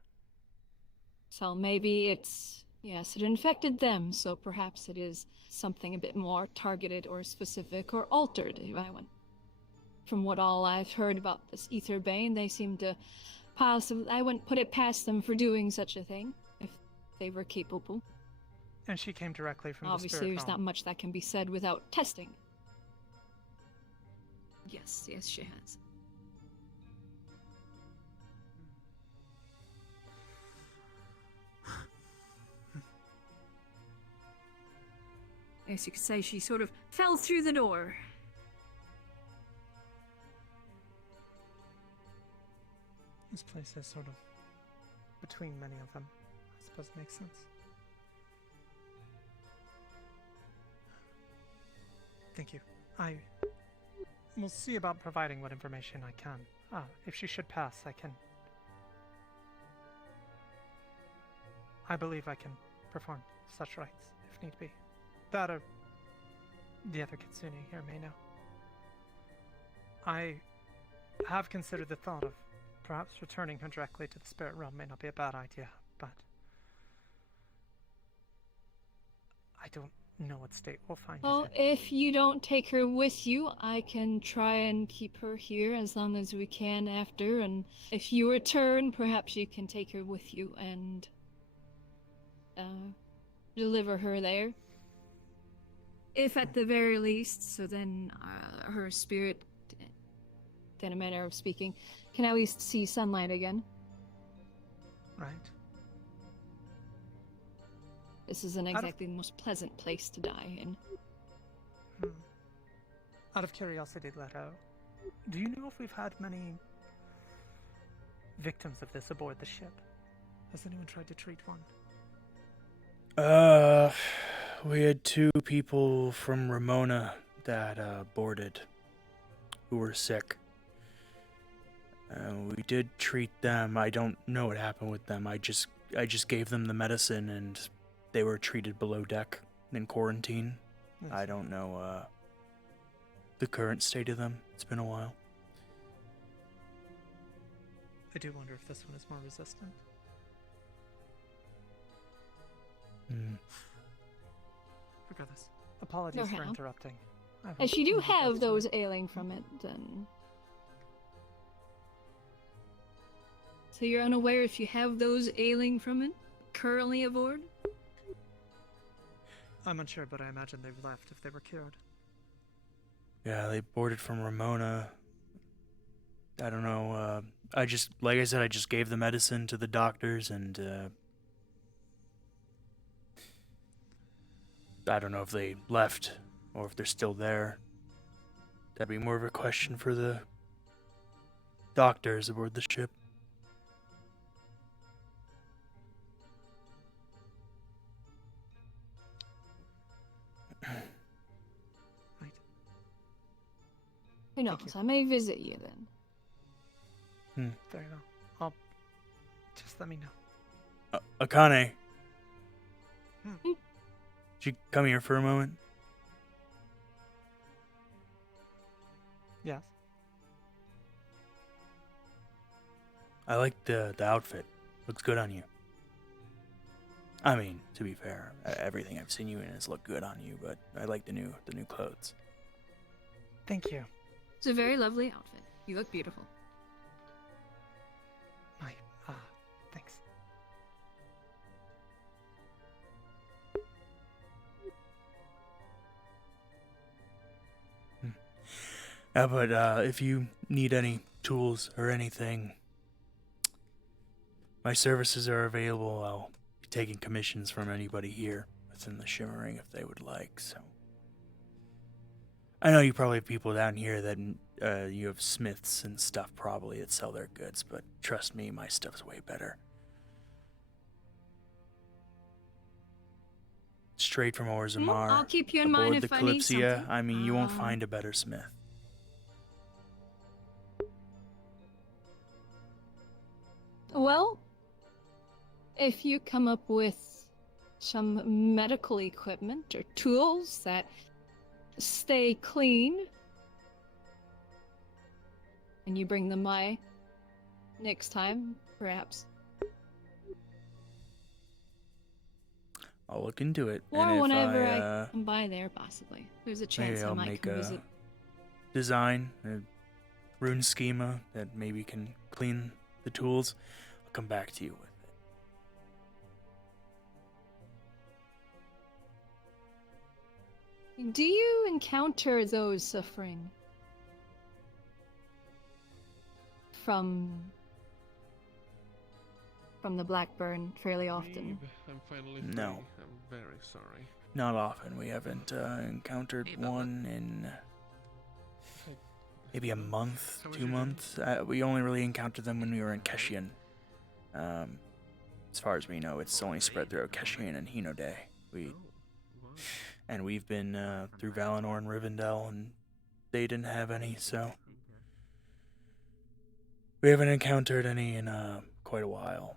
So maybe yes, it infected them, so perhaps it is something a bit more targeted or specific or altered. From what all I've heard about this Ether Bane, they seem to possibly... I wouldn't put it past them for doing such a thing, if they were capable. And she came directly from the Obviously, spirit there's realm. not much that can be said without testing. Yes, she has. As you could say, she sort of fell through the door. This place is sort of between many of them. I suppose it makes sense. Thank you. I will see about providing what information I can. If she should pass, I believe I can perform such rites, if need be. That or the other Kitsune here may know. I have considered the thought of perhaps returning her directly to the spirit realm may not be a bad idea, but I don't know what state we'll find her Well, in. if you don't take her with you, I can try and keep her here as long as we can after, and if you return, perhaps you can take her with you and deliver her there. If at the very least, so then her spirit in a manner of speaking, can at least see sunlight again. Right. This isn't exactly the most pleasant place to die in. Out of curiosity, Leto, do you know if we've had many victims of this aboard the ship? Has anyone tried to treat one? We had 2 people from Ramona that boarded who were sick. We did treat them. I don't know what happened with them. I just gave them the medicine and they were treated below deck in quarantine. I don't know the current state of them. It's been a while. I do wonder if this one is more resistant. Regardless, apologies for interrupting. As you do have those ailing from it, then. So you're unaware if you have those ailing from it currently aboard? I'm unsure, but I imagine they've left if they were cured. Yeah, they boarded from Ramona. I don't know. Like I said, I just gave the medicine to the doctors, and I don't know if they left or if they're still there. That'd be more of a question for the doctors aboard the ship. Who knows? I may visit you then. Very well. I'll just let me know. Akane. Could you come here for a moment? Yes. I like the outfit. Looks good on you. I mean, to be fair, everything I've seen you in has looked good on you, but I like the new clothes. Thank you. It's a very lovely outfit. You look beautiful. Thanks. But if you need any tools or anything, my services are available. I'll be taking commissions from anybody here within the Shimmering if they would like, so. I know you probably have people down here that you have smiths and stuff probably that sell their goods, but trust me, my stuff's way better. Straight from Orzammar. I'll keep you in mind aboard if the I need Kalypsia. something. I mean, you won't find a better smith. Well, if you come up with some medical equipment or tools that stay clean, and you bring them by next time, perhaps. I'll look into it. Or and if whenever I come by there, possibly. There's a chance maybe I I'll might make come a visit. design, a rune schema that maybe can clean the tools. I'll come back to you with it. Do you encounter those suffering from the Blackburn fairly often? I'm finally No. free. I'm very sorry. Not often. We haven't encountered one in maybe a month, 2 months. We only really encountered them when we were in Keshian. As far as we know, it's only spread throughout Keshian and Hinode. And we've been through Valinor and Rivendell, and they didn't have any, so we haven't encountered any in quite a while.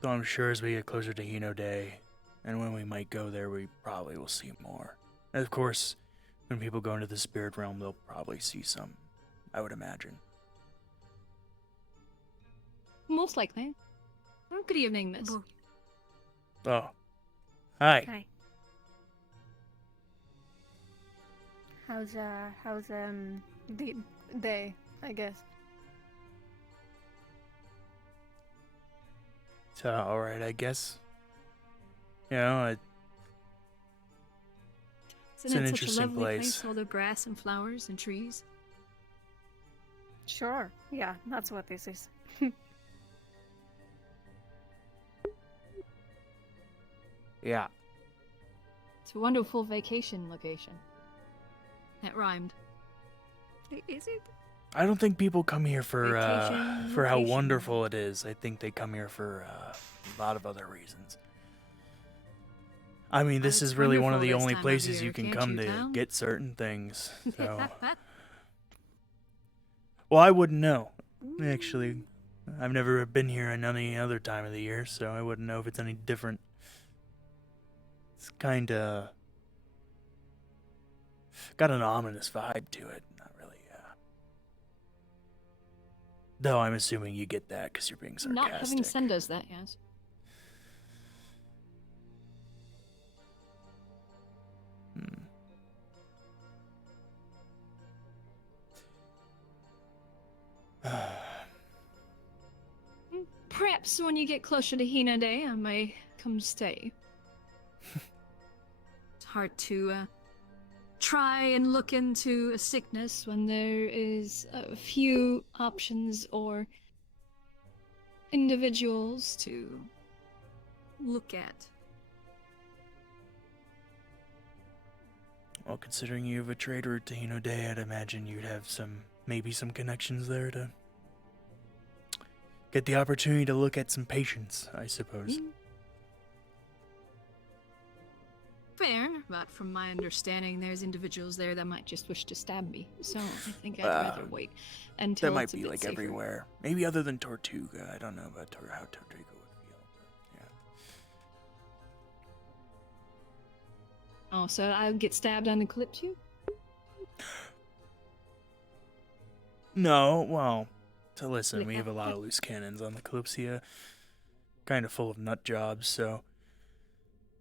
So I'm sure as we get closer to Hinode, and when we might go there, we probably will see more. And of course, when people go into the spirit realm, they'll probably see some, I would imagine. Most likely. Oh, good evening, miss. Oh. Hi. Hi. How's the day, I guess? So, alright, I guess. You know, Isn't an it such a interesting lovely place. All the grass and flowers and trees. Sure. Yeah, that's what this is. Yeah. It's a wonderful vacation location. That rhymed. Is it? I don't think people come here for Vacation, how location. wonderful it is. I think they come here for a lot of other reasons. I mean, this it's is really one of wonderful the this only time of places year, you can can't come you to tell? get certain things. So, well, I wouldn't know. Actually, I've never been here in any other time of the year, so I wouldn't know if it's any different. It's kind of got an ominous vibe to it. Not really. Though I'm assuming you get that because you're being sarcastic. Not having sun does that, yes. Perhaps when you get closer to Hina Day, I may come stay. It's hard to try and look into a sickness when there is a few options or individuals to look at. Well, considering you have a trade route to Hino Day, I'd imagine you'd have maybe some connections there to get the opportunity to look at some patients, I suppose. Fair, but from my understanding, there's individuals there that might just wish to stab me. So I think I'd rather wait until That might it's a be bit like safer. everywhere. Maybe other than Tortuga. I don't know about how Tortuga would feel. But yeah. Oh, so I get stabbed on the Kalypsia? No, well, so listen, we have a lot of loose cannons on the Kalypsia. Kind of full of nut jobs, so.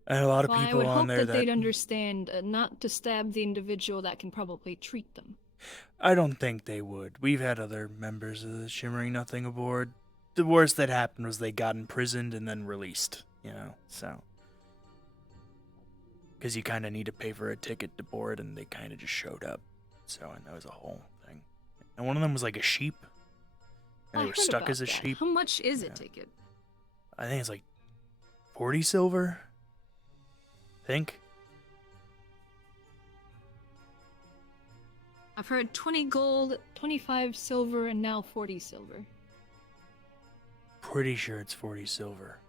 And a lot of Well, people I would on hope there that they'd understand not to stab the individual that can probably treat them. I don't think they would. We've had other members of the Shimmering Nothing aboard. The worst that happened was they got imprisoned and then released, so. Because you kind of need to pay for a ticket to board, and they kind of just showed up. So, and that was a whole thing. And one of them was like a sheep. And I they were heard stuck about as a that. sheep. How much is a ticket? I think it's like 40 silver. I think. I've heard 20 gold, 25 silver, and now 40 silver. Pretty sure it's 40 silver.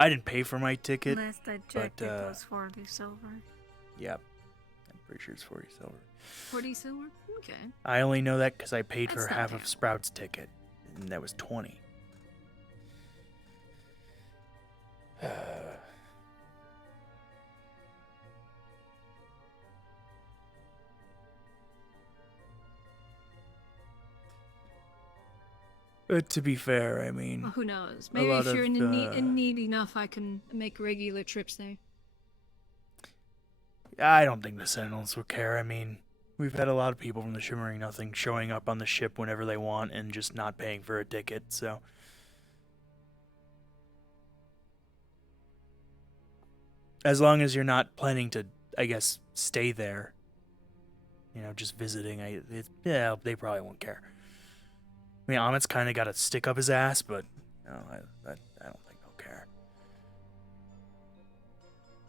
I didn't pay for my ticket. Last I checked, it was 40 silver. Yep. I'm pretty sure it's 40 silver. 40 silver? Okay. I only know that because I paid for That's not half of Sprout's ticket, and that was 20. But to be fair, I mean, Well, who knows? a Maybe lot if you're of, in need enough, I can make regular trips there. I don't think the Sentinels would care. I mean, we've had a lot of people from the Shimmering Nothing showing up on the ship whenever they want and just not paying for a ticket, so. As long as you're not planning to, I guess, stay there, just visiting, they probably won't care. I mean, Amit's kind of got to stick up his ass, but I don't think they'll care.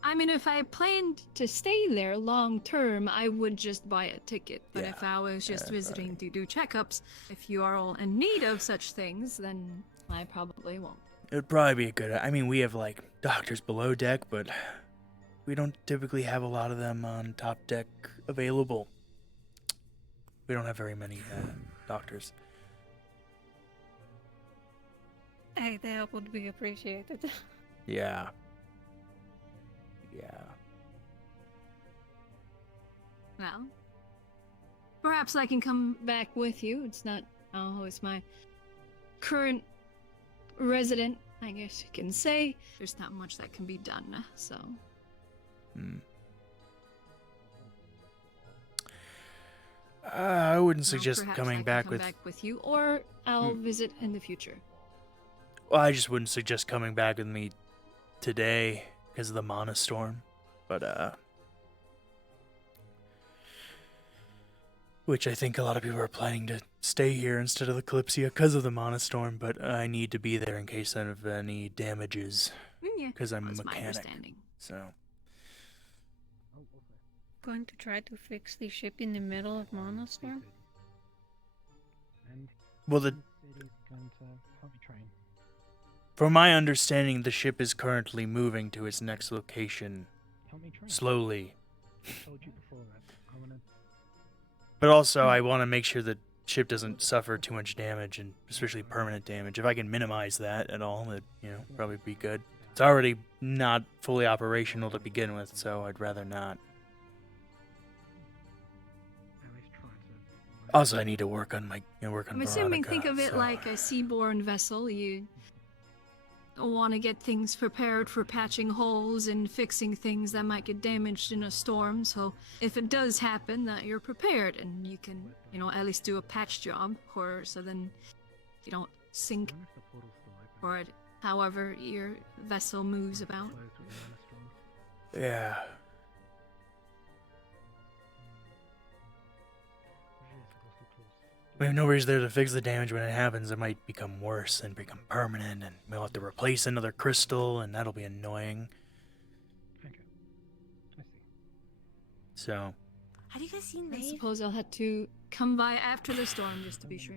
I mean, if I planned to stay there long term, I would just buy a ticket. But if I was just visiting to do checkups, if you are all in need of such things, then I probably won't. It would probably be a good. I mean, we have like doctors below deck, but we don't typically have a lot of them on top deck available. We don't have very many doctors. Hey, the help would be appreciated. Yeah. Well, perhaps I can come back with you. It's not always my current resident, I guess you can say. There's not much that can be done, so. I wouldn't suggest Perhaps coming I can back come with. back with you, or I'll visit in the future. Well, I just wouldn't suggest coming back with me today because of the mana storm. But Which I think a lot of people are planning to stay here instead of the Kalypsia because of the Monostorm, but I need to be there in case of any damages. Yeah, Because I'm a that's my mechanic. understanding. So. Going to try to fix the ship in the middle of Monostorm? Well, from my understanding, the ship is currently moving to its next location slowly. But also, I want to make sure the ship doesn't suffer too much damage, and especially permanent damage. If I can minimize that at all, that'd, probably be good. It's already not fully operational to begin with, so I'd rather not. Also, I need to work on I'm assuming think of it like a seaborne vessel. You want to get things prepared for patching holes and fixing things that might get damaged in a storm. So if it does happen, that you're prepared and you can, at least do a patch job, so then you don't sink or however your vessel moves about. Yeah. If nobody's there to fix the damage when it happens, it might become worse and become permanent, and we'll have to replace another crystal, and that'll be annoying. So. Have you guys seen this? I suppose I'll have to come by after the storm just to be sure.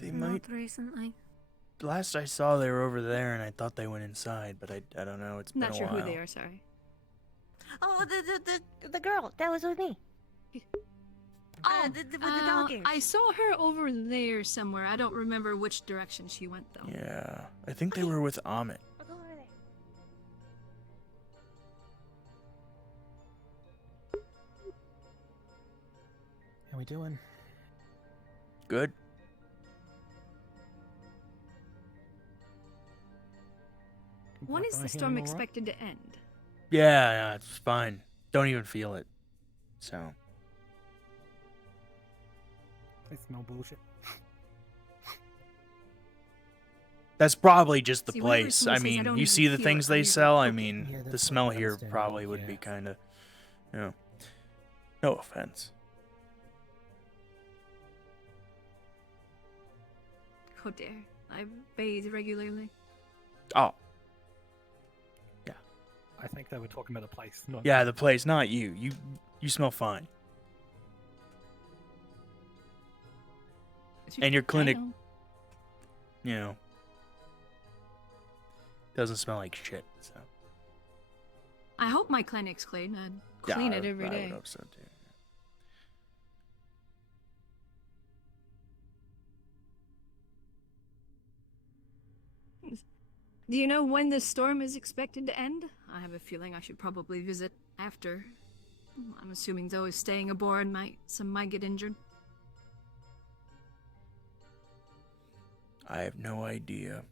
They might. Not recently. Last I saw, they were over there, and I thought they went inside, but I don't know. It's been a while. Not sure who they are. Sorry. Oh, the girl that was with me. Oh, with the dog ears. I saw her over there somewhere. I don't remember which direction she went, though. Yeah, I think they were with Amit. I'll go over there. How we doing? Good. When is the storm expected to end? Yeah, it's fine. Don't even feel it. So. It's no bullshit. That's probably just the See, whenever place. someone I says, mean, "I don't you even see the feel things it," I they usually sell. I cook it. mean, Yeah, that's the smell what here understandable, probably would yeah. be kind of, no offense. How dare. I bathe regularly. Oh, I think they were talking about the place. Not yeah, the place, not you. You smell fine. And your clinic, doesn't smell like shit. So. I hope my clinic's clean. I clean it every I day. would hope so too. Do you know when the storm is expected to end? I have a feeling I should probably visit after. I'm assuming those staying aboard some might get injured. I have no idea.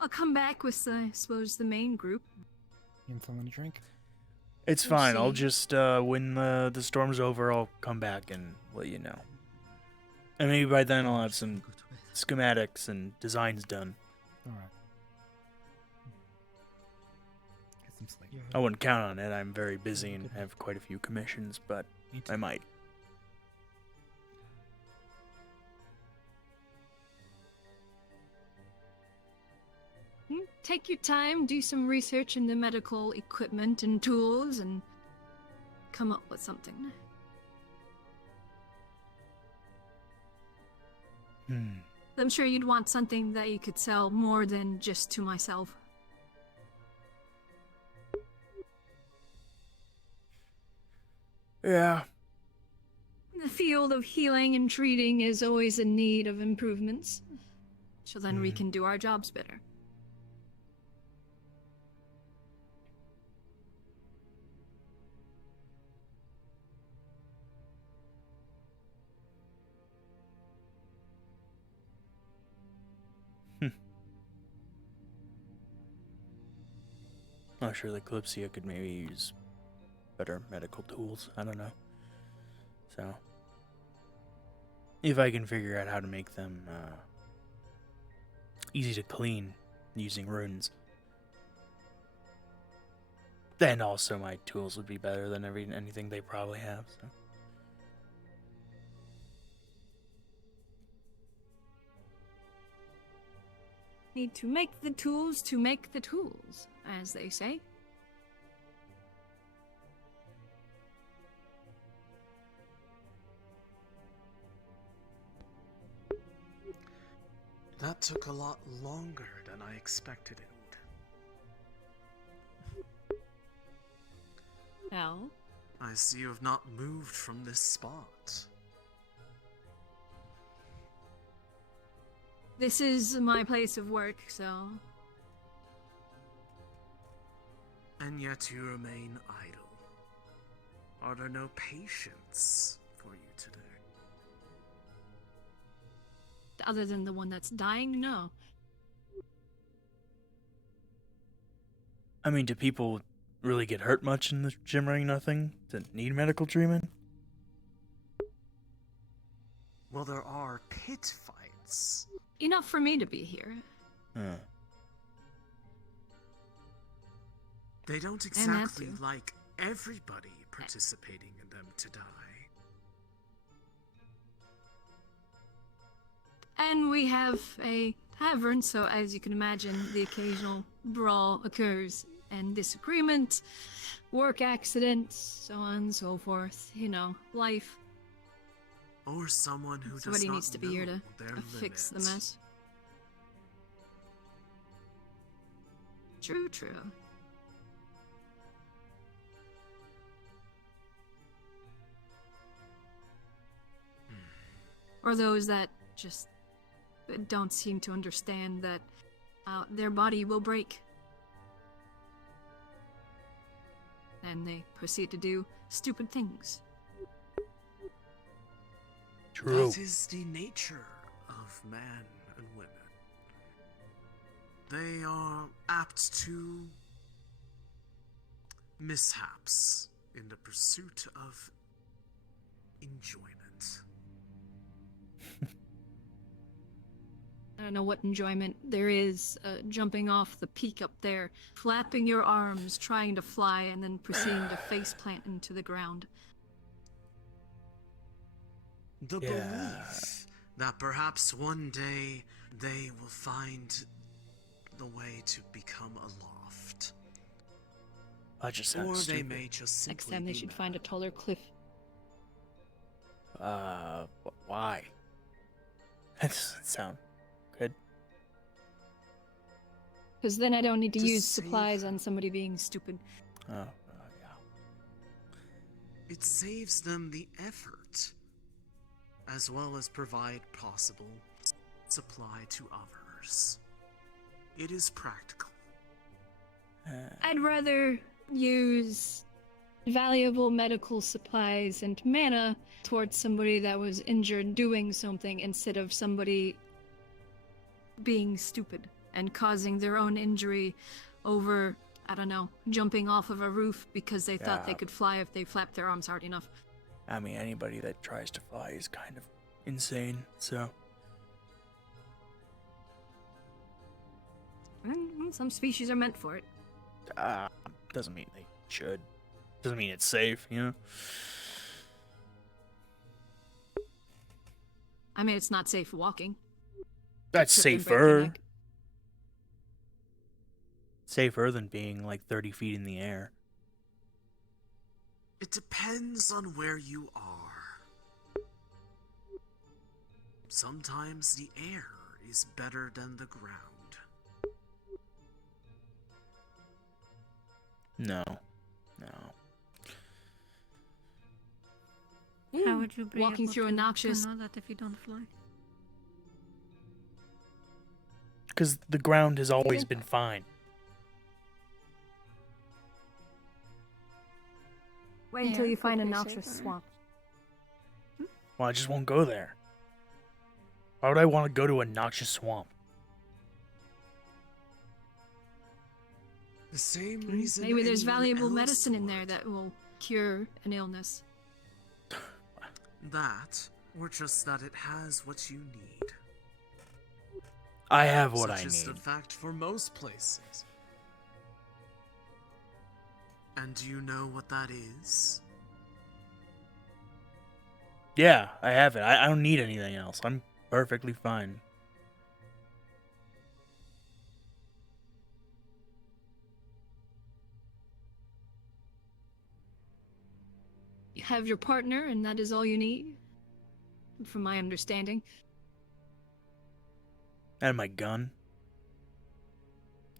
I'll come back with, I suppose, the main group. You want something to drink? It's We'll fine. I'll see. just when the storm's over, I'll come back and let you know. And maybe by then I'll have some schematics and designs done. All right. Get some sleep. I wouldn't count on it. I'm very busy and have quite a few commissions, but I might. Take your time, do some research in the medical equipment and tools, and come up with something. I'm sure you'd want something that you could sell more than just to myself. Yeah. The field of healing and treating is always in need of improvements, so then we can do our jobs better. I'm sure the Kalypsia could maybe use better medical tools. I don't know. So, if I can figure out how to make them easy to clean using runes, Then also my tools would be better than anything they probably have. So. Need to make the tools to make the tools, as they say. That took a lot longer than I expected it would. Well? I see you have not moved from this spot. This is my place of work, so... And yet you remain idle. Are there no patients for you today? Other than the one that's dying, no. I mean, do people really get hurt much in the shimmering nothing that need medical treatment? Well, there are pit fights. Enough for me to be here. Huh. They don't And that exactly too. like everybody participating in them to die. And we have a tavern, so as you can imagine, the occasional brawl occurs, and disagreement, work accidents, so on and so forth. You know, life. Or someone who Somebody does not needs to be here know to their fix the limit. mess. True, true. Or those that just don't seem to understand that their body will break. And they proceed to do stupid things. True. That is the nature of man and women. They are apt to mishaps in the pursuit of enjoyment. I don't know what enjoyment there is jumping off the peak up there, flapping your arms, trying to fly, and then proceeding to face plant into the ground. The belief that perhaps one day they will find the way to become aloft. That just Or sounds they stupid. may just Next simply time they be should find a taller cliff. Why? That doesn't sound good. Because then I don't need to To use save- supplies on somebody being stupid. Oh, yeah. It saves them the effort, as well as provide possible supply to others. It is practical. I'd rather use valuable medical supplies and mana towards somebody that was injured doing something instead of somebody being stupid and causing their own injury over, I don't know, jumping off of a roof because they thought they Yeah. could fly if they flapped their arms hard enough. I mean, anybody that tries to fly is kind of insane, so. And some species are meant for it. Doesn't mean they should. Doesn't mean it's safe, you know? I mean, it's not safe walking. That's Trip and break your safer. neck. Safer than being like 30 feet in the air. It depends on where you are. Sometimes the air is better than the ground. No. How would you be Walking able through a to noxious... know that if you don't fly? Because the ground has always been fine. Wait Yeah, until you find a could be noxious safer. swamp. Well, I just won't go there. Why would I want to go to a noxious swamp? The same reason. Maybe there's anyone valuable else medicine in would. there that will cure an illness. That, or just that it has what you need. I have what Such I is need. the fact for most places. And do you know what that is? Yeah, I have it. I don't need anything else. I'm perfectly fine. You have your partner, and that is all you need, from my understanding. And my gun.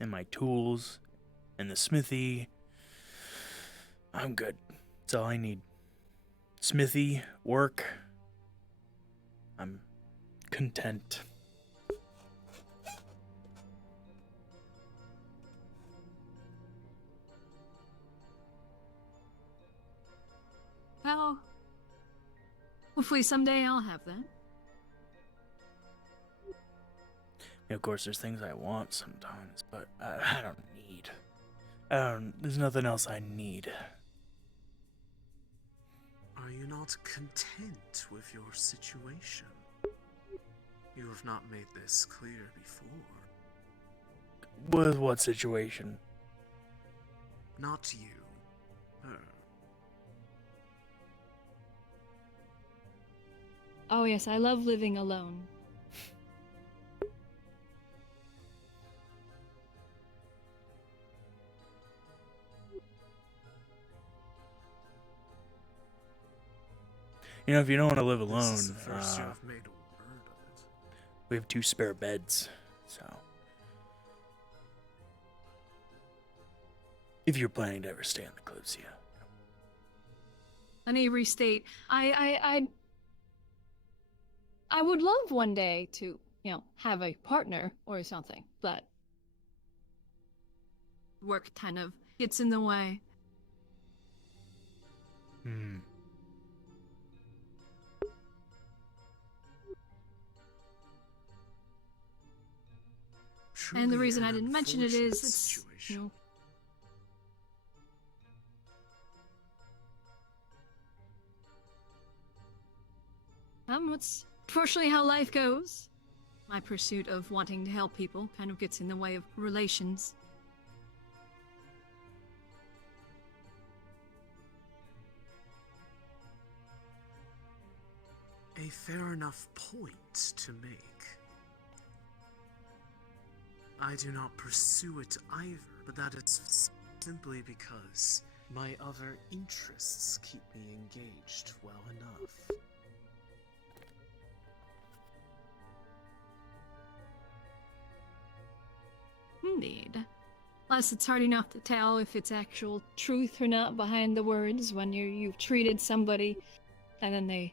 And my tools. And the smithy. I'm good. That's all I need. Smithy, work. I'm content. Well, hopefully someday I'll have that. Of course, there's things I want sometimes, but I don't need. There's nothing else I need. Are you not content with your situation? You have not made this clear before. With what situation? Not you. Her. Oh yes, I love living alone. You know, if you don't want to live This alone, is the first you have made a word of it. we have 2 spare beds, so if you're planning to ever stay in the Kalypsia. Let me restate. I would love one day to, have a partner or something, but work kind of gets in the way. And the reason I didn't mention it is it's, it's unfortunately how life goes. My pursuit of wanting to help people kind of gets in the way of relations. A fair enough point to make. I do not pursue it either, but that is simply because my other interests keep me engaged well enough. Indeed. Plus, it's hard enough to tell if it's actual truth or not behind the words when you've treated somebody and then they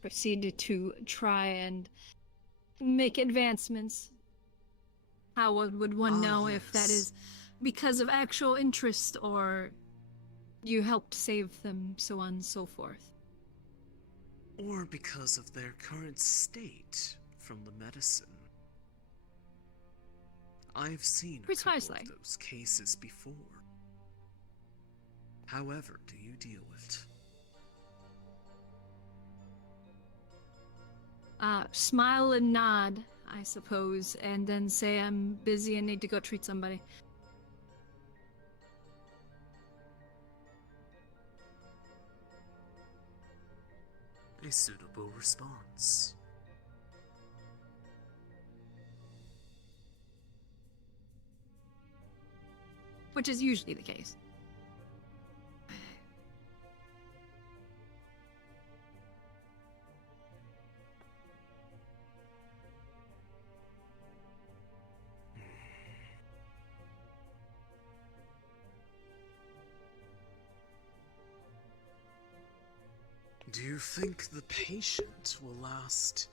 proceeded to try and make advancements. How would one know if that is because of actual interest or you helped save them, so on and so forth? Or because of their current state from the medicine. I've seen a couple of those cases before. However do you deal with it? Smile and nod, I suppose, and then say I'm busy and need to go treat somebody. A suitable response. Which is usually the case. Do you think the patient will last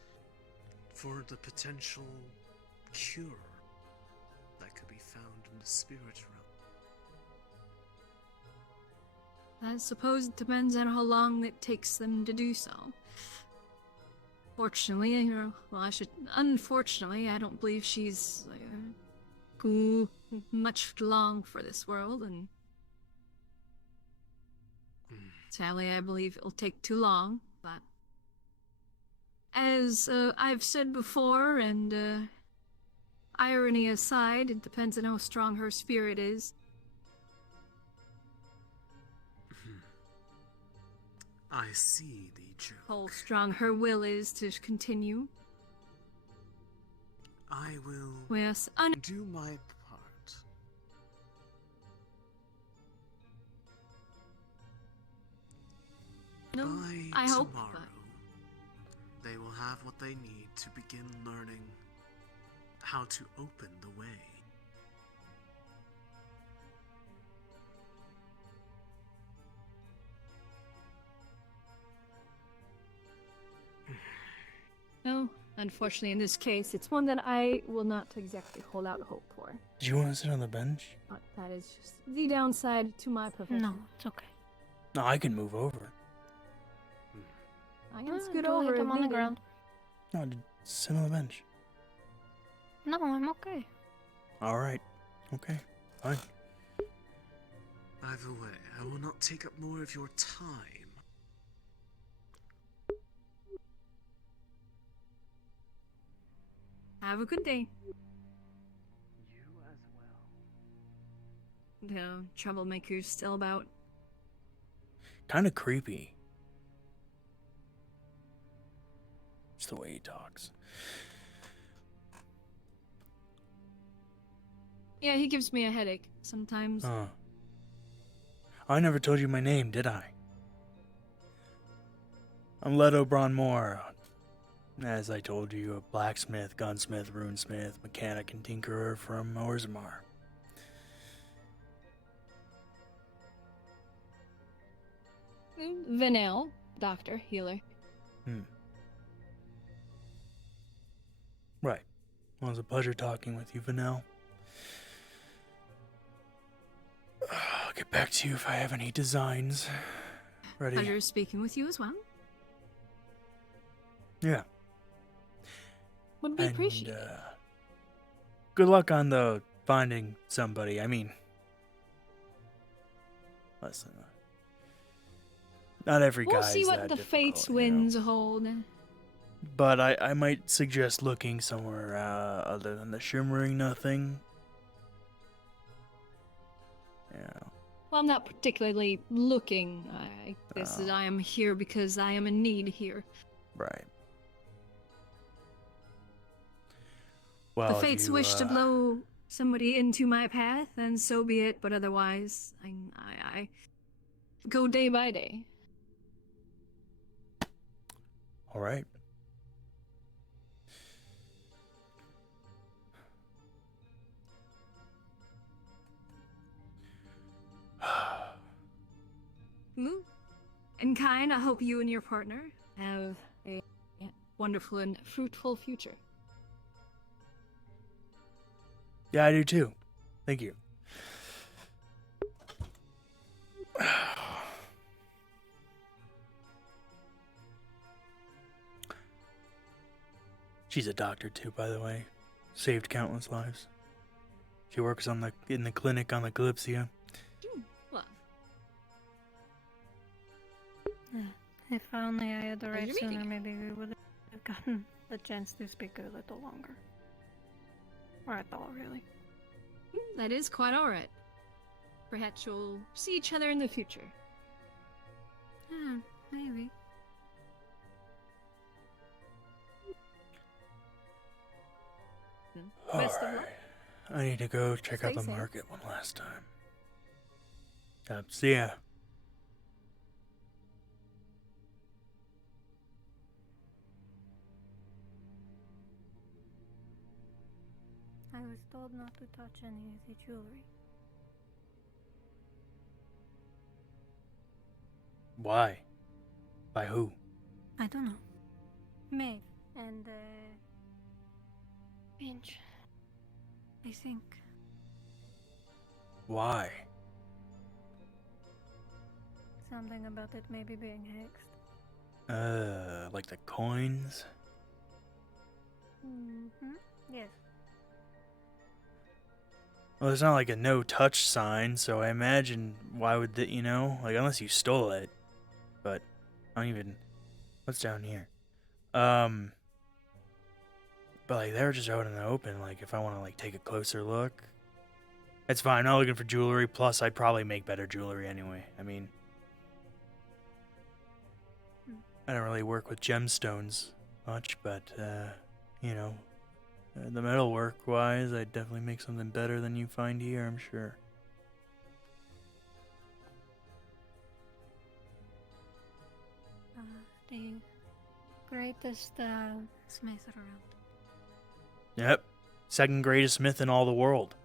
for the potential cure that could be found in the spirit realm? I suppose it depends on how long it takes them to do so. Fortunately, unfortunately, I don't believe she's much long for this world, and sadly, I believe it'll take too long, but as I've said before, and irony aside, it depends on how strong her spirit is. I see the joke. How strong her will is to continue. I will Yes, do my part. No, By I hope, tomorrow, they will have what they need to begin learning how to open the way. No, unfortunately, in this case, it's one that I will not exactly hold out hope for. Do you want to sit on the bench? But that is just the downside to my profession. No, it's okay. No, I can move over. I can scoot do over it, if I'm on the needed. ground. No, sit on the bench. No, I'm okay. All right. Okay. Fine. By the way, I will not take up more of your time. Have a good day. You as well. The troublemaker's still about. Kind of creepy. Just the way he talks. Yeah, he gives me a headache sometimes. Huh. I never told you my name, did I? I'm Leto Bronmore. As I told you, a blacksmith, gunsmith, runesmith, mechanic, and tinkerer from Orzammar. Vanel, doctor, healer. Right. Well, it was a pleasure talking with you, Vanel. I'll get back to you if I have any designs ready. Pleasure speaking with you as well. Yeah. Would be And, appreciated. good luck on the finding somebody. I mean, listen, not every We'll guy see is what that the difficult, fates you know? winds hold. But I might suggest looking somewhere other than the Shimmering Nothing. Yeah. Well, I'm not particularly looking. I am here because I am in need here. Right. Well, the if fates you, wish to blow somebody into my path, then so be it. But otherwise, I go day by day. All right. And kind, I hope you and your partner have a wonderful and fruitful future. Yeah, I do too. Thank you. She's a doctor too, by the way. Saved countless lives. She works in the clinic on the Kalypsia. Well, If only I had arrived reading sooner, it? maybe we would have gotten the chance to speak a little longer. Or at all, really. that is quite alright. Perhaps you'll see each other in the future. Maybe. Best of luck. I need to go check out Stay the safe. market one last time. See ya. I was told not to touch any of the jewelry. Why? By who? I don't know. Maeve and, Finch. I think. Why? Something about it maybe being hexed. Like the coins? Mm-hmm. Yes. Well, there's not like a no-touch sign, so I imagine why would that, like unless you stole it. But I don't even. What's down here? But like they're just out in the open. Like if I want to like take a closer look, it's fine. I'm not looking for jewelry. Plus, I'd probably make better jewelry anyway. I mean, I don't really work with gemstones much, but you know, the metalwork wise, I'd definitely make something better than you find here. I'm sure. The greatest smith around. Yep, second greatest smith in all the world.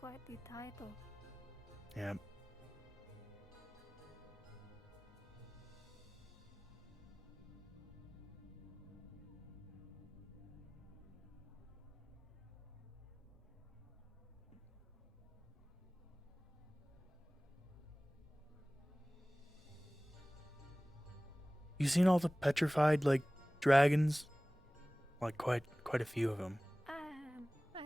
Quite the title. Yep. You seen all the petrified like dragons? Like quite a few of them. I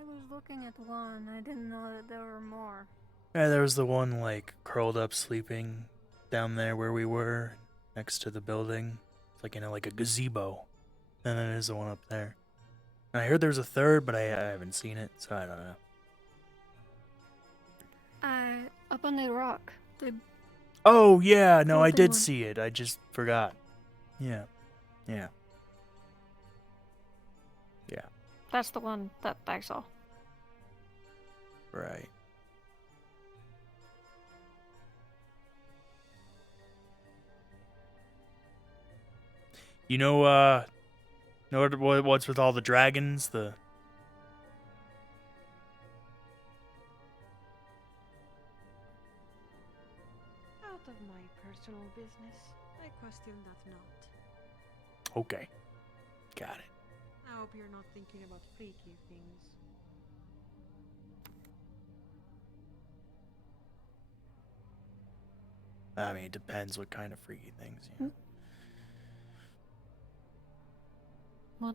was looking at one. I didn't know that there were more. Yeah, there was the one like curled up sleeping down there where we were, next to the building. It's like in like a gazebo. And then there's the one up there. And I heard there was a third, but I haven't seen it, so I don't know. Up on the rock. The Oh yeah, no, I floating did one. see it. I just forgot. Yeah. Yeah. Yeah. That's the one that I saw. Right. You know what's with all the dragons? Out of my personal business. I question that not. Okay. Got it. I hope you're not thinking about freaky things. I mean, it depends what kind of freaky things, you know. What?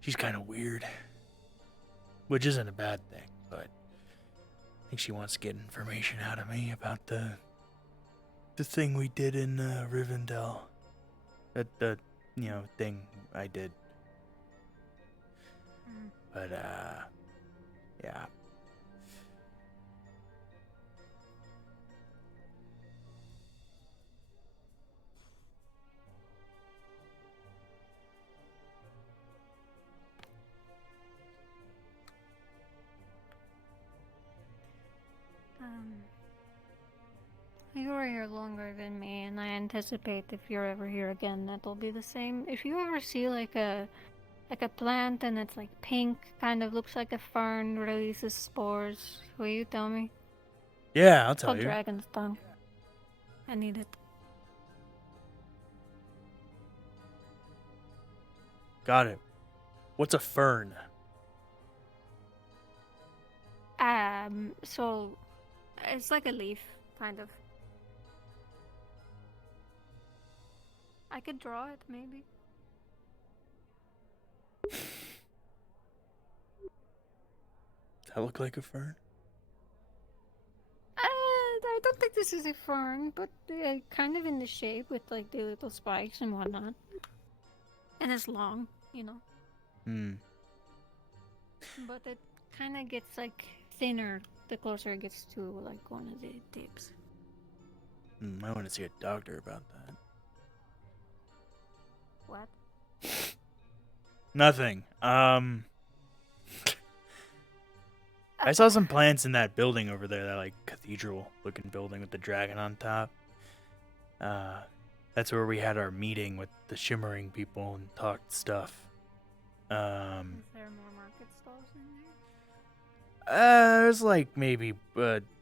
She's kind of weird. Which isn't a bad thing, but I think she wants to get information out of me about the thing we did in Rivendell. The thing I did. But yeah. You were here longer than me, and I anticipate if you're ever here again, that'll be the same. If you ever see like a plant and it's like pink, kind of looks like a fern, releases spores, will you tell me? Yeah, I'll It's tell called you. dragon's tongue. I need it. Got it. What's a fern? So it's like a leaf, kind of. I could draw it, maybe. Does that look like a fern? I don't think this is a fern, but kind of in the shape with like the little spikes and whatnot. And it's long, you know. But it kind of gets like thinner the closer it gets to like one of the tips. I want to see a doctor about that. What? Nothing. I saw some plants in that building over there, that like cathedral-looking building with the dragon on top. That's where we had our meeting with the shimmering people and talked stuff. Is there more market stalls in there? There's like maybe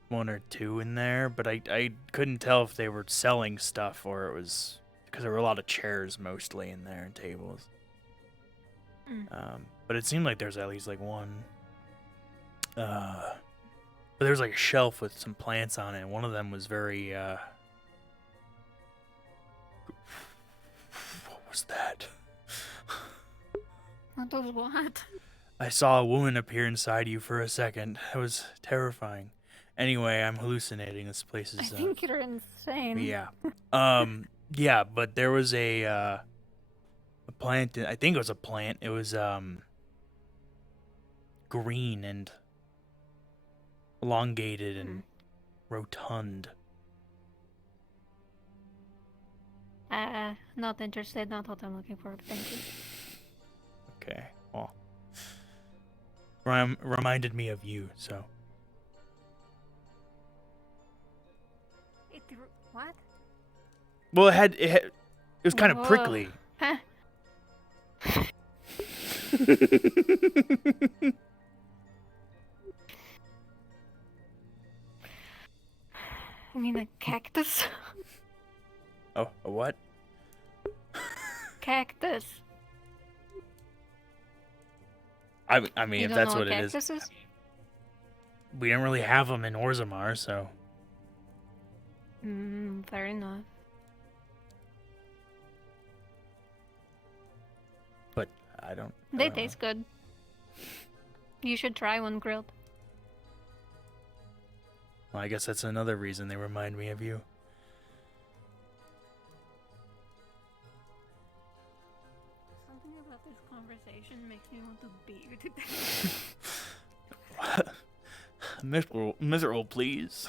one or two in there, but I couldn't tell if they were selling stuff or it was because there were a lot of chairs mostly in there and tables. But it seemed like there's at least like one. But there was like a shelf with some plants on it, and one of them was very what was that? What does what? I saw a woman appear inside you for a second. It was terrifying. Anyway, I'm hallucinating. This place is. I think you're insane. Yeah. Yeah, but there was a plant. I think it was a plant. It was green and elongated and rotund. Not interested. Not what I'm looking for. Thank you. Okay. Well, reminded me of you. So. What? Well, it was kind of prickly. Huh? I mean a cactus? Oh, a what? Cactus. I mean, You if don't that's know what it cactus is? we don't really have them in Orzammar, so. Fair enough. But I don't. They taste good. You should try one grilled. Well, I guess that's another reason they remind me of you. Something about this conversation makes me want to beat you to death. Miserable, please.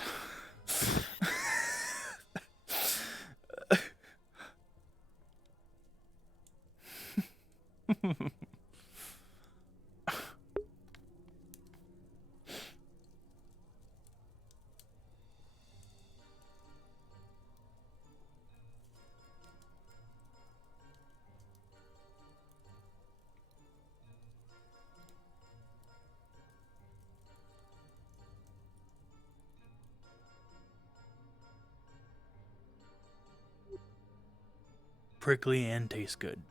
Prickly and tastes good.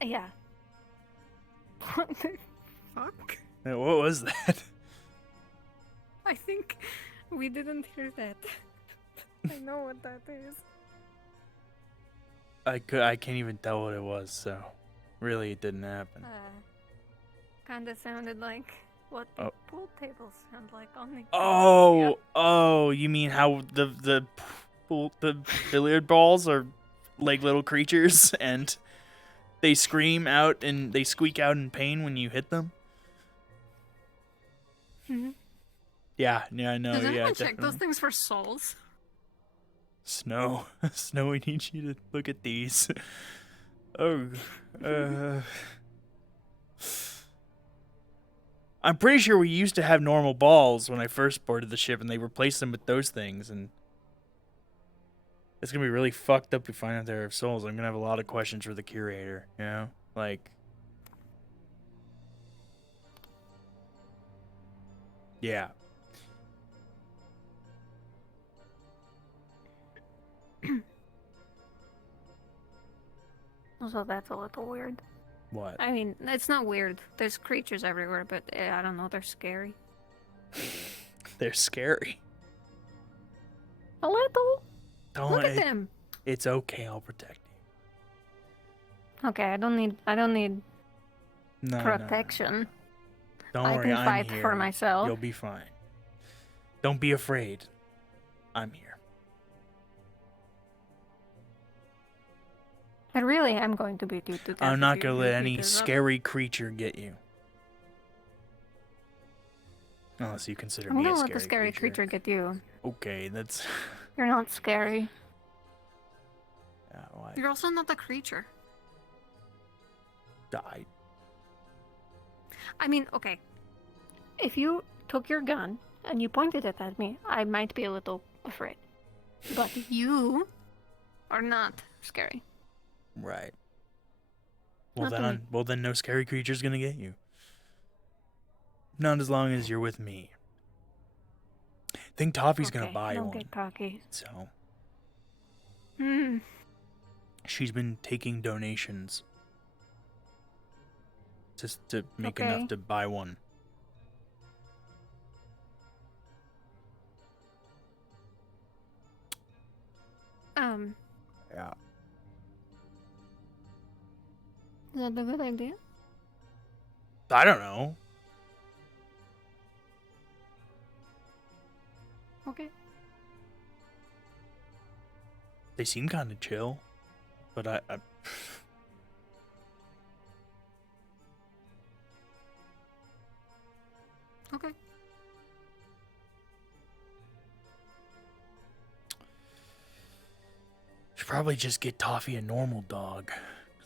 Yeah. What the fuck? What was that? I think we didn't hear that. I know what that is. I can't even tell what it was, so really it didn't happen. Kinda sounded like what the pool tables sound like on the. Oh, you mean how the billiard balls are like little creatures and they scream out and they squeak out in pain when you hit them? Yeah, I know. Does Yeah, anyone check definitely. those things for souls? Snow, we need you to look at these. Oh, I'm pretty sure we used to have normal balls when I first boarded the ship, and they replaced them with those things, and it's gonna be really fucked up to find out there are souls. I'm gonna have a lot of questions for the curator, you know? Like, yeah. So that's a little weird. What? I mean, it's not weird. There's creatures everywhere, but I don't know, they're scary. They're scary. A little. Don't Look at them. It's okay, I'll protect you. Okay, I don't need No, protection. Don't I worry, can I'm fight here. for myself. You'll be fine. Don't be afraid. I'm here. But really, I'm going to beat you to death. I'm if not you gonna let keep any this up. scary creature get you. Unless you consider I'm me gonna a let the scary creature get you. Okay, that's. You're not scary. Why? You're also not the creature. Died. I mean, okay. If you took your gun and you pointed it at me, I might be a little afraid. But you are not scary. Right. Well Not to then, me. no scary creature's gonna get you. Not as long as you're with me. I think Toffee's gonna buy don't one. get cocky. So Hmm. she's been taking donations just to make Okay. enough to buy one. Yeah. Is that a good idea? I don't know. Okay. They seem kind of chill, but I Okay. should probably just get Toffee a normal dog.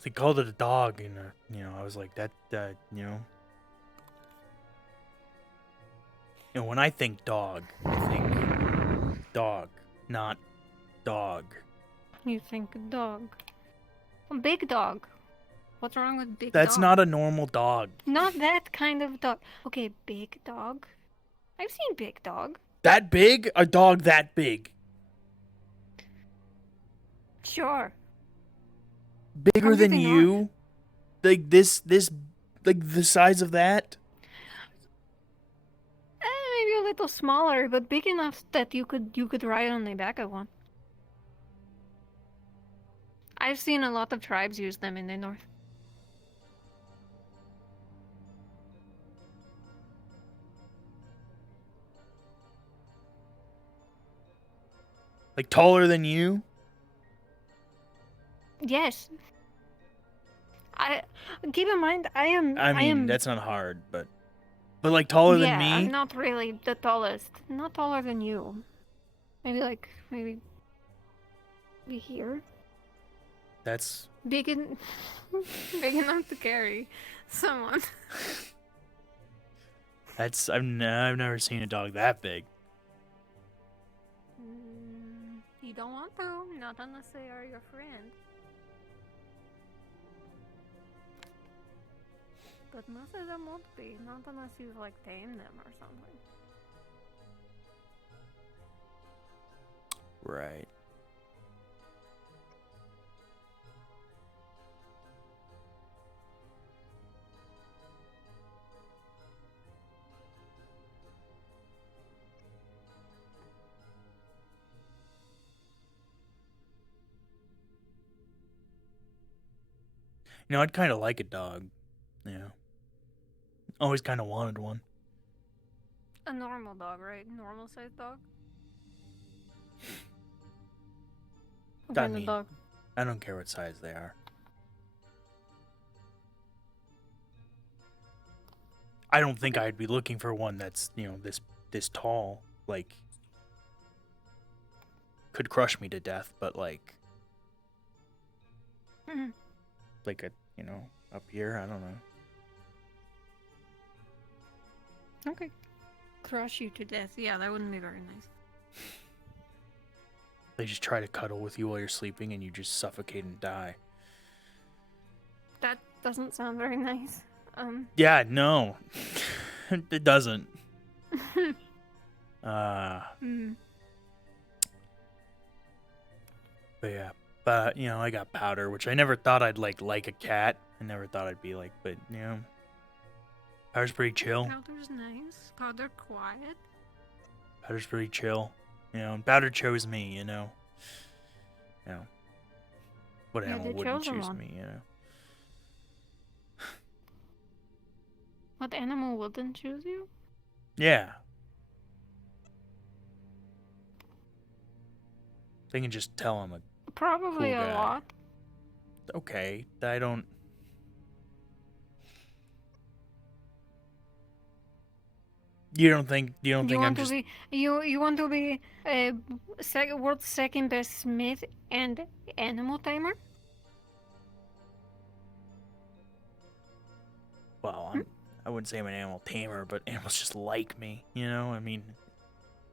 They called it a dog, and I was like that. When I think dog, I think dog, not dog. You think a dog. A big dog. What's wrong with big That's dog? not a normal dog. Not that kind of dog. Okay, big dog. I've seen big dog. That big? A dog that big? Sure. Bigger than you? Like this, like the size of that? Maybe a little smaller, but big enough that you could ride on the back of one. I've seen a lot of tribes use them in the north. Like taller than you? Yes. I keep in mind I am. I mean, that's not hard, but like taller than me? I'm not really the tallest. Not taller than you. Maybe be here. That's Big enough to carry someone. I've never seen a dog that big. You don't want to, not unless they are your friend. But most of them won't be, not unless you like tame them or something. Right. I'd kind of like a dog. Yeah. Always kind of wanted one. A normal dog, right? Normal sized dog? What I kind of mean, dog? I don't care what size they are. I don't think I'd be looking for one that's, this tall, like could crush me to death, but like Mhm. like a, up here, I don't know. Okay. Crush you to death. Yeah, that wouldn't be very nice. They just try to cuddle with you while you're sleeping and you just suffocate and die. That doesn't sound very nice. Yeah, no. It doesn't. Hmm. But yeah. But, I got Powder, which I never thought I'd like a cat. I never thought I'd be like, but, Powder's pretty chill. Powder's nice. Powder quiet. Powder's pretty chill. And Powder chose me, What Yeah, animal they wouldn't chose him choose on. me, What animal wouldn't choose you? Yeah. They can just tell I'm a Probably cool a guy. lot. Okay, I don't... You don't think I'm want just... to be you want to be world's second best smith and animal tamer? Well, I wouldn't say I'm an animal tamer, but animals just like me, I mean,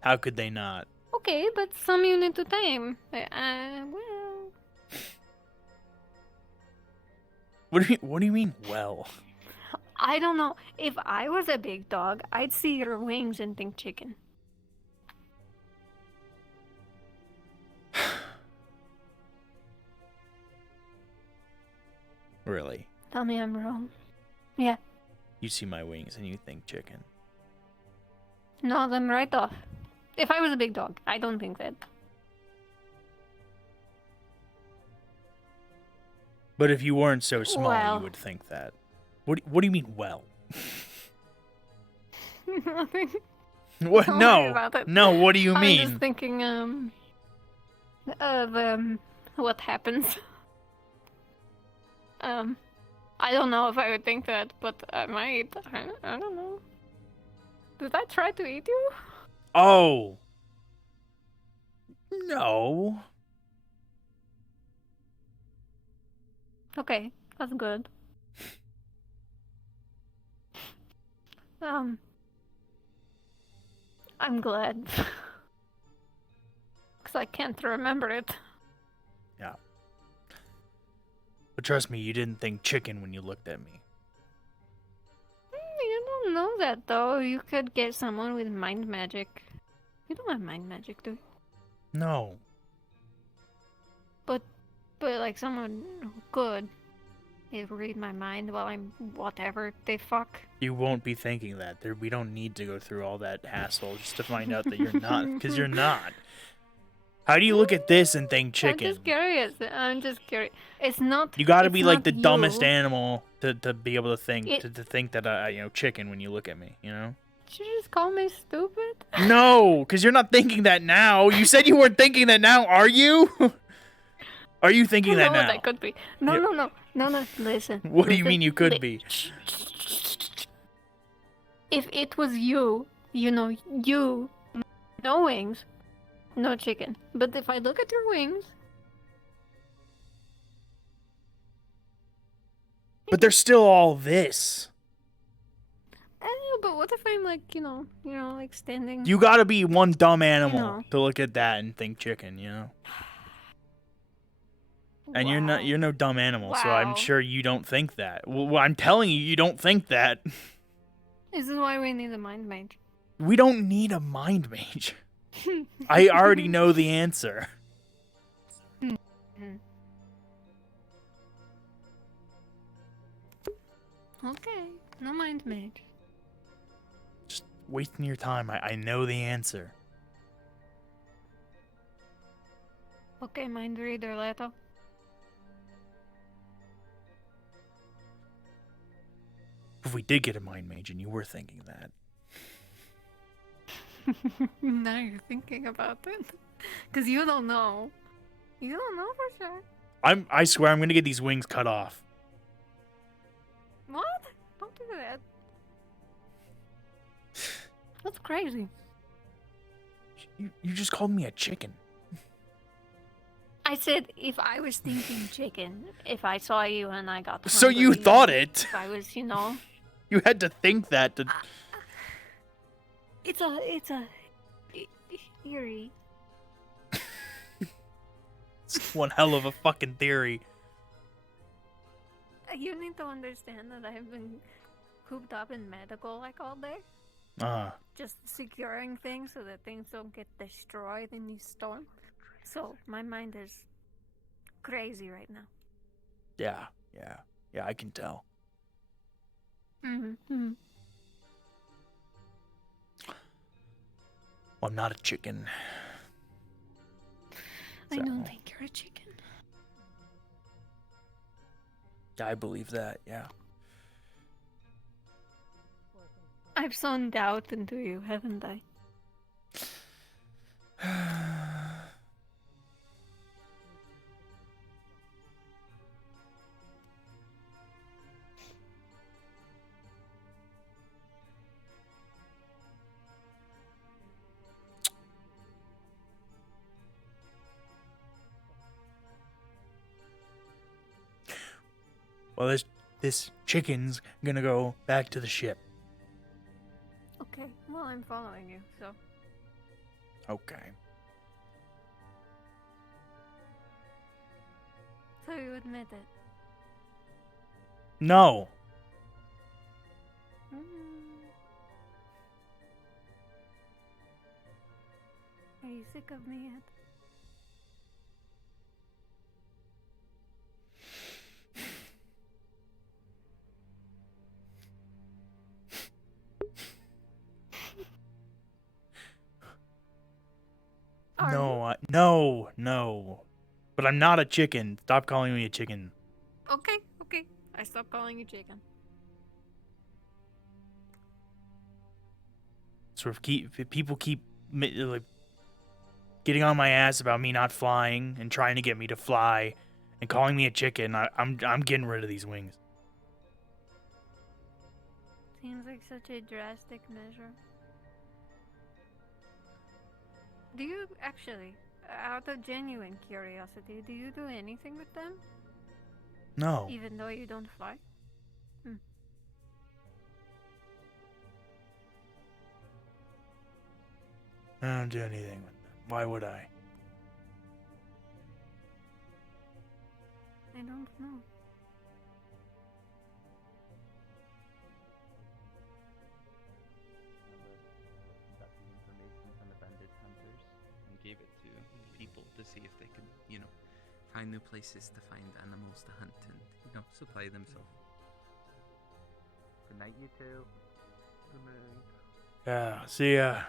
how could they not? Okay, but some you need to tame. Well, What do you mean, well? I don't know. If I was a big dog, I'd see your wings and think chicken. Really? Tell me I'm wrong. Yeah. You see my wings and you think chicken. No, them right off. If I was a big dog, I don't think that. But if you weren't so small, Well. you would think that. What do you mean, well? Nothing. What? Don't worry No. about it. No, what do you I'm mean? just thinking of what happens. I don't know if I would think that, but I might. I don't know. Did I try to eat you? Oh. No. Okay, that's good. I'm glad. Because I can't remember it. Yeah. But trust me, you didn't think chicken when you looked at me. You don't know that, though. You could get someone with mind magic. You don't have mind magic, do you? No. But like someone who could. They read my mind while I'm whatever they fuck. You won't be thinking that. We don't need to go through all that hassle just to find out that you're not, because you're not. How do you look at this and think chicken? I'm just curious. It's not. You gotta it's be like not the you. dumbest animal to be able to think It- to think that chicken when you look at me, you know? Did you just call me stupid? No, because you're not thinking that now. You said you weren't thinking that now, are you? Are you thinking I that know now? what I could be. No, Yeah. no. Listen. What do you listen. mean you could be? If it was you, you, no wings, no chicken. But if I look at your wings, But they're still all this. but what if I'm like, like standing? You gotta be one dumb animal know. to look at that and think chicken, you know? And you're no dumb animal, so I'm Wow. sure you don't think that. Well, I'm telling you, you don't think that. This is why we need a mind mage. We don't need a mind mage. I already know the answer. Okay, no mind mage. Just wasting your time. I know the answer. Okay, mind reader, Leto. If we did get a mind mage and you were thinking that. Now you're thinking about it. Because you don't know. You don't know for sure. I swear I'm gonna get these wings cut off. What? Don't do that. That's crazy. You just called me a chicken. I said if I was thinking chicken, if I saw you and I got So you hungry, thought it. If I was, You had to think that to... It's a theory. It's one hell of a fucking theory. You need to understand that I've been cooped up in medical like all day. Just securing things so that things don't get destroyed in these storms. So my mind is crazy right now. Yeah, I can tell. Mm-hmm. Well, I'm not a chicken. I don't think you're a chicken. I believe that, yeah. I've sown doubt into you, haven't I? Well, this chicken's gonna go back to the ship. Okay, well, I'm following you, so. Okay. So you admit it. No. Are you sick of me yet? No. But I'm not a chicken. Stop calling me a chicken. Okay, okay. I stopped calling you chicken. Sort of if people keep like getting on my ass about me not flying and trying to get me to fly and calling me a chicken, I'm getting rid of these wings. Seems like such a drastic measure. Do you actually, out of genuine curiosity, do you do anything with them? No. Even though you don't fly? Hmm. I don't do anything with them. Why would I? I don't know. Got the information from the bandit hunters and gave it to people to see if they could, find new places to find animals to hunt and, supply themselves. Good night, you two. Good night. Yeah, see ya.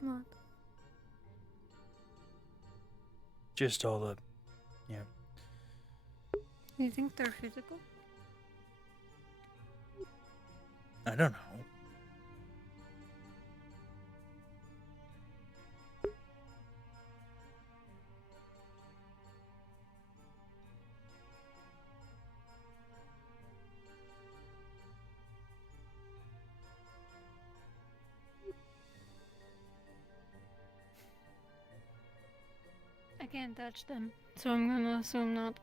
What? Just all the, You think they're physical? I don't know. I can't touch them, so I'm gonna assume not.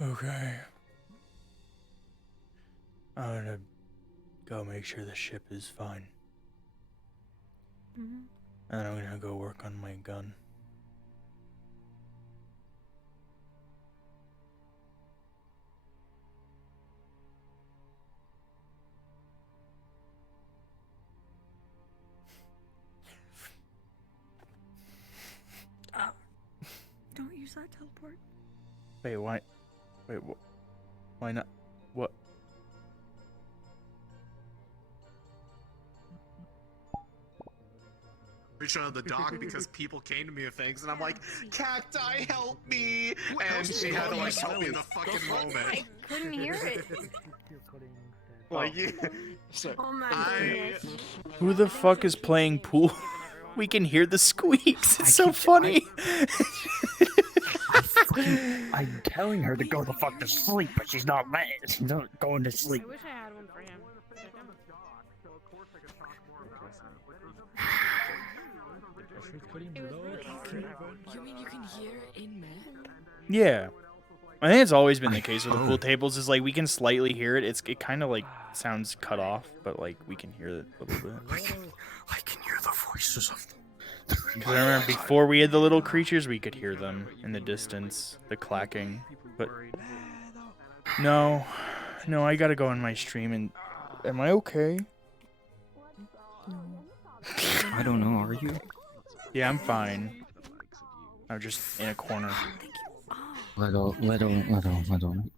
Okay. I'm gonna go make sure the ship is fine. Mm-hmm. And then I'm gonna go work on my gun. Don't use that teleport. Wait, why? Wait, why not? What? Reach out of the dock because people came to me with things, and I'm like, "Cacti, help me!" And she had to like help me in the fucking moment. I couldn't hear it. Like you. Oh my goodness. Who the fuck is playing pool? We can hear the squeaks. It's so funny. I'm telling her to go the fuck to sleep, but she's not letting. She's not going to sleep. I wish I had one for him. You mean you can hear it in map? Yeah. I think it's always been the case with the pool tables is like we can slightly hear it. It kind of like sounds cut off, but like we can hear it a little bit. I can hear the voices of them. Because I remember before we had the little creatures, we could hear them in the distance, the clacking. But no, I gotta go on my stream and am I okay? I don't know. Are you? Yeah, I'm fine. I'm just in a corner. Leto.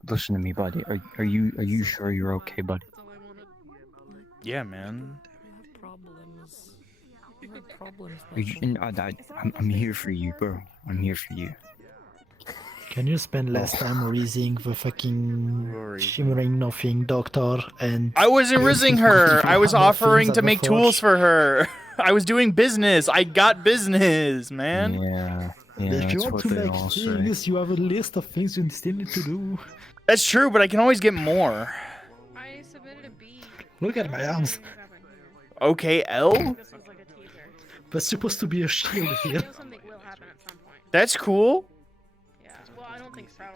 Listen to me, buddy. Are you sure you're okay, buddy? Yeah, man. I'm here for you, bro. I'm here for you. Can you spend less time raising the fucking shimmering nothing doctor and... I wasn't rizzing her. I was offering to make tools for her. I was doing business. I got business, man. Yeah, if you want to make things, you have a list of things you still need to do. That's true, but I can always get more. I submitted a B. Look at my arms. Okay, L? There's supposed to be a shield here. That's cool.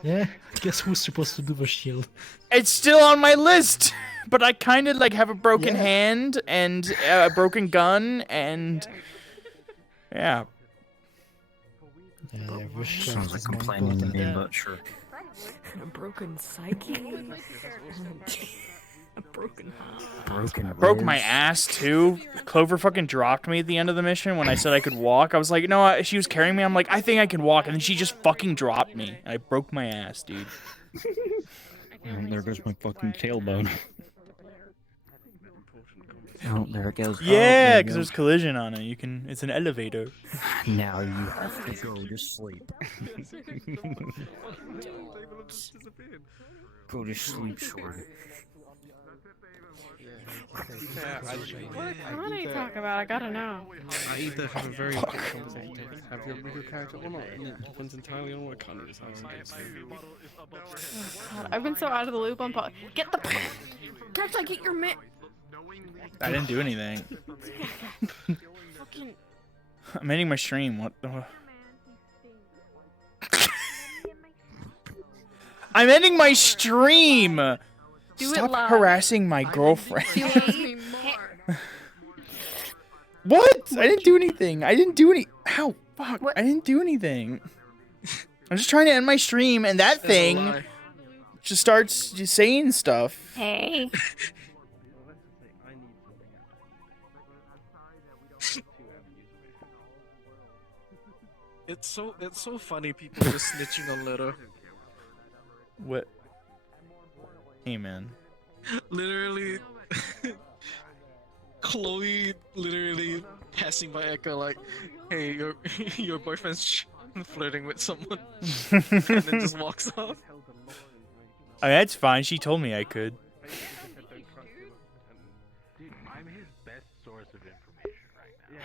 Yeah, guess who's supposed to do the shield? It's still on my list, but I kind of like have a broken hand and a broken gun and yeah. Sounds like complaining to me, but sure. A broken psyche. A broken heart. Broken. Broke my ass too. Clover fucking dropped me at the end of the mission when I said I could walk. I was like, no, she was carrying me. I'm like, I think I can walk, and then she just fucking dropped me. I broke my ass, dude. And there goes my fucking tailbone. Oh, there it goes. Yeah, because there's collision on it. You can. It's an elevator. Now you have to go to sleep. Go to sleep, Shorty. What are you talking about? I gotta know. I either have a very important conversation to have your bigger character or not, and it depends entirely on what Connie decides to do. God, I've been so out of the loop on Get the Kalypsia, get your mitt. I didn't do anything. Fucking. I'm ending my stream. What the? I'm ending my stream. Stop harassing my girlfriend. What? I didn't do anything. I didn't do any. Ow, fuck. I didn't do anything. I'm just trying to end my stream, and that thing just starts just saying stuff. Hey. It's so funny people just snitching on Leto. What? Hey, man. Literally, Chloe literally passing by Echo like, "Hey, your boyfriend's flirting with someone," and then just walks off. I mean, that's fine. She told me I could. Dude, I'm his best source of information right now. Yeah,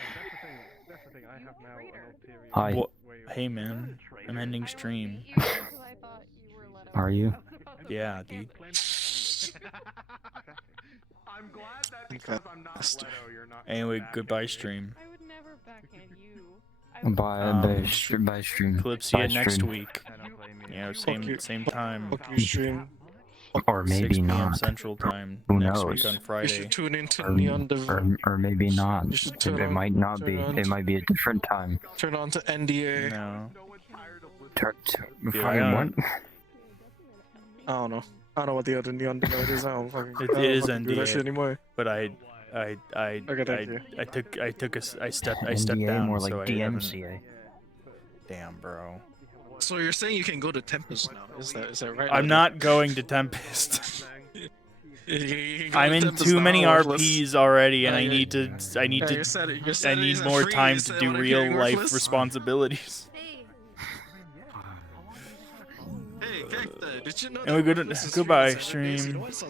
that's the thing. I have now an ulterior. Hi. Hey, man. I'm ending stream. Are you? Yeah, dude. I'm glad that because I'm not Leto, you're not. Anyway, goodbye, stream. I would never backhand you. Bye stream. Kalypsia Bye, next stream. week. You know, same time. Fuck you, stream. Or 6 maybe p.m. not. Central Time. Who next knows? week on Friday. You should tune into Neon Div. Or maybe not. You should turn It on- might not turn be. on It to- might be a different time. Turn on to NDA. No. Fucking what? I don't know. I don't know what the other Neon Div is. I don't fucking. It I don't is fucking do that shit NDA. anymore. But I stepped NDA, more down. like so I DMCA. haven't- Damn, bro. So you're saying you can go to Tempest now? Is that right? I'm not going to Tempest. You can go I'm to in Tempest too now, many Worthless. RPs already, and I Yeah, need to. I yeah, need you to. said it. You I said it. need It's more free. time You to said do what I'm real hearing, life Worthless. responsibilities. Hey, Cacta, did you know And we that go Worthless to is goodbye streaming 7 days? You stream. know what?